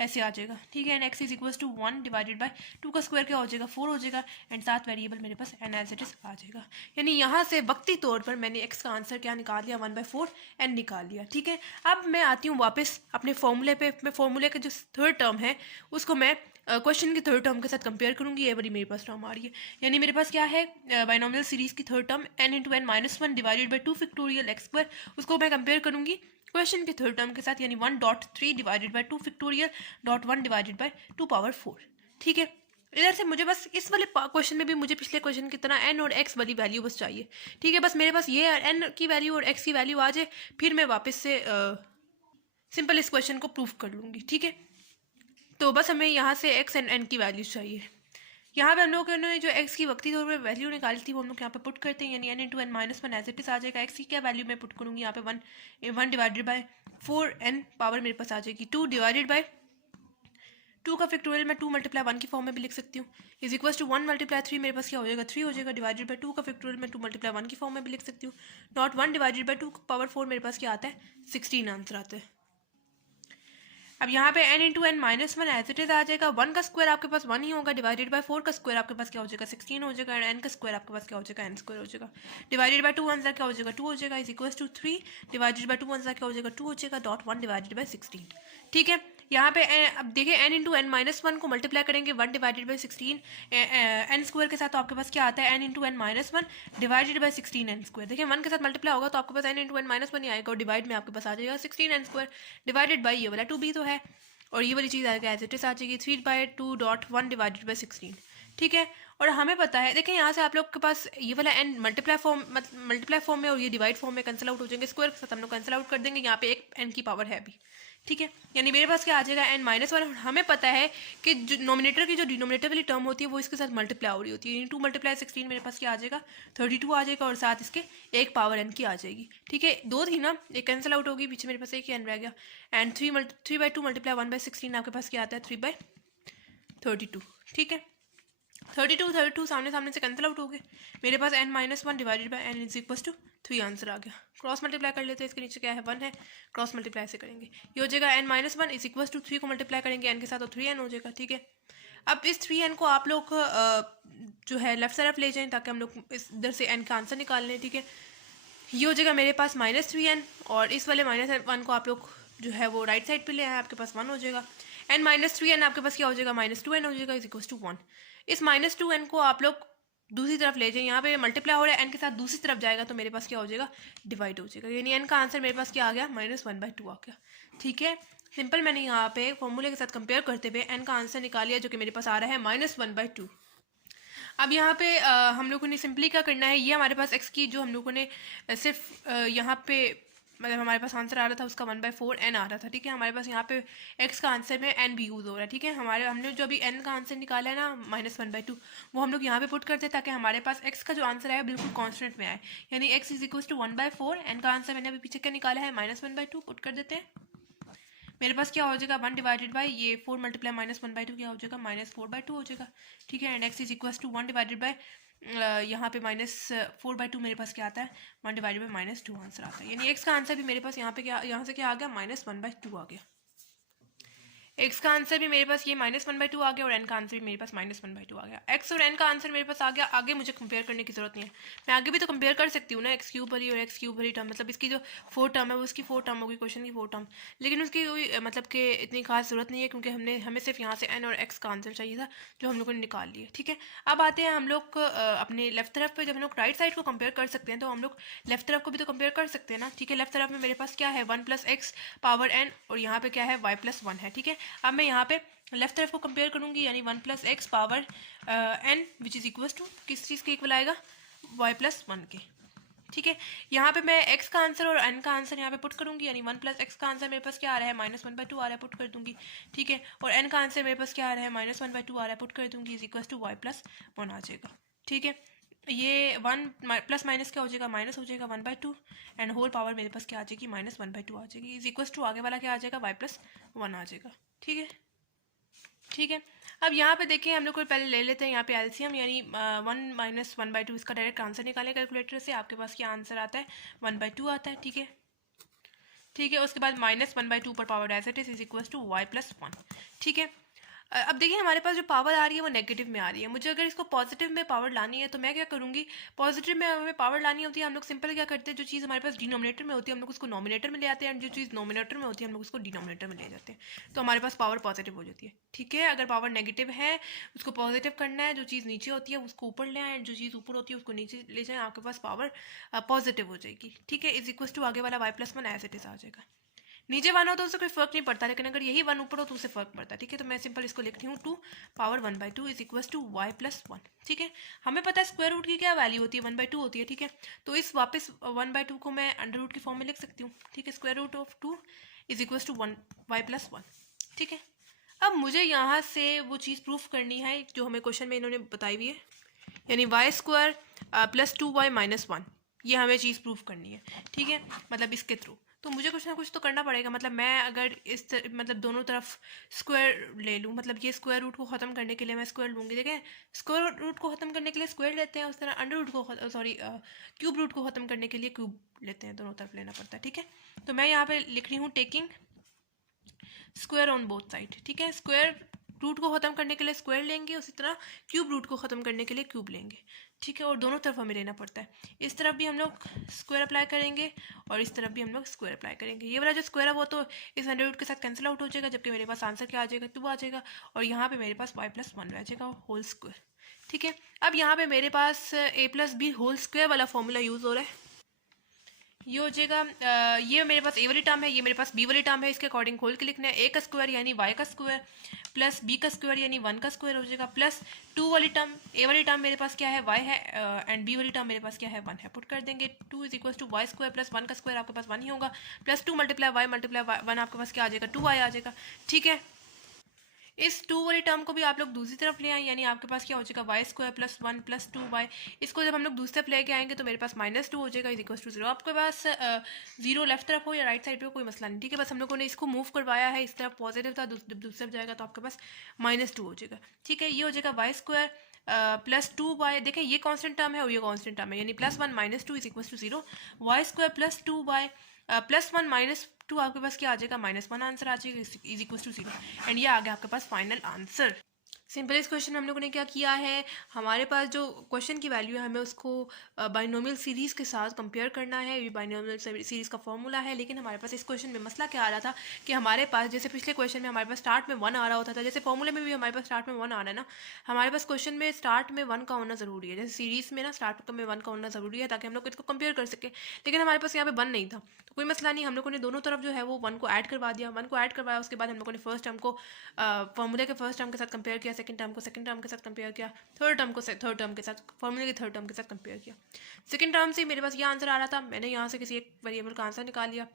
ऐसे आ जाएगा, ठीक है। And x is equals to 1 divided by 2 का स्क्वायर क्या हो जाएगा, 4 हो जाएगा, एंड साथ वेरिएबल मेरे पास एन एज इट इज आ जाएगा। यानी यहाँ से वक्ती तौर पर मैंने एक्स का आंसर क्या निकाल लिया, 1/4 एन निकाल लिया, ठीक है। अब मैं आती हूँ वापस अपने फॉर्मूले पे, मैं फॉर्मूले का जो थर्ड टर्म है उसको मैं क्वेश्चन की थर्ड टर्म के साथ कंपेयर करूंगी, ये वाली मेरे पास टर्म आ रही है, यानी मेरे पास क्या है, बाइनोमियल सीरीज की third term n into n minus 1 divided by 2 factorial x square, उसको मैं कंपेयर करूंगी क्वेश्चन के थर्ड टर्म के साथ, यानी 1.3 divided by 2 factorial dot 1 divided by 2 power 4, ठीक है। इधर से मुझे बस इस वाले क्वेश्चन में भी मुझे पिछले क्वेश्चन की तरह n और x वाली वैल्यू बस चाहिए, ठीक है। बस मेरे पास ये n की वैल्यू और x की वैल्यू आ जाए, फिर मैं वापस से सिंपल इस क्वेश्चन को प्रूफ कर लूँगी, ठीक है। तो बस हमें यहाँ से x एंड n की वैल्यूज चाहिए। यहाँ पे हम लोगों ने जो x की वक्ती तौर पर वैल्यू निकाली थी वो हम लोग यहाँ पे पुट करते हैं, यानी n into n minus 1 as it is आ जाएगा। x की क्या वैल्यू मैं पुट करूँगी यहाँ पे 1 डिवाइडेड बाय 4n पावर मेरे पास आ जाएगी 2 डिवाइडेड बाय 2 का फैक्टोरियल मैं 2 मल्टीप्लाई 1 की फॉर्म में भी लिख सकती हूँ, इज इक्वल टू 1 मल्टीप्लाई 3 मेरे पास क्या हो जाएगा 3 हो जाएगा, डिवाइडेड बाय 2 का फैक्टोरियल मैं 2 मल्टीप्लाई 1 की फॉर्म में भी लिख सकती हूँ, नॉट 1 डिवाइडेड बाय 2 पावर 4 मेरे पास क्या आता है 16 आंसर आता है। अब यहाँ पे n into n minus 1 as it is आ जाएगा, 1 का स्क्वायर आपके पास 1 ही होगा, डिवाइडेड बाय 4 का स्क्वायर आपके पास क्या हो जाएगा 16 हो जाएगा, एंड n का स्क्वायर आपके पास क्या हो जाएगा n स्क्वायर हो जाएगा, डिवाइडेड बाय 2 आंसर क्या हो जाएगा 2 हो जाएगा, is equal to 3 divided by 2 answer क्या हो जाएगा 2 हो जाएगा, डॉट 1 डिवाइडेड बाय 16, ठीक है। यहाँ पे अब देखिए n इंटू एन माइनस 1 को मल्टीप्लाई करेंगे 1 डिवाइडेड बाई 16 n स्क्वायर के साथ, तो आपके पास क्या आता है n into n minus 1 divided by 16 n square. देखिए 1 के साथ मल्टीप्लाई होगा तो आपके पास n इंटू एन माइनस 1 ही आएगा, और डिवाइड में आपके पास आ जाएगा 16 n स्क्वायर डिवाइडेड बाई ये वाला 2 भी तो है, और ये वाली चीज़ आएगा एज इट इज आ जाएगी 3/2 डॉट 1 डिवाइडेड बाई 16, ठीक है। और हमें पता है, देखिए यहाँ से आप लोग के पास ये वाला n मल्टीप्लाई फॉर्म में और ये डिवाइड फॉर्म में कैंसिल आउट हो जाएंगे, स्क्वायर के साथ हम लोग कैंसिल आउट कर देंगे, यहाँ पे एक n की पावर है अभी, ठीक है। यानी मेरे पास क्या आ जाएगा n माइनस 1, हमें पता है कि जो नोमिनेटर की जो डिनोमिनेटर वाली टर्म होती है वो इसके साथ मल्टीप्लाई हो रही होती है, 2 मल्टीप्लाई 16 मेरे पास क्या आ जाएगा 32 आ जाएगा, और साथ इसके एक पावर n की आ जाएगी, ठीक है। 2 थी ना, एक कैंसिल आउट होगी, पीछे मेरे पास एक ही n रह गया, एंड 3/2 मल्टीप्लाई 1/16 आपके पास क्या आता है 3/32, ठीक है। 32 सामने सामने से कैंसिल आउट हो गए, मेरे पास n minus 1 divided by n is equal to 3 answer आ गया। क्रॉस मल्टीप्लाई कर लेते हैं, इसके नीचे क्या है 1 है, क्रॉस मल्टीप्लाई से करेंगे, ये हो जाएगा n minus 1 is equal to 3 को मल्टीप्लाई करेंगे n के साथ तो 3n हो जाएगा, ठीक है। अब इस 3n को आप लोग जो है लेफ्ट तरफ ले जाएं ताकि हम लोग इधर से n का आंसर निकाल लें, ठीक है। ये हो जाएगा मेरे पास -3n, और इस वाले -1 को आप लोग जो है वो राइट साइड पे ले आए, आपके पास 1 हो जाएगा, n माइनस 3n आपके पास क्या हो जाएगा -2n हो जाएगा, इज इक्वल टू 1। इस -2n को आप लोग दूसरी तरफ ले जाए, यहाँ पे मल्टीप्लाई हो रहा है n के साथ, दूसरी तरफ जाएगा तो मेरे पास क्या हो जाएगा डिवाइड हो जाएगा, यानी n का आंसर मेरे पास क्या आ गया -1/2 आ गया, ठीक है। सिंपल मैंने यहाँ पे फॉर्मूले के साथ कंपेयर करते हुए n का आंसर निकाल लिया जो कि मेरे पास आ रहा है -1/2। अब यहाँ पे हम लोगों ने सिंपली क्या करना है, ये हमारे पास x की जो हम लोगों ने सिर्फ यहाँ पे मतलब हमारे पास आंसर आ रहा था उसका 1/4 n आ रहा था, ठीक है। हमारे पास यहाँ पे x का आंसर में n भी यूज़ हो रहा है, ठीक है। हमने जो अभी n का आंसर निकाला है ना -1/2, वो हम लोग यहाँ पे पुट करते हैं ताकि हमारे पास x का जो आंसर है बिल्कुल कॉन्स्टेंट में आए, यानी x is equal to 1/4, n का आंसर मैंने अभी पीछे क्या निकाला है -1/2, पुट कर देते हैं। मेरे पास क्या हो जाएगा 1 डिवाइडेड बाई ये 4 मल्टीप्लाई -1/2 क्या हो जाएगा -4/2 हो जाएगा, ठीक है। And x is equal to 1 divided by यहाँ पे -4/2 मेरे पास क्या आता है 1 डिवाइडेड बाई -2 आंसर आता है, यानी x का आंसर भी मेरे पास यहाँ पे क्या, यहाँ से क्या आ गया -1/2 आ गया। एक्स का आंसर भी मेरे पास ये -1/2 आ गया और एन का आंसर भी मेरे पास -1/2 आ गया। एक्स और एन का आंसर मेरे पास आ गया, आगे मुझे कंपेयर करने की जरूरत नहीं है। मैं आगे भी तो कंपेयर कर सकती हूँ ना, एक्स क्यूब भरी और एक्स क्यूब भरी टर्म, मतलब इसकी जो 4 टर्म है वो उसकी 4 टर्म होगी, क्वेश्चन की 4 टर्म, लेकिन उसकी कोई मतलब कि इतनी खास जरूरत नहीं है, क्योंकि हमें सिर्फ यहाँ से एन और एक्स का आंसर चाहिए था जो हम लोगों ने निकाल लिया। ठीक है, अब आते हैं हम लोग अपने लेफ्ट तरफ पे। जब हम लोग राइट साइड को कंपेयर कर सकते हैं तो हम लोग लेफ्ट तरफ को भी तो कंपेयर कर सकते हैं ना। ठीक है, लेफ्ट तरफ में मेरे पास क्या है 1 + x पावर n और यहाँ पे क्या है y + 1 है। ठीक है, अब मैं यहाँ पे लेफ्ट तरफ को कंपेयर करूंगी, यानी 1 + x power n which is equal to किस चीज़ के इक्वल आएगा, y + 1 के। ठीक है, यहाँ पे मैं x का आंसर और n का आंसर यहाँ पे पुट करूंगी, यानी 1 + x का आंसर मेरे पास क्या आ रहा है -1/2 आ रहा है, पुट कर दूंगी। ठीक है, और n का आंसर मेरे पास क्या आ रहा है -1/2 आ रहा है, पुट कर दूंगी, इज इक्वल टू y + 1 आ जाएगा। ठीक है, ये 1 प्लस माइनस क्या हो जाएगा, माइनस हो जाएगा 1/2 एंड होल पावर मेरे पास क्या आ जाएगी -1/2 आ जाएगी, इज इक्वल टू आगे वाला क्या आ जाएगा y + 1 आ जाएगा। ठीक है, ठीक है, अब यहाँ पे देखिए हम लोग को पहले ले लेते हैं यहाँ पे एलसीएम, यानी 1 - 1/2 इसका डायरेक्ट आंसर निकालें कैलकुलेटर से। आपके पास क्या आंसर आता है 1/2 आता है। ठीक है, ठीक है, उसके बाद -1/2 पर power as it is equal to y + 1। ठीक है, अब देखिए हमारे पास जो पावर आ रही है वो नेगेटिव में आ रही है। मुझे अगर इसको पॉजिटिव में पावर लानी है तो मैं क्या करूँगी, पॉजिटिव में हमें पावर लानी होती है, हम लोग सिंपल क्या करते हैं, जो चीज़ हमारे पास डिनोमिनेटर में होती है हम लोग उसको नॉमिनेटर में ले आते हैं, एंड जो चीज़ नॉमिनेटर में होती है हम लोग उसको डिनोमिनेटर में ले जाते हैं, तो हमारे पास पावर पॉजिटिव हो जाती है। ठीक है, अगर पावर नेगेटिव है उसको पॉजिटिव करना है, जो चीज़ नीचे होती है उसको ऊपर ले आए, जो चीज़ ऊपर होती है उसको नीचे ले जाएँ, आपके पास पावर पॉजिटिव हो जाएगी। ठीक है, इज इक्वल टू आगे वाला y + 1 एज इट इज आ जाएगा। नीचे 1 हो तो उससे कोई फर्क नहीं पड़ता, लेकिन अगर यही 1 ऊपर हो तो उससे फर्क पड़ता है। ठीक है, तो मैं सिंपल इसको लिखती हूँ 2 power 1/2 is equal to y + 1। ठीक है, हमें पता है स्क्वायर रूट की क्या वैल्यू होती है 1/2 होती है। ठीक है, तो इस वापस 1/2 को मैं अंडर रूट की फॉर्म में लिख सकती हूँ। ठीक है, square root of 2 is equal to 1 y + 1। ठीक है, अब मुझे यहाँ से वो चीज़ प्रूफ करनी है जो हमें क्वेश्चन में इन्होंने बताई हुई है, यानी y² + 2y - 1, ये हमें चीज़ प्रूफ करनी है। ठीक है, मतलब इसके थ्रू तो मुझे कुछ ना कुछ तो करना पड़ेगा। मतलब मैं अगर मतलब दोनों तरफ स्क्वायर ले लूँ, मतलब ये स्क्वायर रूट को ख़त्म करने के लिए मैं स्क्वायर लूँगी। देखें, स्क्वायर रूट को ख़त्म करने के लिए स्क्वायर लेते हैं, उस तरह अंडर रूट को क्यूब रूट को ख़त्म करने के लिए क्यूब लेते हैं, दोनों तरफ लेना पड़ता है। ठीक है, तो मैं यहाँ पे लिख रही हूँ taking square on both side. ठीक है, स्क्वायर रूट को ख़त्म करने के लिए स्क्वायर लेंगे, उसी तरह क्यूब रूट को ख़त्म करने के लिए क्यूब लेंगे। ठीक है, और दोनों तरफ हमें लेना पड़ता है। इस तरफ भी हम लोग स्क्वायर अप्लाई करेंगे और इस तरफ भी हम लोग स्क्वायर अप्लाई करेंगे। ये वाला जो स्क्वायर है वो तो इस अंडर रूट के साथ कैंसिल आउट हो जाएगा, जबकि मेरे पास आंसर क्या आ जाएगा 2 आ जाएगा, और यहाँ पे मेरे पास y + 1 रह जाएगा होल स्क्वायर। ठीक है, अब यहाँ पे मेरे पास a + b होल स्क्वायर वाला फॉर्मूला यूज़ हो रहा है। ये हो जाएगा ये मेरे पास a वाली टर्म है, ये मेरे पास b वाली टर्म है, इसके अकॉर्डिंग खोल के लिखना है। a का स्क्वायर यानी y का स्क्वायर प्लस b का स्क्वायर यानी 1 का स्क्वायर हो जाएगा, प्लस 2 वाली टर्म, a वाली टर्म मेरे पास क्या है y है, एंड b वाली टर्म मेरे पास क्या है 1 है, पुट कर देंगे। 2 is equal to y² plus 1 का स्क्वायर आपके पास 1 ही होगा, प्लस 2 × y × 1 आपके पास क्या आ जाएगा 2y आ जाएगा। ठीक है, इस 2 वाली टर्म को भी आप लोग दूसरी तरफ ले आए, यानी आपके पास क्या हो जाएगा y² + 1 + 2y। इसको जब हम लोग दूसरी तरफ लेके आएंगे तो मेरे पास -2 हो जाएगा, इज इक्वल टू 0। आपके पास 0 लेफ्ट तरफ हो या राइट साइड पे हो कोई मसला नहीं। ठीक है, बस हम लोगों ने इसको मूव करवाया है, इस तरफ पॉजिटिव था, दूसरी तरफ जाएगा तो आपके पास -2 हो जाएगा। ठीक है, ये हो जाएगा y² प्लस 2y। देखें, ये कांस्टेंट टर्म है और ये कांस्टेंट टर्म है, यानी +1 - 2 is equal to 0। y² plus 2y plus 1 - 2 आपके पास क्या आ जाएगा -1 आंसर आ जाएगा, इज इक्वल टू 0, एंड ये आ गया आपके पास फाइनल आंसर। सिंपल इस क्वेश्चन में हम लोगों ने क्या किया है, हमारे पास जो क्वेश्चन की वैल्यू है हमें उसको बाइनोमियल सीरीज़ के साथ कंपेयर करना है। ये बाइनोमियल सीरीज़ का फॉर्मूला है, लेकिन हमारे पास इस क्वेश्चन में मसला क्या आ रहा था कि हमारे पास जैसे पिछले क्वेश्चन में हमारे पास स्टार्ट में 1 आ रहा होता था, जैसे फॉर्मूले में भी हमारे पास स्टार्ट में 1 आ रहा है ना, हमारे पास क्वेश्चन में स्टार्ट में 1 का होना ज़रूरी है। जैसे सीरीज़ में ना स्टार्ट में 1 का होना ज़रूरी है ताकि हम लोग इसको कंपेयर कर सकें, लेकिन हमारे पास यहाँ पे 1 नहीं था, तो कोई मसला नहीं, हम लोगों ने दोनों तरफ जो है वो 1 को ऐड करवा दिया। 1 को ऐड करवाया, उसके बाद हम लोगों ने फर्स्ट टर्म को फॉर्मूले के फर्स्ट टर्म के साथ कंपेयर किया, सेकंड टर्म को सेकंड टर्म के साथ कंपेयर किया, थर्ड टर्म को थर्ड टर्म के साथ, फॉर्मूले के थर्ड टर्म के साथ कंपेयर किया। सेकंड टर्म से मेरे पास ये आंसर आ रहा था, मैंने यहाँ से किसी एक वेरिएबल का आंसर निकाल लिया,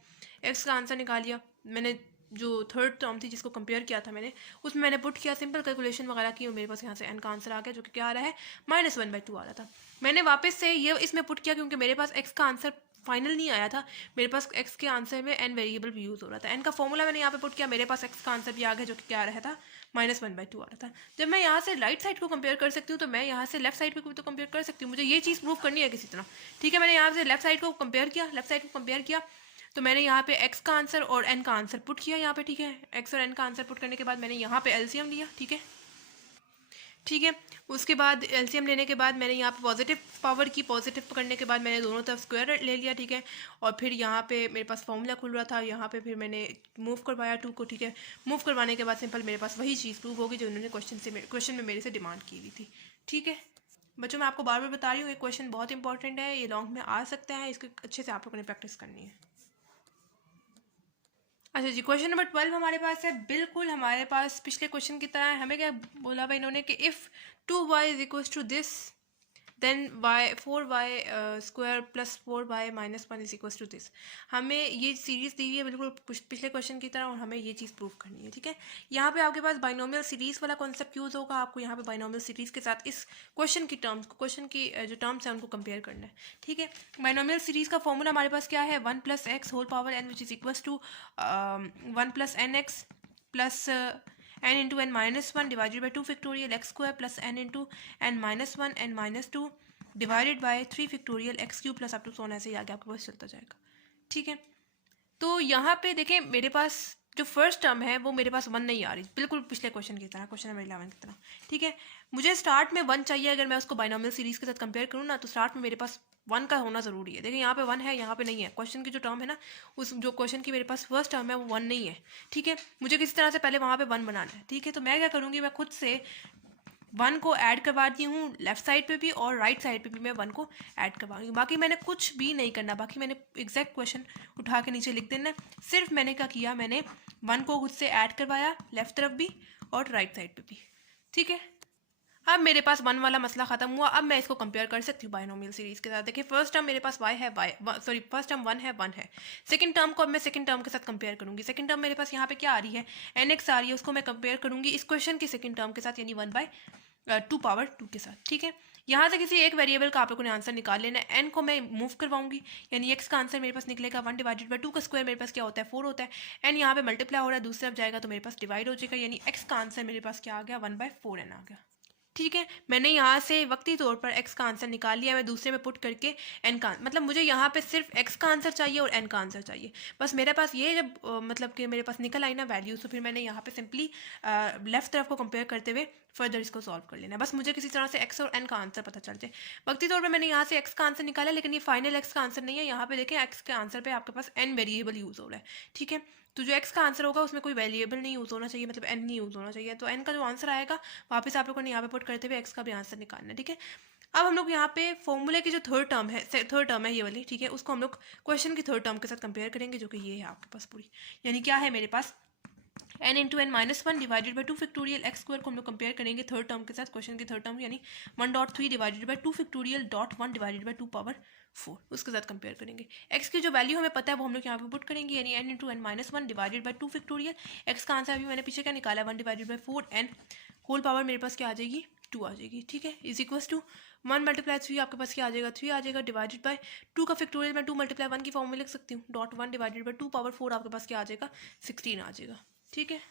एक्स का आंसर निकाल लिया। मैंने जो थर्ड टर्म थी जिसको कंपेयर किया था मैंने, उसमें मैंने पुट किया, सिंपल कैलकुलेशन वगैरह की, और मेरे पास यहाँ से एन का आंसर आ गया, जो कि क्या आ रहा है -1/2 आ रहा था। मैंने वापस से ये इसमें पुट किया क्योंकि मेरे पास एक्स का आंसर फाइनल नहीं आया था, मेरे पास एक्स के आंसर में एन वेरिएबल भी यूज़ हो रहा था। एन का फॉर्मूला मैंने यहाँ पे पुट किया, मेरे पास एक्स का आंसर भी आ गया, जो कि क्या आ रहा था -1/2 आ रहा था। जब मैं यहाँ से राइट साइड को कंपेयर कर सकती हूँ तो मैं यहाँ से लेफ्ट साइड पे भी तो कंपेयर कर सकती हूँ। मुझे ये चीज़ प्रूव करनी है किसी तरह। ठीक है, मैंने यहाँ से लेफ्ट साइड को कंपेयर किया, लेफ्ट साइड को कंपेयर किया तो मैंने यहाँ पे x का आंसर और n का आंसर पुट किया यहाँ पे, ठीक है। x और n का आंसर पुट करने के बाद मैंने यहाँ पे एलसीएम लिया, ठीक है, ठीक है। उसके बाद एलसीएम लेने के बाद मैंने यहाँ पे पॉजिटिव पावर की, पॉजिटिव पकड़ने के बाद मैंने दोनों तरफ स्क्वायर ले लिया, ठीक है। और फिर यहाँ पे मेरे पास फॉर्मूला खुल रहा था, यहाँ पे फिर मैंने मूव करवाया 2 को, ठीक है। मूव करवाने के बाद सिंपल मेरे पास वही चीज़ प्रूव होगी जो उन्होंने क्वेश्चन में मेरे से डिमांड की हुई थी, ठीक है। बच्चों मैं आपको बार बार बता रही हूँ, ये क्वेश्चन बहुत इंपॉर्टेंट है, ये लॉन्ग में आ सकता है, इसको अच्छे से आप लोगों ने प्रैक्टिस करनी है। अच्छा जी, क्वेश्चन नंबर 12 हमारे पास है, बिल्कुल हमारे पास पिछले क्वेश्चन की तरह है। हमें क्या बोला भाई इन्होंने कि if 2y is equal to this then y 4y square plus 4y minus 1 is equal to this. हमें ये सीरीज़ दी हुई है बिल्कुल पिछले क्वेश्चन की तरह, और हमें ये चीज़ प्रूव करनी है, ठीक है। यहाँ पे आपके पास बाइनोमियल सीरीज़ वाला कॉन्सेप्ट यूज़ होगा, आपको यहाँ पे बाइनोमियल सीरीज़ के साथ इस क्वेश्चन की टर्म्स को, क्वेश्चन की जो टर्म्स हैं उनको कंपेयर करना है, ठीक है। बाइनोमियल सीरीज़ का फॉर्मूला हमारे पास क्या है, 1 + x whole power n which is equal to 1 + nx plus n into n minus 1 divided by 2 factorial x square plus n into n minus 1 n minus 2 divided by 3 factorial x cube plus up to so on, ऐसे ही आगे आपके पास चलता जाएगा, ठीक है। तो यहाँ पे देखें मेरे पास जो फर्स्ट टर्म है वो मेरे पास 1 नहीं आ रही, बिल्कुल पिछले क्वेश्चन की तरह, क्वेश्चन नंबर 11 की तरह, ठीक है। मुझे स्टार्ट में 1 चाहिए, अगर मैं उसको बाइनोमियल सीरीज़ के साथ कंपेयर करूँ ना, तो स्टार्ट में मेरे पास 1 का होना ज़रूरी है। देखिए यहाँ पे 1 है, यहाँ पे नहीं है। क्वेश्चन की जो टर्म है ना, उस जो क्वेश्चन की मेरे पास फर्स्ट टर्म है वो 1 नहीं है, ठीक है। मुझे किसी तरह से पहले वहाँ पे 1 बनाना है, ठीक है। तो मैं क्या करूँगी, मैं खुद से 1 को ऐड करवाती हूँ लेफ्ट साइड पे भी और राइट साइड पे भी मैं 1 को ऐड करवाऊंगी। बाकी मैंने कुछ भी नहीं करना, बाकी मैंने एग्जैक्ट क्वेश्चन उठा के नीचे लिख देना। सिर्फ मैंने क्या किया, मैंने 1 को खुद से ऐड करवाया लेफ्ट तरफ भी और राइट साइड पे भी, ठीक है। अब मेरे पास 1 वाला मसला खत्म हुआ। अब मैं इसको कंपेयर कर सकती हूँ बाइनोमियल सीरीज के साथ। देखिए फर्स्ट टर्म मेरे पास y है, फर्स्ट टर्म 1 है। सेकंड टर्म को अब मैं सेकंड टर्म के साथ कंपेयर करूंगी। सेकंड टर्म मेरे पास यहाँ पे क्या आ रही है, nx आ रही है, उसको मैं कंपेयर करूंगी इस क्वेश्चन की सेकंड टर्म के साथ, यानी 1/2 पावर 2 के साथ, ठीक है। यहाँ से किसी एक वेरिएबल का आप लोगों ने आंसर निकाल लेना है। n को मैं मूव करवाऊंगी, यानी x का आंसर मेरे पास निकलेगा 1/2 का स्क्वायर मेरे पास क्या होता है, 4 होता है। n यहाँ पे मल्टीप्लाई हो रहा है, दूसरी तरफ जाएगा तो मेरे पास डिवाइड हो जाएगा, यानी x का आंसर मेरे पास क्या आ गया, 1/4n आ गया, ठीक है। मैंने यहाँ से वक्ती तौर पर x का आंसर निकाल लिया, मैं दूसरे में पुट करके n का, मतलब मुझे यहाँ पे सिर्फ x का आंसर चाहिए और n का आंसर चाहिए, बस। मेरे पास ये जब मतलब कि मेरे पास निकल आई ना वैल्यू, तो फिर मैंने यहाँ पे सिंपली लेफ्ट तरफ को कंपेयर करते हुए फर्दर इसको सॉल्व कर लेना, बस मुझे किसी तरह से x और n का आंसर पता चल जाए। वक्ती तौर पर मैंने यहाँ से x का आंसर निकाला, लेकिन ये फाइनल x का आंसर नहीं है। यहाँ पे देखें x के आंसर पे आपके पास n वेरिएबल यूज़ हो रहा है, ठीक है। तो जो x का आंसर होगा उसमें कोई वेरिएबल नहीं यूज़ होना चाहिए, मतलब n नहीं यूज़ होना चाहिए। तो n का जो आंसर आएगा वापस आप लोगों ने यहाँ पे पुट करते हुए x का भी आंसर निकालना है, ठीक है। अब हम लोग यहाँ पे फॉर्मूले की जो थर्ड टर्म है ये वाली, ठीक है, उसको हम लोग क्वेश्चन की थर्ड टर्म के साथ कंपेयर करेंगे, जो कि ये है आपके पास पूरी, यानी क्या है मेरे पास n into n minus 1 divided by 2 factorial x square को हम लोग कंपेयर करेंगे थर्ड टर्म के साथ, क्वेश्चन की थर्ड टर्म, यानी 1.3 divided by 2 factorial dot 1 divided by 2 power 4, उसके साथ कंपेयर करेंगे। x की जो वैल्यू हमें पता है वो हम लोग यहाँ पे पुट करेंगे, यानी n into n minus 1 divided by 2 factorial, x का आंसर अभी मैंने पीछे क्या निकाला, 1 divided by 4n whole power मेरे पास क्या आ जाएगी, 2 आ जाएगी, ठीक है। इज इक्वल टू 1 × 3 आपके पास क्या आ जाएगा, 3 आ जाएगा, डिवाइडेड बाय 2 का फैक्टोरियल मैं 2 × 1 की फॉर्म में लिख सकती हूँ, डॉट 1 डिवाइडेड बाई 2 पावर 4 आपके पास क्या आ जाएगा, 16 आ जाएगा, ठीक है।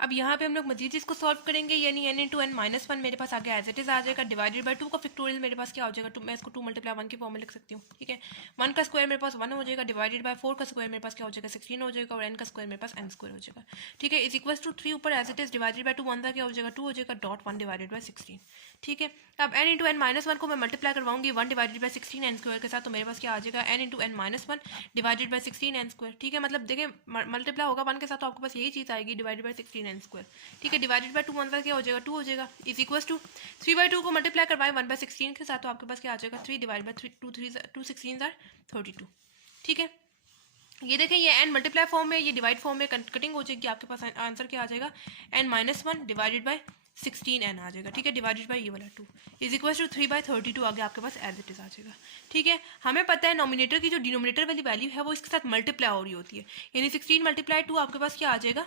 अब यहाँ पे हम लोग मजीद इसको सॉल्व करेंगे, यानी n इंटू n माइनस 1 मेरे पास आगे एज इट इज आ जाएगा, डिवाइडेड बाय 2 का फैक्टोरियल मेरे पास क्या हो जाएगा, मैं इसको 2 × 1 की फॉर्म में लिख सकती हूँ, ठीक है। 1 का स्क्वायर मेरे पास 1 हो जाएगा, डिवाइडेड बाय 4 का स्क्वायर मेरे पास क्या हो जाएगा, 16 हो जाएगा, और n का स्क्वायर मेरे पास n स्क्वायर हो जाएगा, ठीक है। इज इक्वल टू 3 ऊपर as it is, divided by 2 1 का क्या हो जाएगा, 2 हो जाएगा, डॉट 1 डिवाइडेड बाय 16, ठीक है। अब n इंटू n माइनस 1 को मैं मल्टीप्लाई करवाऊंगी 1 डिवाइडेड बाय 16 n स्क्वायर के साथ, तो मेरे पास क्या आ जाएगा, n into n minus 1 divided by 16 n square, ठीक है। मतलब देखिए मल्टीप्लाई होगा 1 के साथ तो आपके पास यही चीज़ आएगी, डिवाइडेड बाय 16 n स्क्वायर, ठीक है। डिवाइडेड बाय 2 1 का क्या हो जाएगा, 2 हो जाएगा, इज इक्वल टू 3/2 को मल्टीप्लाई करवाएं 1/16 के साथ, तो आपके पास क्या आ जाएगा, 3 डिवाइड बाय 2 16 32, ठीक है। ये देखें ये n मल्टीप्लाई फॉर्म में, ये डिवाइड फॉर्म में कटिंग हो जाएगी, आपके पास आंसर क्या आ जाएगा, n minus 1 divided bye 16n आ जाएगा, ठीक है, डिवाइडेड बाय ये वाला 2 इज इक्वल टू 3/32 आगे आपके पास एज इट इज आ जाएगा, ठीक है। हमें पता है नॉमिनेटर की जो डिनोमिनेटर वाली वैल्यू है वो इसके साथ मल्टीप्लाई हो रही होती है, यानी 16 × 2 आपके पास क्या आ जाएगा,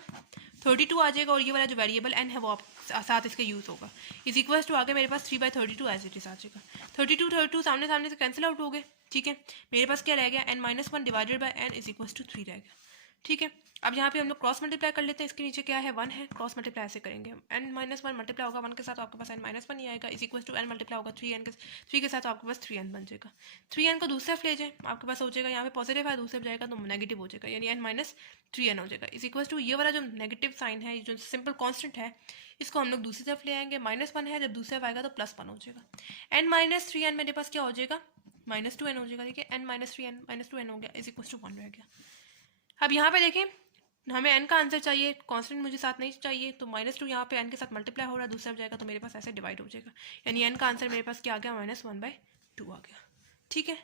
32 आ जाएगा, और ये वाला जो वेरिएबल n है वो आप साथ इसके यूज़ होगा, इज इक्वल टू आगे मेरे पास 3/32 एज इट इज आ जाएगा, 32 सामने से कैंसिल आउट हो गए, ठीक है। मेरे पास क्या रह गया, n minus 1 divided by n is equal to 3 रह गया, ठीक है। अब यहाँ पे हम लोग क्रॉस मल्टीप्लाई कर लेते हैं, इसके नीचे क्या है 1 है, क्रॉस मल्टीप्लाई ऐसे करेंगे, n माइनस वन मल्टीप्लाई होगा 1 के साथ, आपके पास n माइनस वन ही आएगा, is equal to n multiply होगा 3 के साथ, आपके पास 3n बन जाएगा। 3n को दूसरे तरफ ले जाए, आपके पास हो जाएगा यहाँ पे पॉजिटिव है, दूसरे जाएगा तो नेगेटिव हो जाएगा, यानी n माइनस 3n हो जाएगा, इज इक्वल टू ये वाला जो नेगेटिव साइन है, जो सिंपल कॉन्स्टेंट है, इसको हम लोग दूसरी तरफ ले आएंगे, -1 है, जब दूसरे तरफ आएगा तो +1 हो जाएगा। n माइनस 3n मेरे पास क्या हो जाएगा, -2n हो जाएगा, ठीक है, n माइनस 3n -2n हो गया, इज इक्वल टू 1 रह गया। अब यहाँ पे देखें, हमें n का आंसर चाहिए, कांस्टेंट मुझे साथ नहीं चाहिए, तो -2 यहाँ पे n के साथ मल्टीप्लाई हो रहा है, दूसरा जाएगा तो मेरे पास ऐसे डिवाइड हो जाएगा, यानी n का आंसर मेरे पास क्या आ गया, -1/2 आ गया। ठीक है,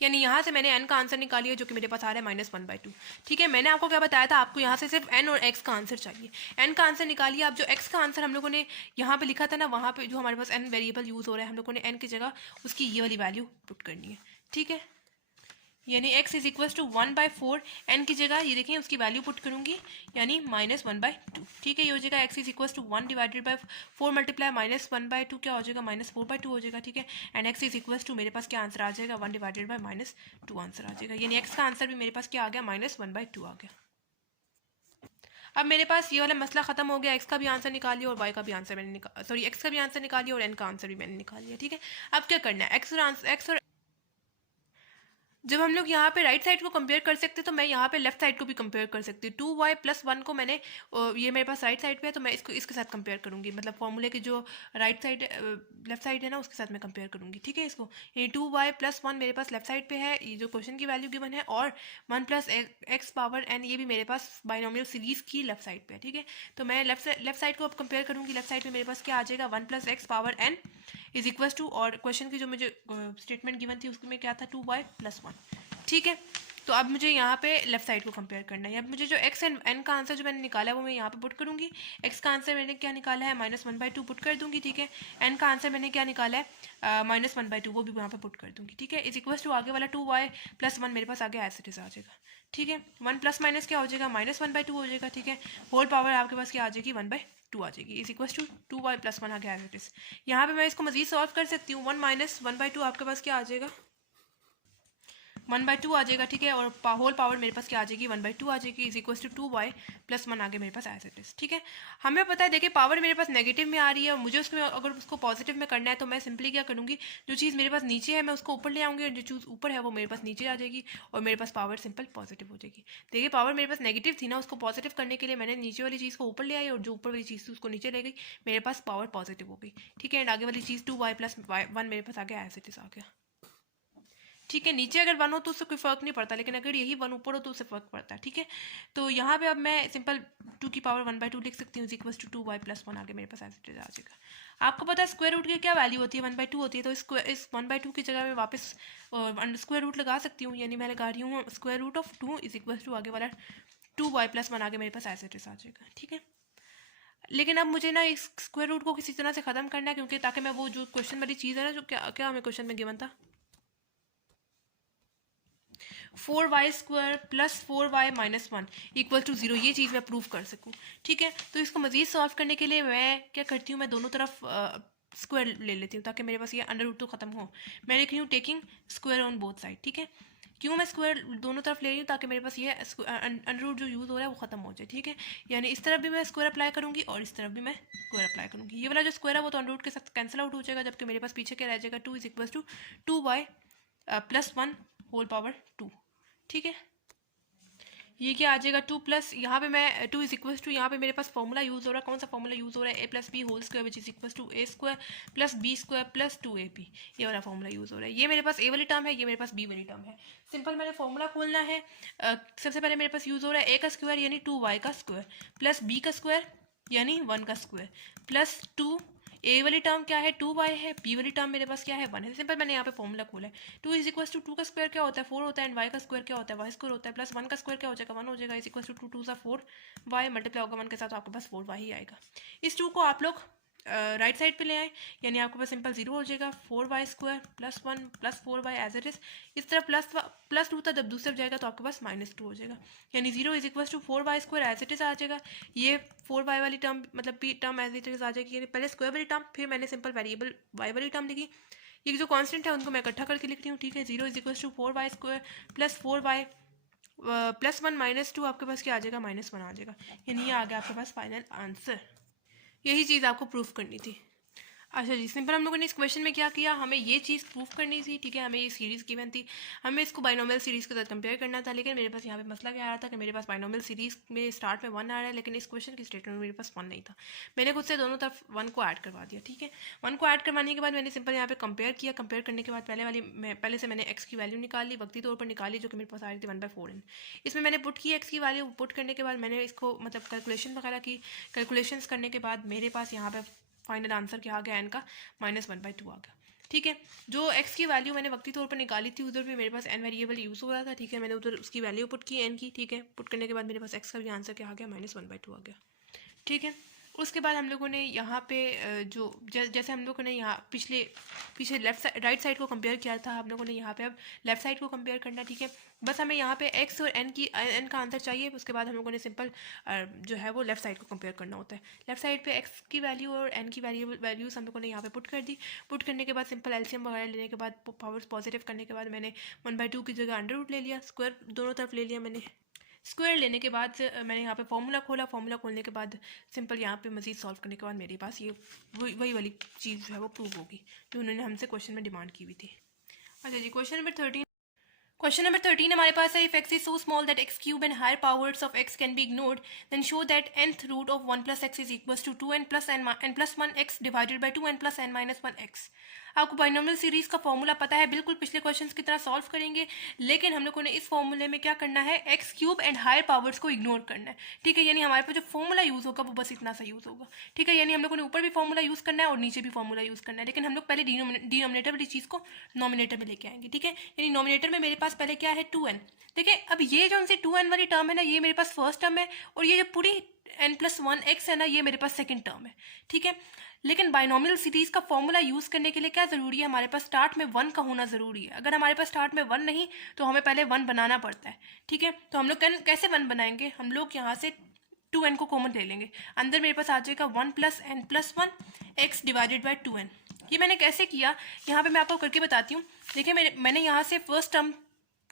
यानी यहाँ से मैंने n का आंसर निकाल लिया, जो कि मेरे पास आ रहा है -1/2। ठीक है, मैंने आपको क्या बताया था, आपको यहाँ से सिर्फ n और x का आंसर चाहिए, n का आंसर निकालिए। आप जो x का आंसर हम लोगों ने यहाँ पे लिखा था ना, वहाँ पे जो हमारे पास n वेरिएबल यूज़ हो रहा है, हम लोगों ने n की जगह उसकी ये वाली वैल्यू पुट करनी है। ठीक है, यानी x is equal to 1/4, n की जगह ये देखें उसकी वैल्यू पुट करूँगी, यानी -1/2। ठीक है, ये हो जाएगा x is equal to 1 divided by 4 multiply -1/2 क्या हो जाएगा, -4/2 हो जाएगा। ठीक है, and x is equal to मेरे पास क्या आंसर आ जाएगा, 1 डिवाइडेड बाय -2 आंसर आ जाएगा, यानी x का आंसर भी मेरे पास क्या आ गया, -1/2 आ गया। अब मेरे पास ये वाला मसला खत्म हो गया, x का भी आंसर निकाल लिया और y का भी आंसर मैंने x का भी आंसर निकाल लिया और n का आंसर भी मैंने निकाल लिया। ठीक है, अब क्या करना है, x और जब हम लोग यहाँ पे राइट साइड को कंपेयर कर सकते हैं, तो मैं यहाँ पे लेफ्ट साइड को भी कंपेयर कर सकती हूँ। 2y + 1 को मैंने ये मेरे पास राइट साइड पे है, तो मैं इसको इसके साथ कंपेयर करूँगी, मतलब फॉर्मूले की जो राइट साइड लेफ्ट साइड है ना, उसके साथ मैं कंपेयर करूँगी। ठीक है, इसको ये 2y + 1 मेरे पास लेफ्ट साइड पे है, ये जो क्वेश्चन की वैल्यू गिवन है, और 1 + x पावर n ये भी मेरे पास बाइनोमियल सीरीज की लेफ्ट साइड पे है। ठीक है, तो मैं लेफ्ट साइड को अब कंपेयर करूँगी। लेफ्ट साइड पे मेरे पास क्या आ जाएगा, 1 + x power n is equal to, और क्वेश्चन की जो मुझे स्टेटमेंट गिवन थी उसमें क्या था, 2y + 1। ठीक है, तो अब मुझे यहाँ पे लेफ्ट साइड को कंपेयर करना है। अब मुझे जो x एंड n का आंसर जो मैंने निकाला है वो मैं यहाँ पे पुट करूँगी। x का आंसर मैंने क्या निकाला है, -1/2 पुट कर दूँगी। ठीक है, n का आंसर मैंने क्या निकाला है, -1/2, वो भी यहाँ पे पुट कर दूँगी। ठीक है, इज इक्वल टू आगे वाला 2y + 1 मेरे पास आगे एज इट इज आ जाएगा। ठीक है, 1 + माइनस क्या हो जाएगा, -1/2 हो जाएगा। ठीक है, होल पावर आपके पास क्या आ जाएगी, 1/2 आ जाएगी, इज इक्वल टू 2y + 1 आ गया एज इट इज। यहाँ पे मैं इसको मजीद सॉल्व कर सकती हूँ। 1 - 1/2 आपके पास क्या आ जाएगा, 1/2 आ जाएगा। ठीक है, और होल पावर मेरे पास क्या आ जाएगी, 1/2 आ जाएगी, इज इक्वल टू 2y + 1 आगे मेरे पास एज इट इज। ठीक है, हमें पता है, देखिए पावर मेरे पास नेगेटिव में आ रही है, और मुझे उसमें अगर उसको पॉजिटिव में करना है, तो मैं सिंपली क्या करूँगी, जो चीज़ मेरे पास नीचे है मैं उसको ऊपर ले आऊँगी, और जो चीज़ ऊपर है वो मेरे पास नीचे आ जाएगी, और मेरे पास पावर सिंपल पॉजिटिव हो जाएगी। देखिए, पावर मेरे पास नेगेटिव थी ना, उसको पॉजिटिव करने के लिए मैंने नीचे वाली चीज़ को ऊपर ले आई, और जो ऊपर वाली चीज़ थी उसको नीचे ले गई, मेरे पास पावर पॉजिटिव हो गई। ठीक है, एंड आगे वाली चीज़ 2y + 1 मेरे पास आ गया एज इट इज आ गया। ठीक है, नीचे अगर 1 हो तो उससे कोई फ़र्क नहीं पड़ता, लेकिन अगर यही 1 ऊपर हो तो उससे फ़र्क पड़ता है। ठीक है, तो यहाँ पे अब मैं सिंपल 2 की पावर 1/2 लिख सकती हूँ, इज इक्वल टू 2y + 1 आगे मेरे पास एज इट इज आ जाएगा। आपको पता है स्क्वायर रूट की क्या वैल्यू होती है, 1/2 होती है, तो इस 1/2 की जगह मैं वापस स्क्वायर रूट लगा सकती हूँ, यानी मैं लगा रही हूँ square root of 2 is equal to आगे वाला 2y + 1 आगे मेरे पास एज इट इज आ जाएगा। ठीक है, लेकिन अब मुझे ना इस स्क्वायर रूट को किसी तरह से ख़त्म करना है, क्योंकि ताकि मैं वो जो क्वेश्चन वाली चीज़ है ना, जो क्या हमें क्वेश्चन में गिवन था, 4y² + 4y - 1 इक्वल टू 0, ये चीज़ मैं प्रूव कर सकूँ। ठीक है, तो इसको मज़ीद सॉल्व करने के लिए मैं क्या करती हूँ, मैं दोनों तरफ स्क्वायर ले लेती हूँ, ताकि मेरे पास ये अंडर रूट तो ख़त्म हो। मैं लिख रही हूँ taking square on both side. ठीक है, क्यों मैं स्क्वायर दोनों तरफ ले रही हूँ, ताकि मेरे पास ये अंडर रूट जो यूज़ हो रहा है वो ख़त्म हो जाए। ठीक है, यानी इस तरफ भी मैं स्क्वायर अप्लाई करूँगी और इस तरफ भी मैं स्क्वायर अप्लाई करूँगी। ये वाला जो स्क्वायर है वो तो अंडर रूट के साथ कैंसिल आउट हो जाएगा, जबकि मेरे पास पीछे क्या रह जाएगा, 2 is equal to 2y + 1 whole power 2। ठीक है, ये क्या आ जाएगा, 2 प्लस यहाँ पे मैं 2 इज इक्वल टू, यहाँ पे मेरे पास फॉर्मूला यूज़ हो रहा है, कौन सा फॉर्मूला यूज़ हो रहा है, a + b whole square which is equal to a² + b² + 2ab, ये वाला फॉर्मूला यूज़ हो रहा है। ये मेरे पास a वाली टर्म है, ये मेरे पास b वाली टर्म है। सिंपल मैंने फॉर्मूला खोलना है। सबसे पहले मेरे पास यूज़ हो रहा है a का स्क्वायर यानी 2y का स्क्वायर + b का स्क्वायर यानी 1 का स्क्वायर प्लस 2, ए वाली टर्म क्या है, 2y है, बी वाली टर्म मेरे पास क्या है, 1 है। सिंपल मैंने यहाँ पे फॉर्मूला खोला है। 2 इज इक्वल टू 2 का स्क्वायर क्या होता है, 4 होता है, एंड y का स्क्वायर क्या होता है, y² होता है, प्लस 1 का स्क्वायर क्या हो जाएगा, 1 हो जाएगा, is equal to 2 * 4y multiply होगा 1 के साथ, तो आपके पास 4y ही आएगा। इस 2 को आप लोग राइट साइड पे ले आए, यानी आपके पास सिंपल 0 हो जाएगा, 4y² + 1 + 4y as it is. इस तरफ +2 था, जब दूसरे जाएगा तो आपके पास -2 हो जाएगा, यानी 0 is equal to 4y² as it is आ जाएगा। ये 4y वाली टर्म मतलब p term as it is आ जाएगी, यानी पहले स्क्वायर वाली टर्म, फिर मैंने सिंपल वेरिएबल y वाली टर्म लिखी। ये जो कांस्टेंट है उनको मैं इकट्ठा करके लिख रही हूँ। ठीक है, 0 is equal to 4y² + 4y +1 - 2 आपके पास क्या आ जाएगा, -1 आ जाएगा, यानी ये आ गया आपके पास फाइनल आंसर। यही चीज़ आपको प्रूफ करनी थी। अच्छा जी, सिंपल हम लोगों ने इस क्वेश्चन में क्या किया, हमें ये चीज़ प्रूफ करनी थी, ठीक है, हमें ये सीरीज़ गिवन थी, हमें इसको बाइनोमियल सीरीज़ के साथ कंपेयर करना था, लेकिन मेरे पास यहाँ पे मसला क्या आ रहा था कि मेरे पास बाइनोमियल सीरीज़ में स्टार्ट में 1 आ रहा है, लेकिन इस क्वेश्चन की स्टेटमेंट में मेरे पास 1 नहीं था। मैंने खुद से दोनों तरफ 1 को ऐड करवा दिया, ठीक है। 1 को ऐड करवाने के बाद मैंने सिंपल यहाँ पे कंपेयर किया, कंपेयर करने के बाद पहले से मैंने एक्स की वैल्यू निकाल ली, वक्ती तौर पर निकाली, जो कि मेरे पास आ रही थी 1/4n। इसमें मैंने पुट की एक्स की वैल्यू, पुट करने के बाद मैंने इसको मतलब कैलकुलेशन वगैरह की, कैलकुलेशंस करने के बाद मेरे पास यहाँ पे फाइनल आंसर क्या आ गया, एन का -1/2 आ गया, ठीक है। जो एक्स की वैल्यू मैंने वक्ती तौर पर निकाली थी, उधर भी मेरे पास एन वेरिएबल यूज़ हो रहा था, ठीक है, मैंने उधर उसकी वैल्यू पुट की एन की, ठीक है। पुट करने के बाद मेरे पास एक्स का भी आंसर क्या आ गया, -1/2 आ गया, ठीक है। उसके बाद हम लोगों ने यहाँ पे जैसे हम लोगों ने यहाँ पीछे राइट साइड को कंपेयर किया था, हम लोगों ने यहाँ पे अब लेफ्ट साइड को कंपेयर करना, ठीक है। बस हमें यहाँ पे एक्स और एन का आंसर चाहिए, उसके बाद हम लोगों ने सिंपल जो है वो लेफ्ट साइड को कंपेयर करना होता है। लेफ्ट साइड पे एक्स की वैल्यू और एन की वैल्यूज़ हम लोगों ने यहाँ पे पुट कर दी। पुट करने के बाद सिंपल एलसीएम वगैरह लेने के बाद, पावर्स पॉजिटिव करने के बाद मैंने 1/2 की जगह √रूट ले लिया, स्क्वायर दोनों तरफ ले लिया मैंने। स्क्वायर लेने के बाद मैंने यहाँ पे फॉर्मूला खोला, फॉर्मूला खोलने के बाद सिंपल यहाँ पे मज़ीद सॉल्व करने के बाद मेरे पास ये वही वाली चीज़ जो है वो प्रूव होगी जो उन्होंने हमसे क्वेश्चन में डिमांड की हुई थी। अच्छा जी, क्वेश्चन नंबर 13 हमारे पास है, if x is so small that x cube and higher powers of x can be ignored, then show that nth root of 1 plus x is equals to 2n plus n plus 1x divided by 2n plus n minus 1x। आपको बाइनोमियल सीरीज का फॉर्मूला पता है, बिल्कुल पिछले क्वेश्चंस की तरह सॉल्व करेंगे, लेकिन हम लोगों ने इस फॉर्मूले में क्या करना है, x cube and higher powers को इग्नोर करना है, ठीक है। यानी हमारे पास जो फॉर्मूला यूज़ होगा वो बस इतना सा यूज़ होगा, ठीक है। यानी हम लोगों ने ऊपर भी फॉर्मूला यूज़ करना है और नीचे भी फॉर्मूला यूज़ करना है, लेकिन हम लोग पहले डिनोमिनेटर वाली चीज़ को नॉमिनेटर में लेके आएंगे, ठीक है। यानी नॉमिनेटर में मेरे पास पहले क्या है, 2n। देखिए अब ये जो उनसे 2n वाली टर्म है ना, ये मेरे पास फर्स्ट टर्म है, और ये जो पूरी n+1x है ना, ये मेरे पास सेकंड टर्म है, ठीक है। लेकिन बाइनोमियल सीरीज का फॉर्मूला यूज़ करने के लिए क्या ज़रूरी है, हमारे पास स्टार्ट में 1 का होना ज़रूरी है। अगर हमारे पास स्टार्ट में 1 नहीं तो हमें पहले 1 बनाना पड़ता है, ठीक है। तो हम लोग कैसे 1 बनाएंगे, हम लोग यहाँ से 2n को कॉमन ले लेंगे, अंदर मेरे पास आ जाएगा 1 + n+1 x divided by 2n। ये मैंने कैसे किया, यहाँ पे मैं आपको करके बताती हूँ। देखिए मैंने यहाँ से फर्स्ट टर्म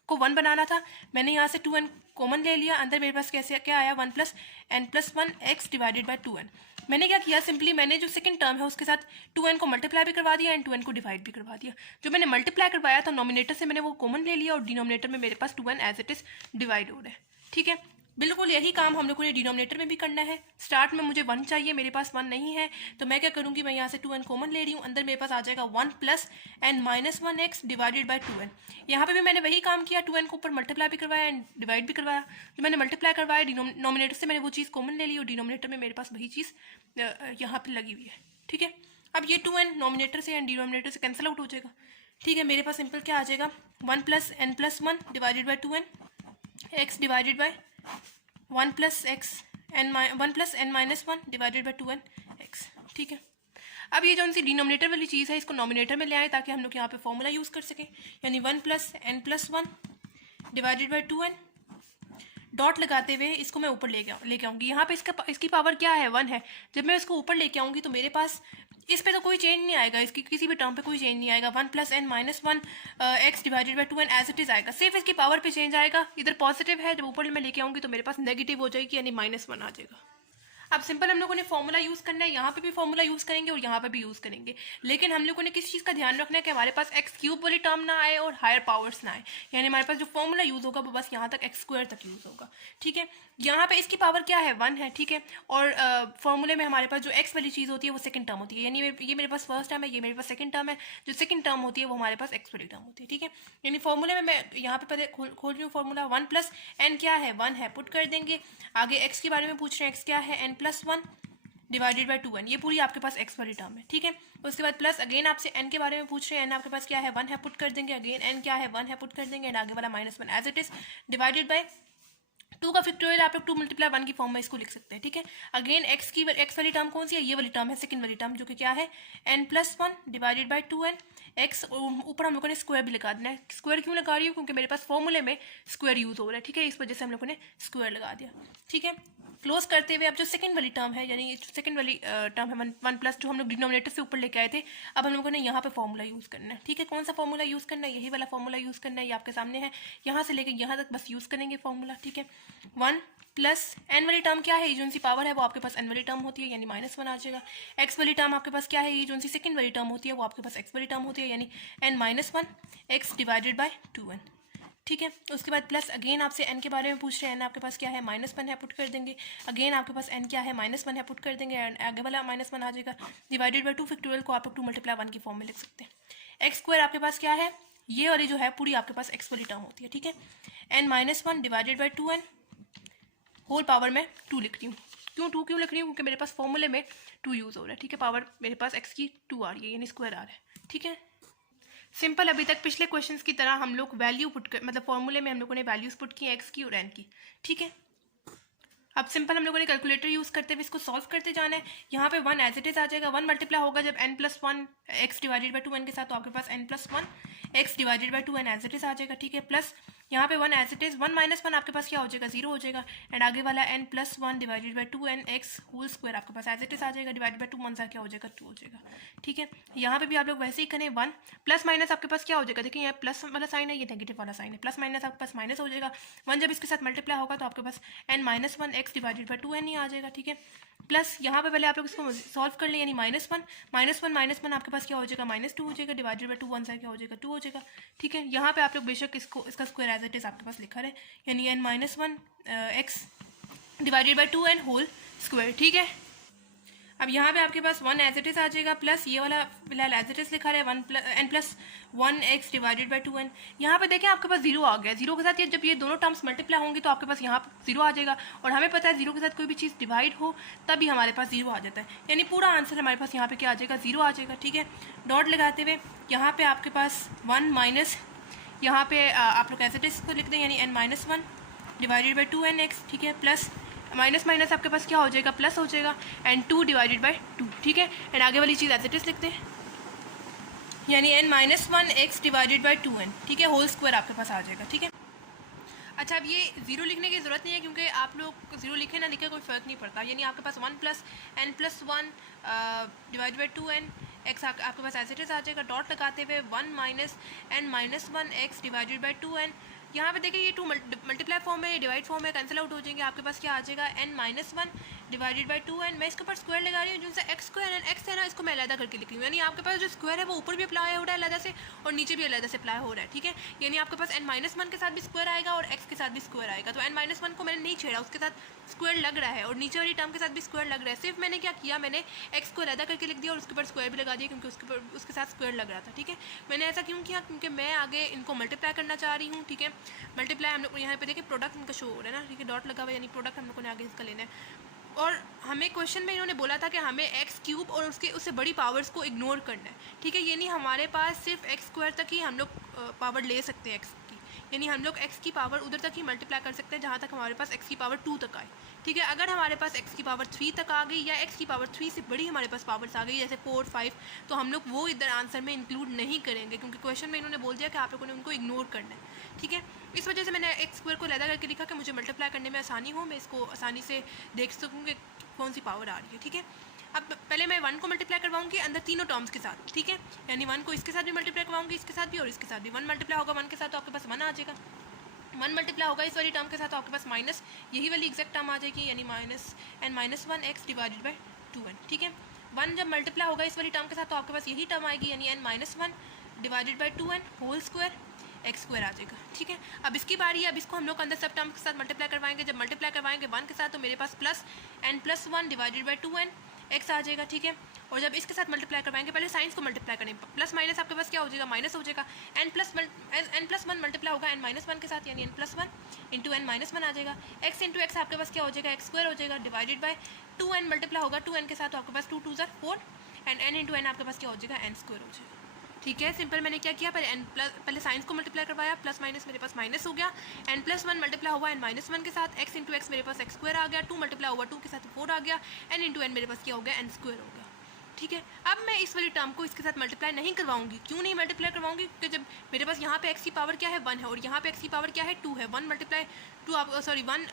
को 1 बनाना था, मैंने यहाँ से 2n कॉमन ले लिया, अंदर मेरे पास कैसे क्या आया, 1 + n+1 x divided by 2n। मैंने क्या किया, सिंपली मैंने जो सेकंड टर्म है उसके साथ 2n को मल्टीप्लाई भी करवा दिया एंड 2n को डिवाइड भी करवा दिया। जो मैंने मल्टीप्लाई करवाया था नॉमिनेटर से मैंने वो कॉमन ले लिया, और डिनोमिनेटर में मेरे पास 2n as it is divide हो रहा है, ठीक है। बिल्कुल यही काम हम लोगों ने डिनोमिनेटर में भी करना है। स्टार्ट में मुझे 1 चाहिए, मेरे पास 1 नहीं है, तो मैं क्या करूँगी, मैं यहाँ से 2n कॉमन ले रही हूँ, अंदर मेरे पास आ जाएगा 1 + n-1x डिवाइडेड बाई 2n। यहाँ पे भी मैंने वही काम किया, 2n को ऊपर मल्टीप्लाई भी करवाया एंड डिवाइड भी करवाया। जो मैंने मल्टीप्लाई करवाया डिनोमिनेटर से मैंने वो चीज़ कॉमन ले ली, और डिनोमिनेटर में मेरे पास वही चीज़ यहाँ पर लगी हुई है, ठीक है। अब ये 2n नॉमिनेटर से एंड डिनोमिनेटर से कैंसिल आउट हो जाएगा, ठीक है। मेरे पास सिंपल क्या आ जाएगा, 1 + n+1 divided by 2n x divided by 1 + n-1 divided by 2n x, ठीक है। अब ये जो उनसी डिनोमिनेटर वाली चीज़ है इसको नॉमिनेटर में ले आए ताकि हम लोग यहाँ पे फॉर्मूला यूज़ कर सकें, यानी 1 + n+1 divided by 2n। Dot लगाते हुए इसको मैं ऊपर लेके आऊँगी। यहाँ पे इसकी पावर क्या है, 1 है। जब मैं इसको ऊपर लेके आऊँगी तो मेरे पास इस पे तो कोई चेंज नहीं आएगा, इसकी किसी भी टर्म पे कोई चेंज नहीं आएगा। 1 + n-1 x divided by 2n as it is आएगा, सिर्फ इसकी पावर पे चेंज आएगा। इधर पॉजिटिव है, जब ऊपर मैं लेके आऊँगी तो मेरे पास नेगेटिव हो जाएगी, यानी -1 आ जाएगा। अब सिंपल हम लोगों ने फॉर्मूला यूज़ करना है, यहाँ पे भी फॉर्मूला यूज़ करेंगे और यहाँ पे भी यूज़ करेंगे, लेकिन हम लोगों ने किस चीज़ का ध्यान रखना है कि हमारे पास x³ वाली टर्म ना आए और हायर पावर्स ना आए, यानी हमारे पास जो फॉर्मूला यूज़ होगा वो बस यहाँ तक x² तक यूज़ होगा, ठीक है। यहाँ पे इसकी पावर क्या है, 1 है, ठीक है। और फॉर्मूले में हमारे पास जो x वाली चीज़ होती है वो सेकंड टर्म होती है, यानी ये मेरे पास फर्स्ट टर्म है, ये मेरे पास सेकंड टर्म है। जो सेकंड टर्म होती है वो हमारे पास x वाली टर्म होती है, ठीक है। यानी फॉर्मूले में मैं यहाँ पे पहले खोल रही हूँ फॉर्मूला, 1 + n क्या है, 1 है, पुट कर देंगे। आगे x के बारे में पूछ रहे हैं, x क्या है, n+1 डिवाइडेड बाई 2n, ये पूरी आपके पास x वाली टर्म है, ठीक है। उसके बाद प्लस अगेन आपसे n के बारे में पूछ रहे हैं, n आपके पास क्या है, 1 है, पुट कर देंगे। अगेन n क्या है, 1 है, पुट कर देंगे, एंड आगे वाला -1 as it is divided by 2 का फैक्टोरियल आप लोग 2 मल्टीप्लाई 1 की फॉर्म में इसको लिख सकते हैं, ठीक है। अगेन एक्स वाली टर्म कौन सी है, ये वाली टर्म है, सेकंड वाली टर्म, जो कि क्या है n+1 divided by 2n x, ऊपर हम लोगों ने स्क्वायर भी लगा देना है। स्क्वायर क्यों लगा रही हूँ, क्योंकि मेरे पास फॉर्मूले में स्क्वायर यूज हो रहा है, ठीक है, इस वजह से हम लोगों ने स्क्वायर लगा दिया, ठीक है। क्लोज करते हुए अब जो सेकंड वाली टर्म है, यानी सेकंड वाली टर्म है वन प्लस, जो हम लोग डिनोमिनेटर से ऊपर लेके आए थे, अब हम लोगों ने यहाँ पे फॉर्मूला यूज करना है, ठीक है। कौन सा फॉर्मूला यूज करना है, यही वाला फॉर्मूला यूज करना है, ये आपके सामने है, यहाँ से लेके यहाँ तक बस यूज करेंगे फॉर्मूला, ठीक है। 1 प्लस एन वाली टर्म क्या है, ये जो सी पावर है वो आपके पास एन वाली टर्म होती है, यानी -1 आ जाएगा। एक्स वाली टर्म आपके पास क्या है, ये जो सी सेकंड वाली टर्म होती है वो आपके पास एक्स वाली टर्म होती है, यानी n-1 x divided by 2n, ठीक है। उसके बाद प्लस अगेन आपसे n के बारे में पूछ रहे हैं, n आपके पास क्या है -1 है, पुट कर देंगे। अगेन आपके पास n क्या है -1 है, पुट कर देंगे, एंड आगे वाला -1 आ जाएगा। डिवाइडेड बाय 2 फैक्टोरियल को आप लोग 2 मल्टीप्लाई 1 की फॉर्म में लिख सकते हैं। एक्स स्क्वायर आपके पास क्या है, ये वाली जो है पूरी आपके पास एक्स वाली टर्म होती है, ठीक है। n-1 divided by 2n whole power में 2 लिख रही हूँ। क्यों लिख रही हूँ, क्योंकि मेरे पास फॉर्मूले में 2 यूज़ हो रहा है, ठीक है। पावर मेरे पास x की 2 आ रही है, यानी स्क्वायर आ रहा है, ठीक है। सिंपल, अभी तक पिछले क्वेश्चंस की तरह हम लोग वैल्यू पुट कर, मतलब फॉर्मूले में हम लोगों ने वैल्यूज पुट की x की और n की, ठीक है। अब सिंपल हम लोगों ने कैलकुलेटर यूज़ करते हुए इसको सॉल्व करते जाना है। यहाँ पे 1 एज इट इज़ आ जाएगा, 1 मल्टीप्लाई होगा जब n+1 x divided by 2n के साथ, तो आपके पास n+1 x divided by 2n as it is आ जाएगा, ठीक है। प्लस यहाँ पे 1 एज इट इज़, 1 - 1 आपके पास क्या हो जाएगा, 0 हो जाएगा, एंड आगे वाला n+1 divided by 2n x whole square आपके पास एज इट इज़ आ जाएगा, डिवाइडेड बाई 2 1 सा क्या हो जाएगा, 2 हो जाएगा, ठीक है। यहाँ पे भी आप लोग वैसे ही करें, 1 प्लस माइनस आपके पास क्या हो जाएगा, देखिए यहाँ प्लस वाला साइन है, ये नेगेटिव वाला साइन है, प्लस माइनस आपके पास माइनस हो जाएगा। 1 जब इसके साथ मल्टीप्लाई होगा तो आपके पास n-1 x divided by 2n ही आ जाएगा, ठीक है। प्लस यहाँ पे पहले आप लोग इसको सॉल्व कर लें, यानी -1 आपके पास क्या हो जाएगा, -2 हो जाएगा, डिवाइडेड बाई 2 1 सा क्या हो जाएगा, 2 हो जाएगा, ठीक है। यहाँ पे आप लोग बेशक इसका स्क्वायर एज इट इज आपके पास लिखा है, यानी n-1 x divided by 2n whole square, ठीक है। अब यहाँ पे आपके पास 1 एज इट इज़ आ जाएगा, प्लस ये वाला फिलहाल एज इट इज़ लिखा है, n+1 x divided by 2n। यहाँ पे देखें आपके पास 0 आ गया, 0 के साथ ये जब ये दोनों टर्म्स मल्टीप्लाई होंगी तो आपके पास यहाँ 0 आ जाएगा, और हमें पता है 0 के साथ कोई भी चीज़ डिवाइड हो तभी हमारे पास 0 आ जाता है, यानी पूरा आंसर हमारे पास यहाँ पे क्या आ जाएगा, 0 आ जाएगा, ठीक है। डॉट लगाते हुए यहाँ पे आपके पास 1 माइनस, यहाँ पे आप लोग एज इट इज़ को लिख दें, यानी n-1 divided by 2n x, ठीक है। प्लस माइनस माइनस आपके पास क्या हो जाएगा, प्लस हो जाएगा, एंड 2 डिवाइडेड बाई 2, ठीक है। एंड आगे वाली चीज़ एज इट इज लिखते हैं, यानी n-1 x divided by 2n, ठीक है, होल स्क्वायर आपके पास आ जाएगा, ठीक है। अच्छा, अब ये 0 लिखने की ज़रूरत नहीं है, क्योंकि आप लोग 0 लिखे ना लिखे कोई फ़र्क नहीं पड़ता, यानी आपके पास 1 plus n+1 divided by 2n x आपके पास एज इट इज़ आ जाएगा। डॉट लगाते हुए 1 minus n-1 x divided by 2n, यहाँ पे देखिए ये 2 मल्टीप्लाई फॉर्म है, डिवाइड फॉर्म है, कैंसिल आउट हो जाएंगे, आपके पास क्या आ जाएगा, n-1 डिवाइडेड बाई 2n। मैं इसके ऊपर स्क्वायर लगा रही हूँ, जिनसे एक्स स्क्वायर एंड एक्स है ना, इसको मैं अलग करके लिख रही हूँ, यानी आपके पास जो स्क्वायर है वो ऊपर भी अप्लाई हो रहा है अलग से, और नीचे भी अलग से अप्लाई हो रहा है, ठीक है। यानी आपके पास n-1 के साथ भी स्क्वायर आएगा और x के साथ भी स्क्वायर आएगा, तो n-1 को मैंने नहीं छेड़ा, उसके साथ स्क्वायर लग रहा है, और नीचे वाली टर्म के साथ भी स्क्वायर लग रहा है। सिर्फ मैंने क्या किया, मैंने x को अलग करके लिख दिया और उसके ऊपर स्क्वायर भी लगा दिया, क्योंकि उसके साथ स्क्वायर लग रहा था, ठीक है। मैंने ऐसा क्यों किया, क्योंकि मैं आगे इनको मल्टीप्लाई करना चाह रही हूँ, ठीक है। मल्टीप्लाई हम लोग यहाँ पे देखिए प्रोडक्ट इनका शो हो रहा है ना, ठीक है, डॉट लगा हुआ, यानी प्रोडक्ट हम लोगों ने आगे इसका लेना है। और हमें क्वेश्चन में इन्होंने बोला था कि हमें x³ और उससे बड़ी पावर्स को इग्नोर करना है, ठीक है। यानी हमारे पास सिर्फ x² तक ही हम लोग पावर ले सकते हैं x की, यानी हम लोग x की पावर उधर तक ही मल्टीप्लाई कर सकते हैं जहाँ तक हमारे पास x की पावर 2 तक आए, ठीक है। अगर हमारे पास x की पावर 3 तक आ गई, या x की पावर 3 से बड़ी हमारे पास पावर्स आ गई, जैसे 4 5, तो हम लोग वो इधर आंसर में इंक्लूड नहीं करेंगे, क्योंकि क्वेश्चन में इन्होंने बोल दिया कि आप लोगों ने उनको इग्नोर करना है, ठीक है। इस वजह से मैंने x² को अलग करके लिखा कि मुझे मल्टीप्लाई करने में आसानी हो, मैं इसको आसानी से देख सकूँ कि कौन सी पावर आ रही है, ठीक है। अब पहले मैं 1 को मल्टीप्लाई करवाऊंगी अंदर तीनों टर्म्स के साथ, ठीक है, यानी 1 को इसके साथ भी मल्टीप्लाई करवाऊंगी, इसके साथ भी और इसके साथ भी। 1 मल्टीप्लाई होगा 1 के साथ तो आपके पास 1 आ जाएगा, 1 मल्टीप्लाई होगा इस वाली टर्म के साथ तो आपके पास माइनस यही वाली एग्जैक्ट टर्म आ जाएगी, यानी n-1 x divided by 2n, ठीक है। 1 जब मल्टीप्लाई होगा इस वाली टर्म के साथ तो आपके पास यही टर्म आएगी, यानी n-1 divided by 2n whole square x² आ जाएगा, ठीक है। अब इसकी बारी है, अब इसको हम लोग अंदर सब टर्म के साथ मल्टीप्लाई करवाएंगे। जब मल्टीप्लाई करवाएंगे 1 के साथ तो मेरे पास plus n+1 divided by 2n x आ जाएगा, ठीक है। और जब इसके साथ मल्टीप्लाई करवाएंगे, पहले साइंस को मल्टीप्लाई करेंगे, प्लस माइनस आपके पास क्या हो जाएगा, माइनस हो जाएगा। n+1 मल्टीप्लाई होगा n-1 के साथ, यानी n+1 इंटू n-1 आ जाएगा। x इंटू एक्स आपके पास क्या हो जाएगा, x² हो जाएगा, डिवाइडेड बाई 2n मल्टीप्लाई होगा 2n के साथ तो आपके पास 2 2 4 एंड n इंटू n आपके पास क्या हो जाएगा, n² हो जाएगा। ठीक है। सिंपल मैंने क्या किया, पहले साइंस को मल्टीप्लाई करवाया, प्लस माइनस मेरे पास माइनस हो गया, n+1 मल्टीप्लाई हुआ n-1 के साथ, x इंटू एक्स मेरे पास x स्क्वायर आ गया, 2 मल्टीप्लाई हुआ 2 के साथ 4 आ गया, n इंटू एन मेरे पास क्या हो गया, n स्क्वायर हो गया। ठीक है। अब मैं इस वाली टर्म को इसके साथ मल्टीप्लाई नहीं करवाऊंगी। क्यों नहीं मल्टीप्लाई करवाऊंगी? क्योंकि जब मेरे पास यहाँ पे x की पावर क्या है 1 है और यहाँ पे x की पावर क्या है 2 है, 1 मल्टीप्लाई 2 आप सॉरी 1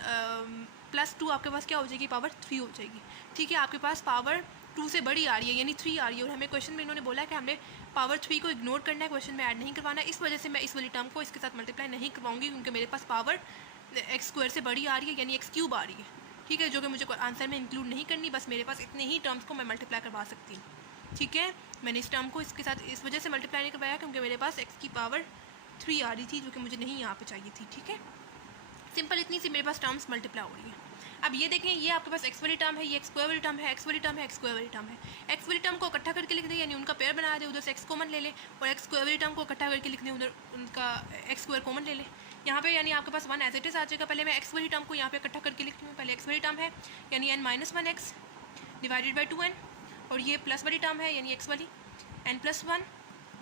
प्लस 2 आपके पास क्या हो जाएगी, पावर 3 हो जाएगी। ठीक है। आपके पास पावर 2 से बड़ी आ रही है यानी 3 आ रही है और हमें क्वेश्चन में इन्होंने बोला है कि हमने पावर 3 को इग्नोर करना है, क्वेश्चन में ऐड नहीं करवाना है। इस वजह से मैं इस वाली टर्म को इसके साथ मल्टीप्लाई नहीं करवाऊंगी क्योंकि मेरे पास पावर एक्स स्क्वायर से बड़ी आ रही है यानी एक्स क्यूब आ रही है। ठीक है, जो कि मुझे आंसर में इंक्लूड नहीं करनी, बस मेरे पास इतने ही टर्म्स को मैं मल्टीप्लाई करवा सकती हूँ। ठीक है, मैंने इस टर्म को इसके साथ इस वजह से मल्टीप्लाई नहीं करवाया क्योंकि मेरे पास एक्स की पावर 3 आ रही थी जो कि मुझे नहीं यहाँ पे चाहिए थी। ठीक है, सिंपल इतनी सी मेरे पास टर्म्स मल्टीप्लाई हो रही है। अब ये देखें, ये आपके पास एक्स वाली टर्म है, ये एक्स स्क्वायर वाली टर्म है, एक्स वाली टर्म है, एक्स स्क्वायर वाली टर्म है। एक्स वाली टर्म को इकट्ठा करके लिख दे यानी उनका पेयर बना दे, उधर से एक्स कॉमन ले ले, और एक्स स्क्वायर वाली टर्म को इकट्ठा करके लिख दे, उधर उनका एक्स स्क्वायर कॉमन ले ले। यहाँ पे यानी आपके पास 1 एज इट इज आ जाएगा। पहले मैं एक्स वाली टर्म को यहाँ पे इकट्ठा करके लिखती हूँ। पहले एक्स वाली टर्म है यानी n-1x डिवाइडेड बाई 2n, और ये प्लस वाली टर्म है यानी एक्स वाली n+1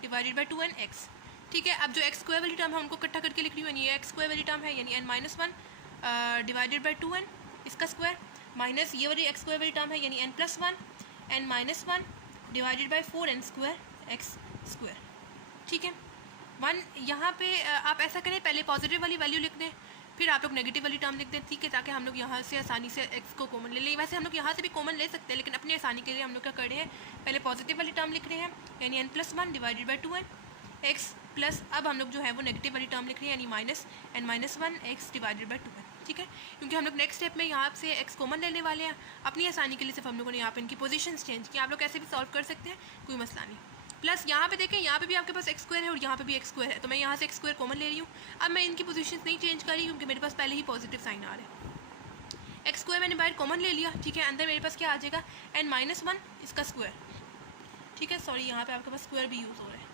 डिवाइडेड बाई 2nx। ठीक है, अब जो एक्स स्क्वायर वाली टर्म है उनको इकट्ठा करके लिख रही हूँ यानी ये एक्स स्क्वायर वाली टर्म है यानी n-1 डिवाइडेड बाई 2n इसका स्क्वायर, माइनस ये वाली एक्स स्क्वायर वाली टर्म है यानी n+1 n-1 divided by 4n square x square. ठीक है, 1 यहाँ पे आप ऐसा करें, पहले पॉजिटिव वाली वैल्यू लिख दें, फिर आप लोग नेगेटिव वाली टर्म लिख दें। ठीक है, ताकि हम लोग यहाँ से आसानी से एक्स को कॉमन ले लें। वैसे हम लोग यहाँ से भी कॉमन ले सकते हैं लेकिन अपनी आसानी के लिए हम लोग क्या कर रहे हैं, पहले पॉजिटिव वाली टर्म लिख रहे हैं यानी n+1 divided by 2n x plus, अब हम लोग जो है वो नेगेटिव वाली टर्म लिख रहे हैं यानी minus n-1 x divided by 2n। ठीक है, क्योंकि हम लोग नेक्स्ट स्टेप में यहाँ से एक्स कॉमन लेने वाले हैं। अपनी आसानी के लिए सिर्फ हम लोगों ने यहाँ पे इनकी पोजीशंस चेंज की। आप लोग ऐसे भी सॉल्व कर सकते हैं, कोई मसला नहीं। प्लस यहाँ पे देखें, यहाँ पे भी आपके पास एक्स स्क्वायर है और यहाँ पे भी एक्स स्क्वायर है, तो मैं यहाँ से एक्स स्क्वायर कॉमन ले रही हूँ। अब मैं इनकी पोजीशंस नहीं चेंज कर रही क्योंकि मेरे पास पहले ही पॉजिटिव साइन आ रहा है। एक्स स्क्वायर मैंने बाहर कॉमन ले लिया। ठीक है, अंदर मेरे पास क्या आ जाएगा n-1 इसका स्क्वायर। ठीक है, सॉरी यहाँ पे आपके पास स्क्वायर भी यूज़ हो रहा है,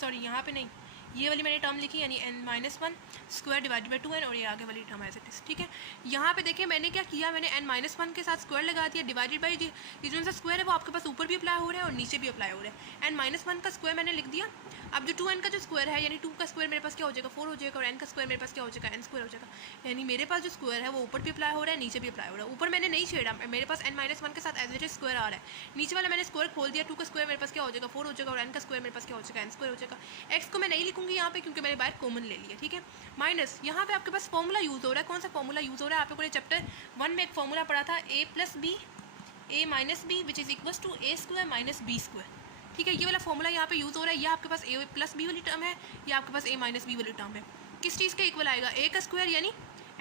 सॉरी यहाँ पे नहीं, ये वाली मैंने टर्म लिखी यानी n-1 square divided by 2n और ये आगे वाली टर्म एज इट इज। ठीक है, यहाँ पे देखिए मैंने क्या किया, मैंने n-1 के साथ स्क्वायर लगा दिया डिवाइडेड बाई, ये जो सा स्क्वायर है वो आपके पास ऊपर भी अप्लाई हो रहा है और नीचे भी अप्लाई हो रहा है। n-1 का स्क्वायर मैंने लिख दिया। अब जो 2n का जो स्क्वायर है यानी 2 का स्क्वायर मेरे पास क्या हो जाएगा 4 हो जाएगा, और n का स्क्वायर मेरे पास क्या हो जाएगा n स्क्वायर हो जाएगा। यानी मेरे पास जो स्क्वायर है वो ऊपर भी अप्लाई हो रहा है, नीचे भी अप्लाई हो रहा है। ऊपर मैंने नहीं छेड़ा, मेरे पास n-1 के साथ एज इट इज स्क्वायर आ रहा है। नीचे वाला मैंने स्क्वायर खोल दिया, 2 का स्क्वायर मेरे पास क्या हो जाएगा 4 हो जाएगा, और n का स्क्वायर मेरे पास क्या हो जाएगा n स्क्वायर हो जाएगा। एक्स को मैं नहीं लिखूंगी यहाँ पे क्योंकि मैंने बाहर कॉमन ले लिया। ठीक है, माइनस यहाँ पे आपके पास फॉर्मूला यूज़ हो रहा है। कौन सा फॉर्मूला यूज़ हो रहा है? आप लोगों ने चैप्टर 1 में एक फॉर्मूला पढ़ा था a minus b which is equal to a square minus b square. ठीक है, ये वाला फॉर्मूला यहाँ पे यूज़ हो रहा है। ये आपके पास a प्लस बी वाली टर्म है, ये आपके पास a माइनस बी वाली टर्म है। किस चीज़ के इक्वल आएगा? a का स्क्वायर यानी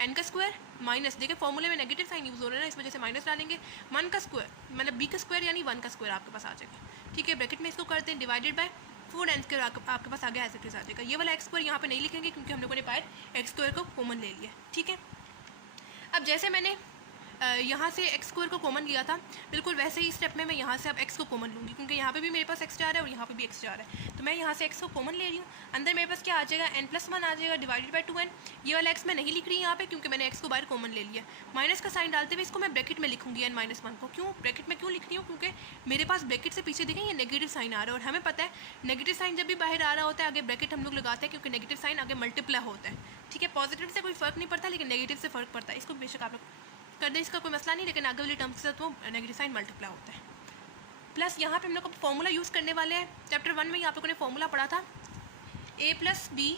n का स्क्वायर माइनस, देखिए फॉर्मूले में नेगेटिव साइन यूज़ हो रहा है ना, इस वजह से माइनस डालेंगे। 1 का स्क्वायर मतलब b का स्क्वायर यानी 1 का स्क्वायर आपके पास आ जाएगा। ठीक है, ब्रैकेट में इसको करते हैं डिवाइडेड बाय 4n स्क्वायर आपके पास आ गया, एज इट इज आ जाएगा। ये वाला एक्स स्क्वायर यहाँ पे नहीं लिखेंगे क्योंकि हम लोगों ने बाहर एक्स स्क्वायर को कॉमन ले लिया। ठीक है, अब जैसे मैंने यहाँ से एक्स स्क्वायर को कॉमन लिया था, बिल्कुल वैसे ही स्टेप में मैं यहाँ से अब एक्स को कॉमन लूँगी क्योंकि यहाँ पे भी मेरे पास एक्स जा रहा है और यहाँ पे भी एक्स जा रहा है। तो मैं यहाँ से एक्स को कॉमन ले रही हूँ। अंदर मेरे पास क्या आ जाएगा n+1 आ जाएगा डिवाइडेड बाई 2n। ये वाला एक्स मैं नहीं लिख रही यहाँ पे क्योंकि मैंने एक्स को बाहर कॉमन ले लिया। माइनस का साइन डालते हुए इसको मैं ब्रैकेट में लिखूँगी n-1 को। क्यों ब्रैकेट में क्यों लिख रही हूँ? क्योंकि मेरे पास ब्रैकेट से पीछे देखें ये नेगेटिव साइन आ रहा है और हमें पता है नेगेटिव साइन जब भी बाहर आ रहा होता है आगे ब्रैकेट हम लोग लगाते हैं क्योंकि नेगेटिव साइन आगे मल्टीप्लाई होता है। ठीक है, पॉजिटिव से कोई फर्क नहीं पड़ता लेकिन नेगेटिव से फ़र्क पड़ता है। इसको बेशक आप लोग कर दें, इसका कोई मसला नहीं, लेकिन आगे वाली टर्म्स के साथ वो नेगेटिव साइन मल्टीप्लाई होता है। प्लस यहाँ पे हम लोग फॉर्मूला यूज़ करने वाले हैं। चैप्टर 1 में आप लोगों ने फॉर्मूला पढ़ा था a plus b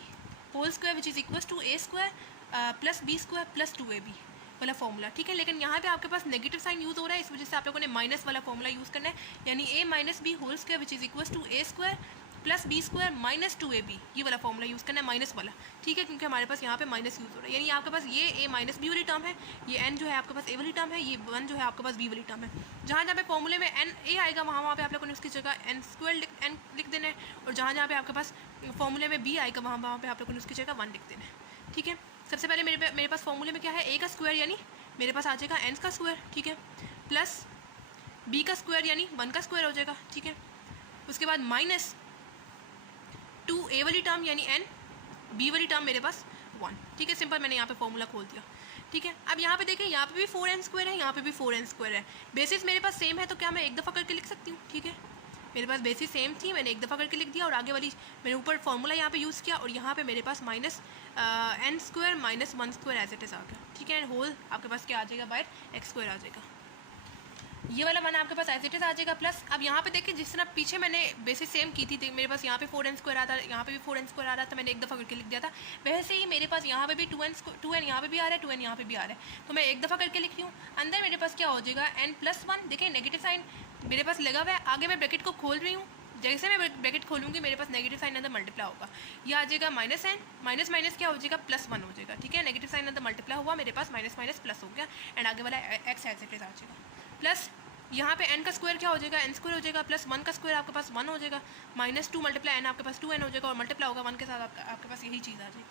whole square which is equal to a square plus b square plus 2ab वाला फॉर्मूला। ठीक है, लेकिन यहाँ पे आपके पास नेगेटिव साइन यूज़ हो रहा है, इस वजह से आप लोगों ने माइनस वाला फॉर्मूला यूज़ करना है यानी a minus b whole square which is equal to a square plus b square minus 2ab, ये वाला फॉर्मूला यूज़ करना है, माइनस वाला। ठीक है, क्योंकि हमारे पास यहाँ पे माइनस यूज़ हो रहा है यानी आपके पास ये a माइनस बी वाली टर्म है, ये n जो है आपके पास a वाली टर्म है, ये 1 जो है आपके पास b वाली टर्म है। जहाँ जहाँ पे फॉर्मूले में n a आएगा वहाँ पे आप लोगों ने उसकी जगह n स्क्वायर n लिख देना है, और जहाँ पे आपके पास फॉर्मूले में b आएगा वहाँ पे आप लोगों ने उसकी जगह 1 लिख देना है। ठीक है, सबसे पहले मेरे पास फॉर्मूले में क्या है, a का स्क्वायर यानी मेरे पास आ जाएगा n का स्क्वायर। ठीक है, प्लस b का स्क्वायर यानी 1 का स्क्वायर हो जाएगा। ठीक है, उसके बाद माइनस 2a वाली टर्म यानी n, b वाली टर्म मेरे पास 1। ठीक है, सिंपल मैंने यहाँ पे फॉर्मूला खोल दिया। ठीक है, अब यहाँ पे देखें यहाँ पे भी 4n स्क्वायर है, यहाँ पे भी 4n स्क्वायर है। बेसिस मेरे पास सेम है तो क्या मैं एक दफ़ा करके लिख सकती हूँ? ठीक है, मेरे पास बेसिस सेम थी, मैंने एक दफ़ा करके लिख दिया और आगे वाली मैंने ऊपर फार्मूला यहाँ पे यूज़ किया और यहाँ पे मेरे पास minus n square minus 1 square as it is आ गया, ठीक है। एंड होल आपके पास क्या आ जाएगा, बाय x स्क्वायर आ जाएगा। ये वाला वन आपके पास एज इट इज़ आ जाएगा। प्लस अब यहाँ पे देखिए जिस तरह पीछे मैंने बेसिस सेम की थी, मेरे पास यहाँ पे 4n स्क्वायर आता है, यहाँ पे भी 4n स्क्वायर आ रहा था, मैंने एक दफ़ा करके लिख दिया था। वैसे ही मेरे पास यहाँ पे भी 2n यहाँ पे भी आ रहा है, 2n यहाँ पे भी आ रहा है, तो मैं एक दफ़ा करके लिख रही हूँ। अंदर मेरे पास क्या हो जाएगा, n+1, देखिए नेगेटिव साइन मेरे पास लगा हुआ है। आगे मैं ब्रैकेट को खोल रही हूँ, जैसे मैं ब्रैकेट खोलूँगी मेरे पास नेगेटिव साइन अंदर मल्टीप्लाई होगा, ये आ जाएगा माइनस n, माइनस माइनस क्या हो जाएगा, +1 हो जाएगा, ठीक है। नेगेटिव साइन अंदर मल्टीप्लाई हुआ, मेरे पास माइनस माइनस प्लस हो गया एंड आगे वाला x एज इट इज़ आ जाएगा। प्लस यहाँ पे n का स्क्वायर क्या हो जाएगा, n स्क्वायर हो जाएगा, प्लस 1 का स्क्वायर आपके पास 1 हो जाएगा, -2 मल्टीप्लाई n आपके पास 2n हो जाएगा और मल्टीप्लाई होगा 1 के साथ आपके पास यही चीज़ आ जाएगी,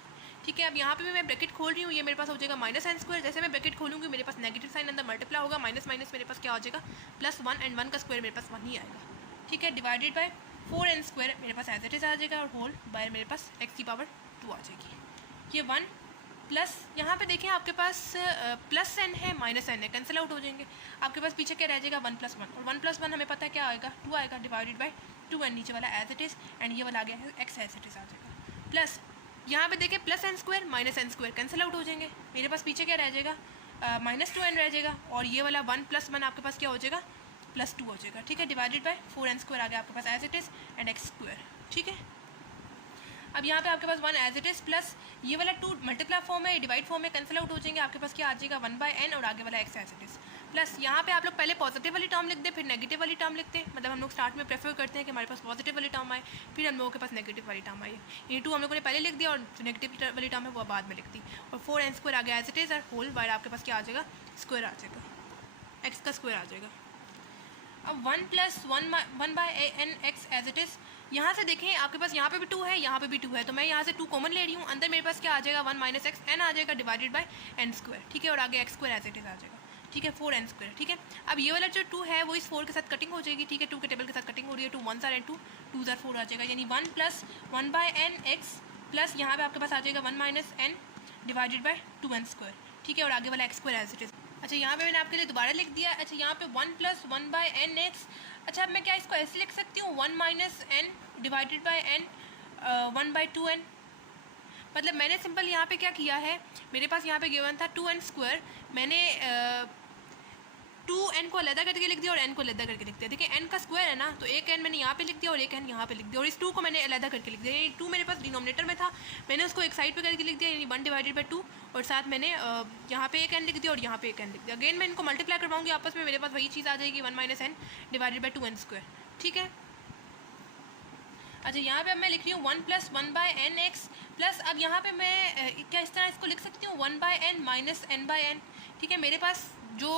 ठीक है। अब यहाँ पे भी मैं ब्रैकेट खोल रही हूँ, ये मेरे पास हो जाएगा -n स्क्वायर, जैसे मैं ब्रैकेट खोलूँगी मेरे पास नेगेटिव साइन अंदर मल्टीप्लाई होगा, माइनस माइनस मेरे पास क्या हो जाएगा, +1 एंड 1 का स्क्वायर मेरे पास 1 ही आएगा, ठीक है। डिवाइडेड बाय 4n स्क्वायर मेरे पास एज इट इज़ आ जाएगा और होल बाय मेरे पास x⁴ 2 आ जाएगी। ये 1 प्लस यहाँ पे देखें आपके पास +n है -n है, कैंसिल आउट हो जाएंगे। आपके पास पीछे क्या रह जाएगा, 1+1 और 1+1 हमें पता है क्या आएगा, 2 आएगा, डिवाइडेड बाय 2n नीचे वाला एज इट इज़ एंड ये वाला आ गया है x एज इट इज़ आ जाएगा। प्लस यहाँ पे देखें +n square -n square cancel out हो जाएंगे, मेरे पास पीछे क्या रह जाएगा, -2n रह जाएगा और ये वाला 1+1 आपके पास क्या हो जाएगा, +2 हो जाएगा, ठीक है। डिवाइडेड बाय 4n स्क्वायर आ गया आपके पास as it is and x square, ठीक है। अब यहाँ पे आपके पास 1 एज इट इज़ प्लस ये वाला 2 मल्टीप्लाई फॉर्म है, डिवाइड फॉर्म में कैंसिल आउट हो जाएंगे, आपके पास क्या आ जाएगा 1/n और आगे वाला x as it is. Plus यहाँ पे आप लोग पहले पॉजिटिव वाली टर्म लिख दे फिर नेगेटिव वाली टर्म लिखते हैं, मतलब हम लोग स्टार्ट में प्रेफर करते हैं कि हमारे पास पॉजिटिव वाली टर्म आए फिर हम लोगों के पास नेगेटिव वाली टर्म आई। ये 2 हम लोगों ने पहले लिख दिया और जो नेगेटिव वाली टर्म है वो बाद में लिख दी और 4n स्क्वायर आ गया एज इट इज़ और होल बाय आपके पास क्या आ जाएगा, स्क्वायर आ जाएगा, x का स्क्वायर आ जाएगा। अब 1+1/n x as it is, यहाँ से देखें आपके पास यहाँ पे भी 2 है, यहाँ पे भी 2 है, तो मैं यहाँ से 2 कॉमन ले रही हूँ, अंदर मेरे पास क्या आ जाएगा 1 - x n आ जाएगा डिवाइडेड बाय n स्क्वायर, ठीक है, और आगे x square as it is आ जाएगा, ठीक है, 4n स्क्वायर, ठीक है। अब ये वाला जो 2 है वो इस 4 के साथ कटिंग हो जाएगी, ठीक है, 2 के टेबल के साथ कटिंग हो रही है, 2 1s are and 2 2s are 4 आ जाएगा, यानी 1+1/n x प्लस यहाँ पे आपके पास आ जाएगा 1 - n divided by 2n square, ठीक है, और आगे वाला x square as it is. अच्छा यहाँ पे मैंने आपके लिए दोबारा लिख दिया। अच्छा यहाँ पे 1+1/n x, अच्छा अब मैं क्या इसको ऐसे लिख सकती हूँ 1 - n divided by n 1/2n, मतलब मैंने सिंपल यहाँ पे क्या किया है, मेरे पास यहाँ पे गिवन था 2n स्क्वायर, मैंने 2n को अलग करके लिख दिया और n को अलग करके लिख दिया। देखिए n का स्क्वायर है ना, तो एक n मैंने यहाँ पे लिख दिया और एक n यहाँ पे लिख दिया और इस 2 को मैंने अलग करके लिख दिया, यानी 2 मेरे पास डिनोमिनेटर में था, मैंने उसको एक साइड पे करके लिख दिया, यानी 1 डिवाइडेड बाय 2 और साथ मैंने यहाँ पे एक n लिख दिया और यहाँ पे एक n लिख दिया। अगेन मैं इनको मल्टीप्लाई करवाऊंगी आपस में, मेरे पास वही चीज़ आ जाएगी 1 - n divided by 2n square, ठीक है। अच्छा यहाँ पे अब मैं लिख रही हूँ 1+1/n x प्लस अब यहाँ पे मैं क्या इस तरह इसको लिख सकती हूँ 1/n - n/n, ठीक है। मेरे पास जो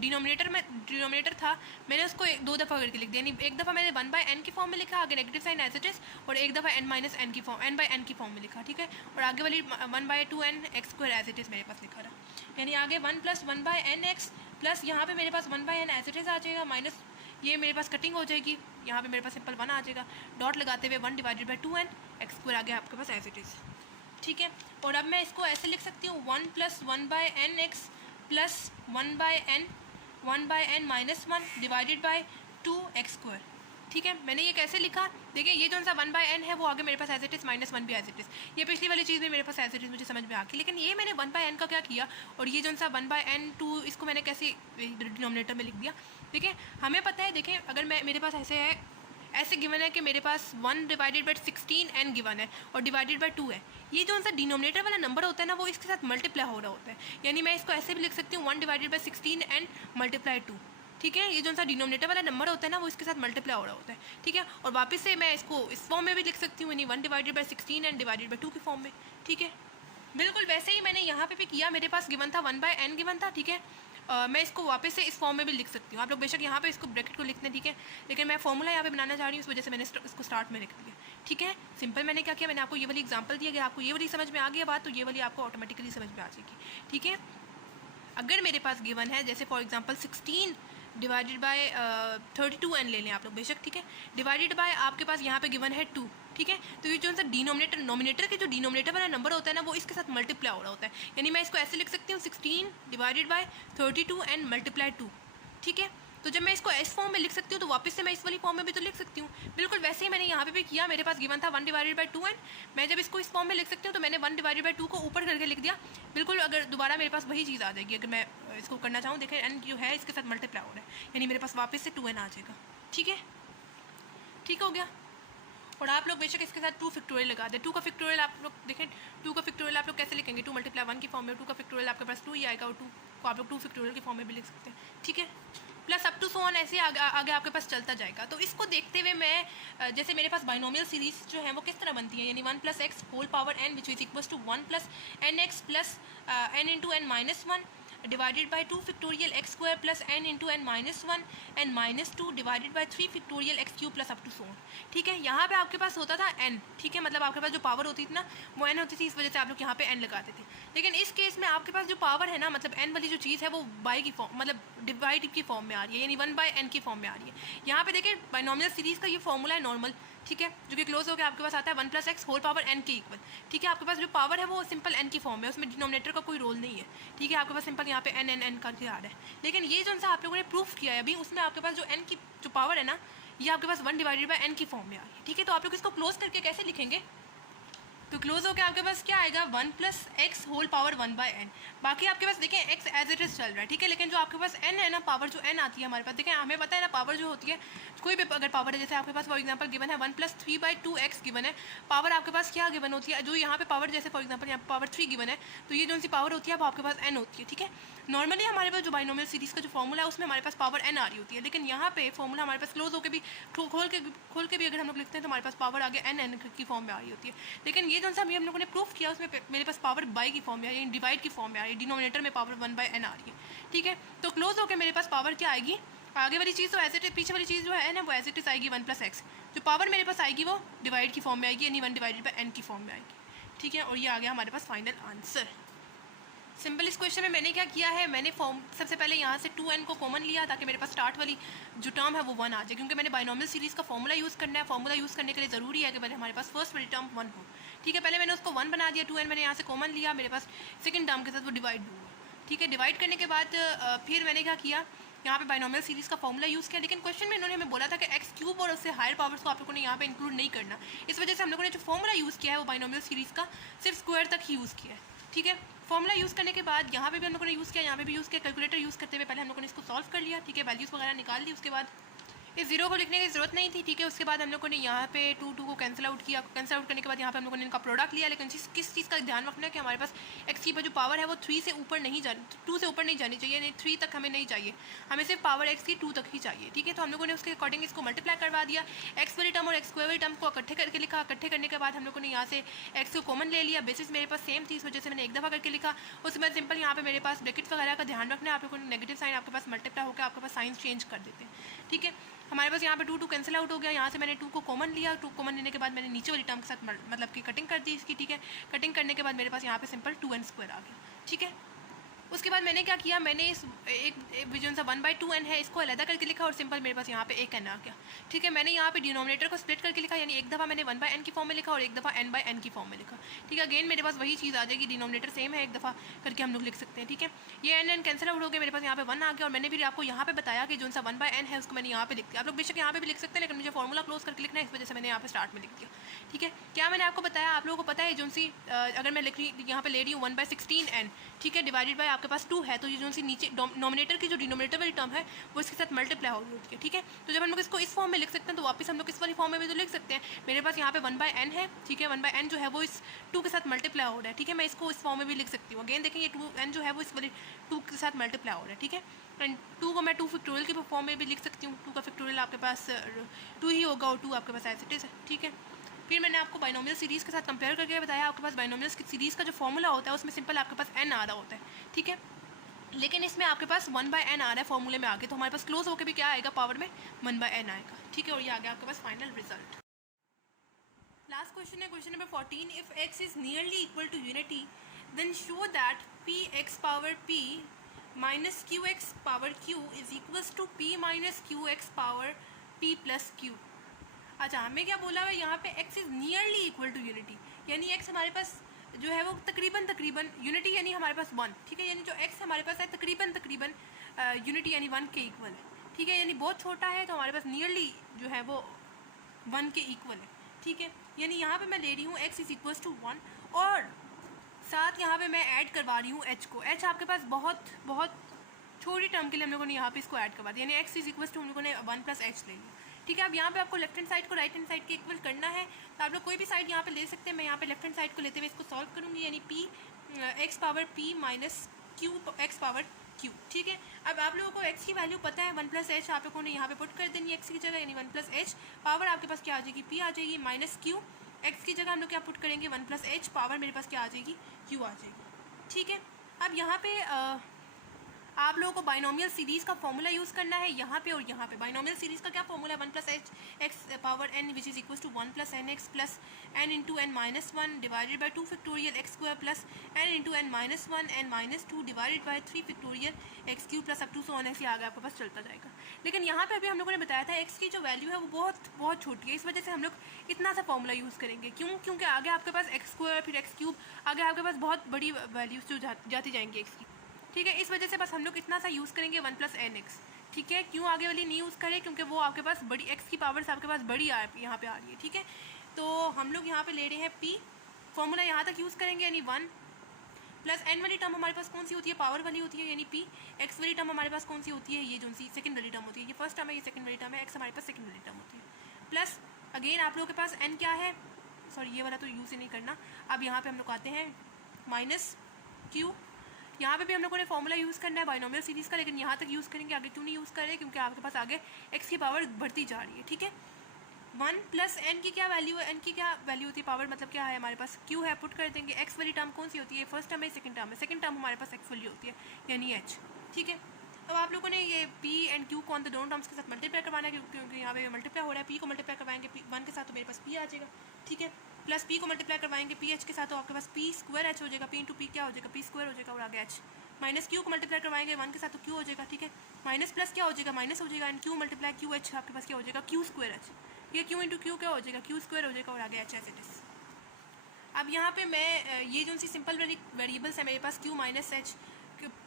डिनोमिनेटर था मैंने उसको 2 दफ़ा करके लिख दिया, यानी एक दफ़ा मैंने 1/n की फॉर्म में लिखा, आगे negative sign as it is, और एक दफ़ा n की फॉर्म n/n की फॉर्म में लिखा, ठीक है, और आगे वाली 1/2n x square as it is मेरे पास लिखा रहा, यानी आगे 1+1/n x प्लस यहाँ पे मेरे पास 1/n एज इट इज़ आ जाएगा, माइनस ये मेरे पास कटिंग हो जाएगी, यहाँ पे मेरे पास सिंपल 1 आ जाएगा, डॉट लगाते हुए 1 divided by 2n x square आ गया आपके पास एज इट इज़, ठीक है। और अब मैं इसको ऐसे लिख सकती हूँ 1+1/n x plus 1/n - 1 divided bye 2x square, ठीक है। मैंने ये कैसे लिखा, देखिए ये जो सा 1/n है वो आगे मेरे पास एज इट इज़ -1 भी एज इट इज़, ये पिछली वाली चीज़ भी मेरे पास एज इट इज़ मुझे समझ में आ गई, लेकिन ये मैंने 1/n का क्या किया और ये जो सा 1/n 2 इसको मैंने कैसे डिनोमिनेटर में लिख दिया। देखिए हमें पता है, देखिए अगर मैं मेरे पास ऐसे गिवन है कि मेरे पास 1 डिवाइडेड बाई 16n गिवन है और डिवाइडेड बाई 2 है, ये जो सा डिनोमिनेटर वाला नंबर होता है ना वो इसके साथ मल्टीप्लाई हो रहा होता है, यानी मैं इसको ऐसे भी लिख सकती हूँ 1 डिवाइडेड बाई 16n मल्टीप्लाई 2, ठीक है। ये जो सा डिनोमिनेटर वाला नंबर होता है ना वो इसके साथ मल्टीप्लाई हो रहा होता है, ठीक है। और वापस से मैं इसको इस फॉर्म में भी लिख सकती हूँ, यानी 1 divided by 16n divided by 2 की फॉर्म में, ठीक है। बिल्कुल वैसे ही मैंने यहाँ पे भी किया, मेरे पास गिवन था 1/n गिवन था, ठीक है। मैं इसको वापस से इस फॉर्म में भी लिख सकती हूँ, आप लोग बेशक यहाँ पे इसको ब्रैकेट को लिखते हैं, ठीक है, लेकिन मैं फॉर्मूला यहाँ पे बनाना चाह रही हूँ, इस वजह से मैंने इसको स्टार्ट में लिख दिया, ठीक है। सिंपल मैंने क्या किया, मैंने आपको ये वाली एग्जांपल दी, अगर आपको ये वाली समझ में आ गई बात तो ये वाली आपको ऑटोमेटिकली समझ में आ जाएगी, ठीक है। अगर मेरे पास गिवन है जैसे for example 16 divided by 32n ले लें आप लोग बेशक, ठीक है, डिवाइडेड बाय आपके पास यहाँ पे गिवन है 2, ठीक है। तो ये जो सा नोमिनेटर के जो डिनोमिनेटर वाला नंबर होता है ना वो इसके साथ मल्टीप्लाई हो रहा होता है, यानी मैं इसको ऐसे लिख सकती हूँ 16 डिवाइडेड बाय 32n मल्टीप्लाई 2, ठीक है। तो जब मैं इसको इस फॉर्म में लिख सकती हूँ तो वापस से मैं इस वाली फॉर्म में भी तो लिख सकती हूँ। बिल्कुल वैसे ही मैंने यहाँ पे भी किया, मेरे पास गिवन था 1/2n। मैं जब इसको इस फॉर्म में लिख सकती हूँ तो मैंने 1/2 को ऊपर करके लिख दिया। बिल्कुल अगर दोबारा मेरे पास वही चीज़ आ जाएगी अगर मैं इसको करना चाहूँ। देखें n जो है इसके साथ मल्टीप्लाई हो रहा है, यानी मेरे पास वापस से 2n आ जाएगा। ठीक है, ठीक हो गया। और आप लोग बेशक इसके साथ 2 फैक्टोरियल लगा दें। 2 का फैक्टोरियल आप लोग देखें, 2 का फैक्टोरियल आप लोग कैसे लिखेंगे, 2 × 1 की फॉर्म में। 2 का फैक्टोरियल आपके पास 2 ही आएगा और 2 को आप लोग 2 फैक्टोरियल की फॉर्म में भी लिख सकते हैं। ठीक है, plus up to so on ऐसे आगे आपके पास चलता जाएगा। तो इसको देखते हुए मैं जैसे मेरे पास बाइनोमियल सीरीज जो है वो किस तरह बनती है, यानी 1 + x whole power n which is equals to 1 + nx plus n × n-1 divided by 2 factorial x square plus n × n-1 n -2 divided by 3 factorial x cube plus up to so on. ठीक है, यहाँ पे आपके पास होता था n। ठीक है, मतलब आपके पास जो पावर होती थी ना वो n होती थी, इस वजह से आप लोग यहाँ पे n लगाते थे। लेकिन इस केस में आपके पास जो पावर है ना, मतलब n वाली जो चीज़ है वो बाई की फॉर्म मतलब डिवाइड की फॉर्म में आ रही है, यानी 1/n की फॉर्म में आ रही है। यहाँ पे देखें बाइनोमियल सीरीज का ये फॉर्मूला है नॉर्मल। ठीक है, जो कि क्लोज होकर आपके पास आता है 1 + x होल पावर n के इक्वल। ठीक है, आपके पास जो पावर है वो सिंपल n की फॉर्म में है, उसमें डिनोमिनेटर का कोई रोल नहीं है। ठीक है, आपके पास सिंपल यहाँ पे n करके आ रहा है। लेकिन ये जो सा आप लोगों ने प्रूफ किया है अभी, उसमें आपके पास जो n की जो पावर है ना, ये आपके पास 1/n की फॉर्म में आ रही है। ठीक है, तो आप लोग इसको क्लोज करके कैसे लिखेंगे, तो क्लोज होकर आपके पास क्या आएगा 1 + x होल पावर 1/n। बाकी आपके पास देखें x एज इट इज चल रहा है। ठीक है, लेकिन जो आपके पास n है ना, पावर जो n आती है हमारे पास, देखें हमें पता है ना पावर जो होती है कोई भी अगर पावर है, जैसे आपके पास फॉर एग्जांपल गिवन है 1 + 3/2x गिवन है। पावर आपके पास क्या गिवन होती है, जो यहाँ पे पावर जैसे फॉर एग्जांपल यहाँ पे पावर 3 गिवन है, तो ये जो सी पावर होती है वो आपके पास n होती है। ठीक है, नॉर्मली हमारे पास जो बाइनोमियल सीरीज का जो फॉर्मूला है उसमें हमारे पास पावर n आ रही होती है, लेकिन यहाँ पे फॉर्मूला हमारे पास क्लोज होकर भी खोल के भी अगर हम लोग लिखते हैं तो हमारे पास पावर आगे n की फॉर्म में आ रही होती है। लेकिन ये जो सा हम लोगों ने प्रूफ किया उसमें मेरे पास पावर बाई की फॉर्म में आ रही है, डिवाइड की फॉर्म में आ रही है, डिनोमिनेटर में पावर 1/n आ रही है। ठीक है, तो क्लोज होकर मेरे पास पावर क्या आएगी, आगे वाली चीज़ तो एज इट इज, पीछे वाली चीज़ जो है ना वो एज इट इज आएगी 1 + x। जो पावर मेरे पास आएगी वो डिवाइड की फॉर्म में आएगी, यानी 1/n की फॉर्म में आएगी। ठीक है, और ये आ गया हमारे पास फाइनल आंसर। सिंपल इस क्वेश्चन में मैंने क्या किया है, मैंने फॉर्म सबसे पहले यहाँ से 2n को कॉमन लिया ताकि मेरे पास स्टार्ट वाली जो टर्म है वो 1 आ जाए, क्योंकि मैंने बाइनोमियल सीरीज़ का फॉर्मूला यूज़ करना है। फॉर्मूला यूज़ करने के लिए ज़रूरी है कि पहले हमारे पास फर्स्ट वाली टर्म 1 हो। ठीक है, पहले मैंने उसको 1 बना दिया, 2n मैंने यहाँ से कॉमन लिया, मेरे पास सेकेंड टर्म के साथ वो डिवाइड हुआ। ठीक है, डिवाइड करने के बाद फिर मैंने क्या किया, यहाँ पे बाइनोमियल सीरीज़ का फॉर्मूला यूज़ किया। लेकिन क्वेश्चन में इन्होंने हमें बोला था कि एक्स क्यूब और उससे हायर पावर्स को आप लोगों ने यहाँ पे इंक्लूड नहीं करना, इस वजह से हम लोगों ने जो फॉर्मूला यूज़ किया है वो बाइनोमियल सीरीज़ का सिर्फ स्क्वायर तक ही यूज़ किया है। ठीक है, फॉर्मूला यूज़ करने के बाद यहाँ पे भी हम लोगों ने यूज़ किया, यहाँ पे भी यूज़ किया। कैलकुलेटर यूज़ करते हुए पहले हम लोगों ने इसको सॉल्व कर लिया। ठीक है, वैल्यूज़ वगैरह निकाल दी, उसके बाद इस जीरो को लिखने की ज़रूरत नहीं थी। ठीक है, उसके बाद हम लोगों ने यहाँ पे 2 को कैंसिल आउट किया। कैंसिल आउट करने के बाद यहाँ पे हम लोगों ने इनका प्रोडक्ट लिया। लेकिन किस चीज़ का ध्यान रखना है कि हमारे पास एक्स की जो पावर है वो 3 से ऊपर नहीं जानी, 2 से ऊपर नहीं जानी चाहिए, नहीं 3 तक हमें नहीं चाहिए, हमें सिर्फ पावर एक्स की 2 तक ही चाहिए। ठीक है, तो हम लोगों ने उसके अकॉर्डिंग इसको मल्टीप्लाई करवा दिया। एक्स वाली टर्म और एक्स स्क्वायर वाली टर्म को इकट्ठे करके लिखा। इकट्ठे करने के बाद हम लोगों ने यहाँ से एक्स को कॉमन ले लिया। बेसिस मेरे पास सेम थी, इस वजह से मैंने एक दफ़ा करके लिखा। उसके बाद सिंपल यहाँ पे मेरे पास ब्रैकेट्स वगैरह का ध्यान रखना है। आप लोगों ने नेगेटिव साइन आपके पास मल्टीप्लाई होकर आपके पास साइंस चेंज कर देते हैं। ठीक है, हमारे पास यहाँ पे 2 कैंसिल आउट हो गया। यहाँ से मैंने 2 को कॉमन लिया। 2 कॉमन लेने के बाद मैंने नीचे वाली टर्म के साथ मतलब कि कटिंग कर दी इसकी। ठीक है, कटिंग करने के बाद मेरे पास यहाँ पे सिंपल 2n² आ गया। ठीक है, उसके बाद मैंने क्या किया, मैंने इस एक जो सा 1/2n है इसको अलग करके लिखा और सिंपल मेरे पास यहाँ पे एक n आ गया। ठीक है, मैंने यहाँ पे डिनोमिनेटर को स्प्लिट करके लिखा, यानी एक दफ़ा मैंने 1/n की फॉर्म में लिखा और एक दफ़ा n/n की फॉर्म में लिखा। ठीक है, अगेन मेरे पास वही चीज़ आ जाएगी, डिनोमिनेटर सेम है, एक दफ़ा करके हम लोग लिख सकते हैं। ठीक है, ये n कैंसिल आउट हो गया, मेरे पास यहाँ पे 1 आ गया। और मैंने फिर आपको यहाँ पे बताया कि जो सा 1/n है उसको मैंने यहाँ पे लिख दिया। आप लोग बेशक यहाँ पे भी लिख सकते हैं, लेकिन मुझे फॉर्मूला क्लोज करके लिखना है, इस वजह से मैंने यहाँ पे स्टार्ट में लिख दिया। ठीक है, क्या मैंने आपको बताया, आप लोगों को पता है जो सी अगर मैं लिख रही यहाँ पे ले रही हूँ 1/16n, ठीक है, डिवाइडेड बाय आपके पास 2 है, तो ये जो सी नीचे नॉमिनेटर की जो डिनोमिनेटर वाली टर्म है वो इसके साथ मल्टीप्लाई हो रही होती है। ठीक है, तो जब हम लोग इसको इस फॉर्म में लिख सकते हैं तो वापस हम लोग इस वाली फॉर्म में भी तो लिख सकते हैं। मेरे पास यहाँ पे 1/n है। ठीक है, 1/n जो है वो इस 2 के साथ मल्टीप्लाई हो रहा है। ठीक है, मैं इसको इस फॉर्म में भी लिख सकती हूँ। अगेन देखें, ये 2n जो है वो इस वाली 2 के साथ मल्टीप्लाई हो रहा है। ठीक है, एंड 2 को मैं 2 फैक्टोरियल के फॉर्म में भी लिख सकती हूँ। 2 का फैक्टोरियल आपके पास 2 ही होगा और 2 आपके पास एज इट इज है। ठीक है, फिर मैंने आपको बाइनोमियल सीरीज़ के साथ कंपेयर करके बताया, आपके पास बाइनोमियल सीरीज़ का जो फॉर्मूला होता है उसमें सिंपल आपके पास n आ रहा होता है। ठीक है, लेकिन इसमें आपके पास 1/n आ रहा है फॉर्मूले में आगे, तो हमारे पास क्लोज होकर भी क्या आएगा, पावर में 1/n आएगा। ठीक है, और ये आ गया आपके पास फाइनल रिजल्ट। लास्ट क्वेश्चन है question number 14। If x is nearly equal to unity then show that px power p minus qx power q is equals to p minus qx power p plus q। अच्छा, हमें क्या बोला है यहाँ पे, x is nearly equal to unity, यानी x हमारे पास जो है वो तकरीबन यूनिटी यानी हमारे पास 1। ठीक है, यानी जो x हमारे पास है तकरीबन यूनिटी यानी 1 के इक्वल है। ठीक है, यानी बहुत छोटा है तो हमारे पास नियरली जो है वो 1 के इक्वल है। ठीक है, यानी यहाँ पे मैं ले रही हूँ x इज इक्वल टू 1 और साथ यहाँ पे मैं ऐड करवा रही हूँ h को। h आपके पास बहुत बहुत छोटी टर्म के लिए हम लोगों ने यहाँ पे इसको ऐड करवा दिया, यानी x इज इक्वल टू हम लोगों ने 1 प्लस h ले लिया। ठीक है, अब यहाँ पे आपको लेफ्ट हैंड साइड को राइट हैंड साइड के इक्वल करना है, तो आप लोग कोई भी साइड यहाँ पे ले सकते हैं। मैं यहाँ पे लेफ्ट हैंड साइड को लेते हुए इसको सॉल्व करूँगी, यानी p x power p minus q x power q। ठीक है, अब आप लोगों को x की वैल्यू पता है 1 प्लस एच, आप लोगों ने यहाँ पे पुट कर देनी है x की जगह, यानी 1 प्लस एच पावर आपके पास क्या आ जाएगी, p आ जाएगी माइनस q। x की जगह हम लोग क्या पुट करेंगे 1 प्लस एच पावर मेरे पास क्या आ जाएगी, q आ जाएगी। ठीक है, अब यहाँ पे आप लोगों को बाइनोमियल सीरीज़ का फॉर्मूला यूज़ करना है यहाँ पे और यहाँ पे। बाइनोमियल सीरीज़ का क्या फॉर्मूला है, 1 plus h x power n which is equal to 1 plus n x plus n into n minus 1 divided by 2 factorial x square plus n into n minus 1 n minus 2 divided by 3 factorial x cube plus up to so on, ऐसे आगे आपके पास चलता जाएगा। लेकिन यहाँ पे अभी हम लोगों ने बताया था x की जो वैल्यू है वो बहुत बहुत छोटी है, इस वजह से हम लोग इतना सा फॉर्मूला यूज़ करेंगे। क्यों? क्योंकि आगे आपके पास एक्स स्क्वायर फिर एक्स क्यूब, आगे आपके पास बहुत बड़ी वैल्यूज जो जाती जाएंगी एक्स की। ठीक है, इस वजह से बस हम लोग इतना सा यूज़ करेंगे 1 प्लस एन एक्स। ठीक है, क्यों आगे वाली नहीं यूज़ करें, क्योंकि वो आपके पास बड़ी एक्स की पावर्स आपके पास बड़ी यहाँ पे आ रही है। ठीक है, तो हम लोग यहाँ पे ले रहे हैं p, फॉर्मूला यहाँ तक यूज़ करेंगे, यानी 1 प्लस एन वाली टर्म हमारे पास कौन सी होती है, पावर वाली होती है, यानी p। एक्स वाली टर्म हमारे पास कौन सी होती है, ये जो सी सेकंड वाली टर्म होती है, ये फर्स्ट टर्म है, ये सेकंड वाली टर्म है, एक्स हमारे पास सेकंड वाली टर्म होती है। प्लस अगेन आप लोगों के पास n क्या है, सॉरी ये वाला तो यूज़ ही नहीं करना। अब यहाँ पे हम लोग आते हैं माइनस q, यहाँ पे भी हम लोगों ने फॉर्मूला यूज़ करना है बाइनोमियल सीरीज़ का, लेकिन यहाँ तक यूज़ करेंगे, आगे क्यों नहीं यूज़ कर रहे, क्योंकि आपके पास आगे x की पावर बढ़ती जा रही है। ठीक है, 1 प्लस n की क्या वैल्यू है, n की क्या वैल्यू होती है, पावर मतलब क्या है, हमारे पास q है, पुट कर देंगे। x वाली टर्म कौन सी होती है, फर्स्ट टर्म है, सेकंड टर्म है, सेकंड टर्म हमारे पास x वाली होती है, यानी h। ठीक है, अब आप लोगों ने ये p एंड q को दोनों टर्म्स के साथ मल्टीप्लाई करवाना है, क्योंकि यहाँ पे मल्टीप्लाई हो रहा है। p को मल्टीप्लाई करवाएंगे 1 के साथ तो मेरे पास p आ जाएगा। ठीक है, प्लस p को मल्टीप्लाई करवाएंगे p h के साथ तो आपके पास p स्क्वायर h हो जाएगा, p इंटू p क्या हो जाएगा, p स्क्वायर हो जाएगा और आगे h। माइनस q को मल्टीप्लाई करवाएंगे 1 के साथ तो q हो जाएगा। ठीक है, माइनस प्लस क्या हो जाएगा, माइनस हो जाएगा, and q multiply q h आपके पास क्या हो जाएगा, q स्क्वायर h। ये q इंटू q क्या हो जाएगा, q स्क्वायर हो जाएगा और आगे h एज इट इज। अब यहाँ पे मैं ये जो सी सिंपल वेरिएबल्स है मेरे पास q minus h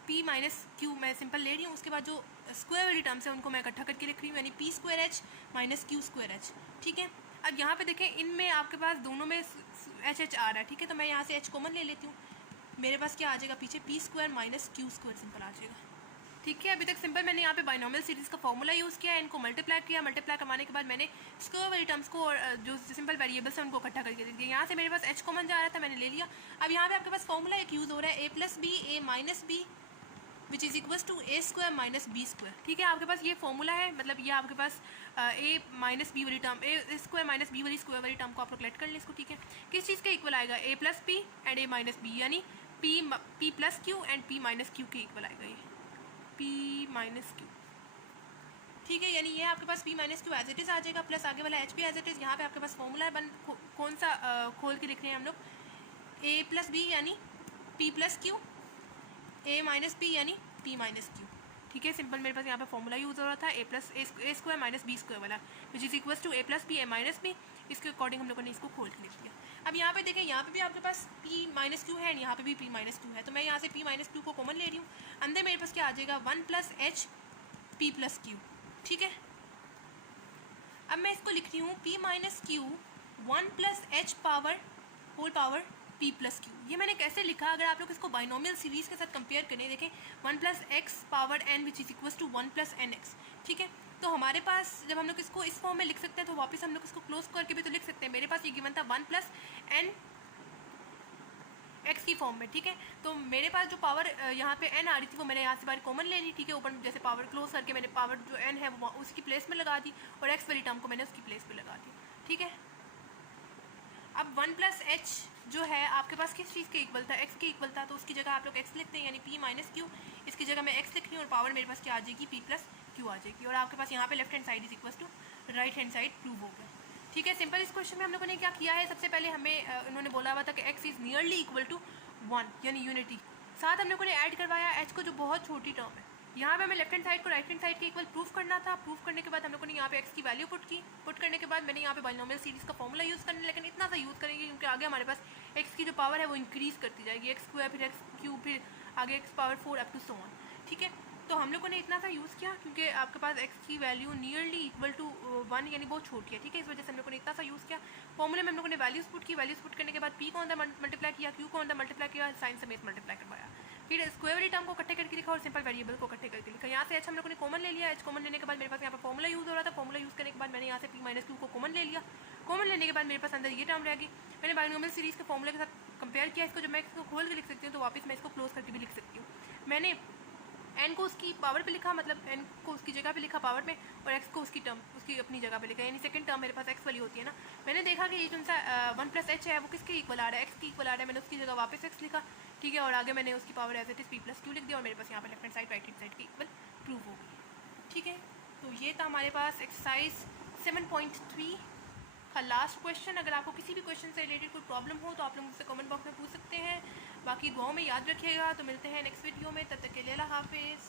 p minus q मैं सिंपल ले रही हूँ, उसके बाद जो स्क्वायर वाली टर्म्स है उनको मैं इकट्ठा करके लिख रही हूँ, यानी p square h minus q square h। ठीक है, अब यहाँ पे देखें इनमें आपके पास दोनों में एच एच आ रहा है। ठीक है, तो मैं यहाँ से h कॉमन ले लेती हूँ, मेरे पास क्या आ जाएगा पीछे, p square minus q square simple आ जाएगा। ठीक है, अभी तक सिंपल मैंने यहाँ पे बाइनोमियल सीरीज़ का फॉर्मूला यूज़ किया, इनको मल्टीप्लाई किया, मल्टीप्लाई करवाने के बाद मैंने स्क्वायर वाली टर्म्स को और जो सिंपल वेरिएबल्स हैं उनको इकट्ठा करके दे दिया। यहाँ से मेरे पास h कॉमन जा रहा था, मैंने ले लिया। अब यहाँ पे आपके पास फॉर्मूला एक यूज़ हो रहा है a plus b a minus b which is equals to a square minus b square. ठीक है, आपके पास ये फॉर्मूला है, मतलब ये आपके पास ए माइनस बी वाली टर्म, ए स्क्वायर माइनस बी वाली स्क्वायर वाली टर्म को आप लोग लेट कर लें इसको। ठीक है, किस चीज़ के इक्वल आएगा, a plus p and a minus b, यानी p plus q and p minus q के इक्वल आएगा ये p माइनस क्यू। ठीक है, यानी ये आपके पास p minus q as it is आ जाएगा, प्लस आगे वाला h भी एज इट इज़। यहाँ पे आपके पास फॉर्मूला है, कौन सा खोल के लिख रहे हैं हम लोग, a प्लस बी यानी p plus Q, a minus p यानी p माइनस क्यू। ठीक है, सिंपल मेरे पास यहाँ पे फॉर्मूला यूज़ हो रहा था a plus a square minus b square वाला which is equals to a plus b a minus b. इसके अकॉर्डिंग हम लोगों ने इसको खोल के लिख दिया। अब यहाँ पे देखें, यहाँ पे भी आपके पास p माइनस क्यू है एंड यहाँ पे भी p माइनस क्यू है, तो मैं यहाँ से p माइनस क्यू को कॉमन ले रही हूँ। अंदर मेरे पास क्या आ जाएगा, 1 plus h p plus q. ठीक है, अब मैं इसको लिख रही हूँ p minus q 1 plus h power whole power p plus q. ये मैंने कैसे लिखा, अगर आप लोग इसको बाइनोमियल सीरीज़ के साथ कंपेयर करें, देखें 1 plus x power n which is equals to 1 plus n x. ठीक है, तो हमारे पास जब हम लोग इसको इस फॉर्म में लिख सकते हैं तो वापस हम लोग इसको क्लोज करके भी तो लिख सकते हैं। मेरे पास ये गिवन था 1 प्लस एन एक्स की फॉर्म में। ठीक है, तो मेरे पास जो पावर यहाँ पे n आ रही थी वो मैंने यहाँ से बार कॉमन ले ली। ठीक है, ऊपर जैसे पावर क्लोज करके मैंने पावर जो n है वो उसकी प्लेस में लगा दी और x वाली टर्म को मैंने उसकी प्लेस पे लगा दी। ठीक है, अब 1 प्लस एच जो है आपके पास किस चीज़ के इक्वल था, x के इक्वल था, तो उसकी जगह आप लोग x लिखते हैं, यानी p माइनस क्यू। इसकी जगह मैं x लिख रही हूँ और पावर मेरे पास क्या आ जाएगी, p प्लस क्यू आ जाएगी, और आपके पास यहाँ पे left hand side is equal to right hand side prove हो गया। ठीक है, सिंपल इस क्वेश्चन में हम लोगों ने क्या किया है, सबसे पहले हमें उन्होंने बोला हुआ था कि x is nearly equal to 1 यानी यूनिटी, साथ हम लोगों ने ऐड करवाया h को जो बहुत छोटी टर्म है। यहाँ पे हमें लेफ्ट हैंड साइड को राइट हैंड साइड के इक्वल प्रूफ करना था। प्रूफ करने के बाद हम लोगों ने यहाँ पे x की वैल्यू पुट की। पुट करने के बाद मैंने यहाँ पे बाइनोमियल सीरीज़ का फॉर्मूला यूज़ करना है, लेकिन इतना सा यूज़ करेंगे क्योंकि आगे हमारे पास x की जो पावर है वो इंक्रीज़ करती जाएगी, x स्क्वायर फिर x क्यूब फिर आगे x power 4 up to so on. ठीक है, तो हम लोगों ने इतना सा यूज़ किया क्योंकि आपके पास x की वैल्यू नियरली इक्वल टू 1 यानी बहुत छोटी है, ठीक है, इस वजह से हम लोगों ने इतना सा यूज़ किया। फॉर्मूले में हम लोगों ने वैल्यूज पुट की, वैल्यूज पुट करने के बाद p को अंदर मल्टीप्लाई किया, q को अंदर मल्टीप्लाई किया, साइन समेत मल्टीप्लाई करवाया, फिर स्क्वायर वाली टर्म को इकट्ठे करके लिखा और सिंपल वेरिएबल को इकट्ठे करके लिखा। यहाँ से h हम लोगों ने कॉमन ले लिया, h कॉमन लेने के बाद मेरे पास यहाँ पर फॉर्मूला यूज़ हो रहा था, फॉर्मूला यूज़ करने के बाद मैंने यहाँ से p माइनस क्यू को कॉमन ले लिया, कॉमन लेने के बाद मेरे पास अंदर ये टर्म रह गई। मैंने बाइनोमियल सीरीज़ के फॉर्मूले के साथ कंपेयर किया इसको, जब मैं इसको खोल के लिख सकती हूँ तो वापस मैं इसको क्लोज करके भी लिख सकती हूँ। मैंने n को उसकी पावर पे लिखा, मतलब n को उसकी जगह पे लिखा पावर में, और x को उसकी टर्म उसकी अपनी जगह पे लिखा, यानी सेकंड टर्म मेरे पास x वाली होती है ना। मैंने देखा कि ये जो सा 1 प्लस h है वो किसके इक्वल आ रहा है, x के इक्वल आ रहा है, मैंने उसकी जगह वापस x लिखा, ठीक है, और आगे मैंने उसकी power as it is p plus q लिख दिया, और मेरे पास यहाँ पर left hand side right hand side की इक्वल प्रूव हो गई, ठीक है। तो ये था हमारे पास एक्सरसाइज 7.3 का लास्ट क्वेश्चन। अगर आपको किसी भी क्वेश्चन से रिलेटेड कोई प्रॉब्लम हो तो आप लोग मुझसे कमेंट बॉक्स में पूछ सकते हैं। बाकी दुआओं में याद रखिएगा, तो मिलते हैं नेक्स्ट वीडियो में, तब तक के लिए अल्लाह हाफिज़।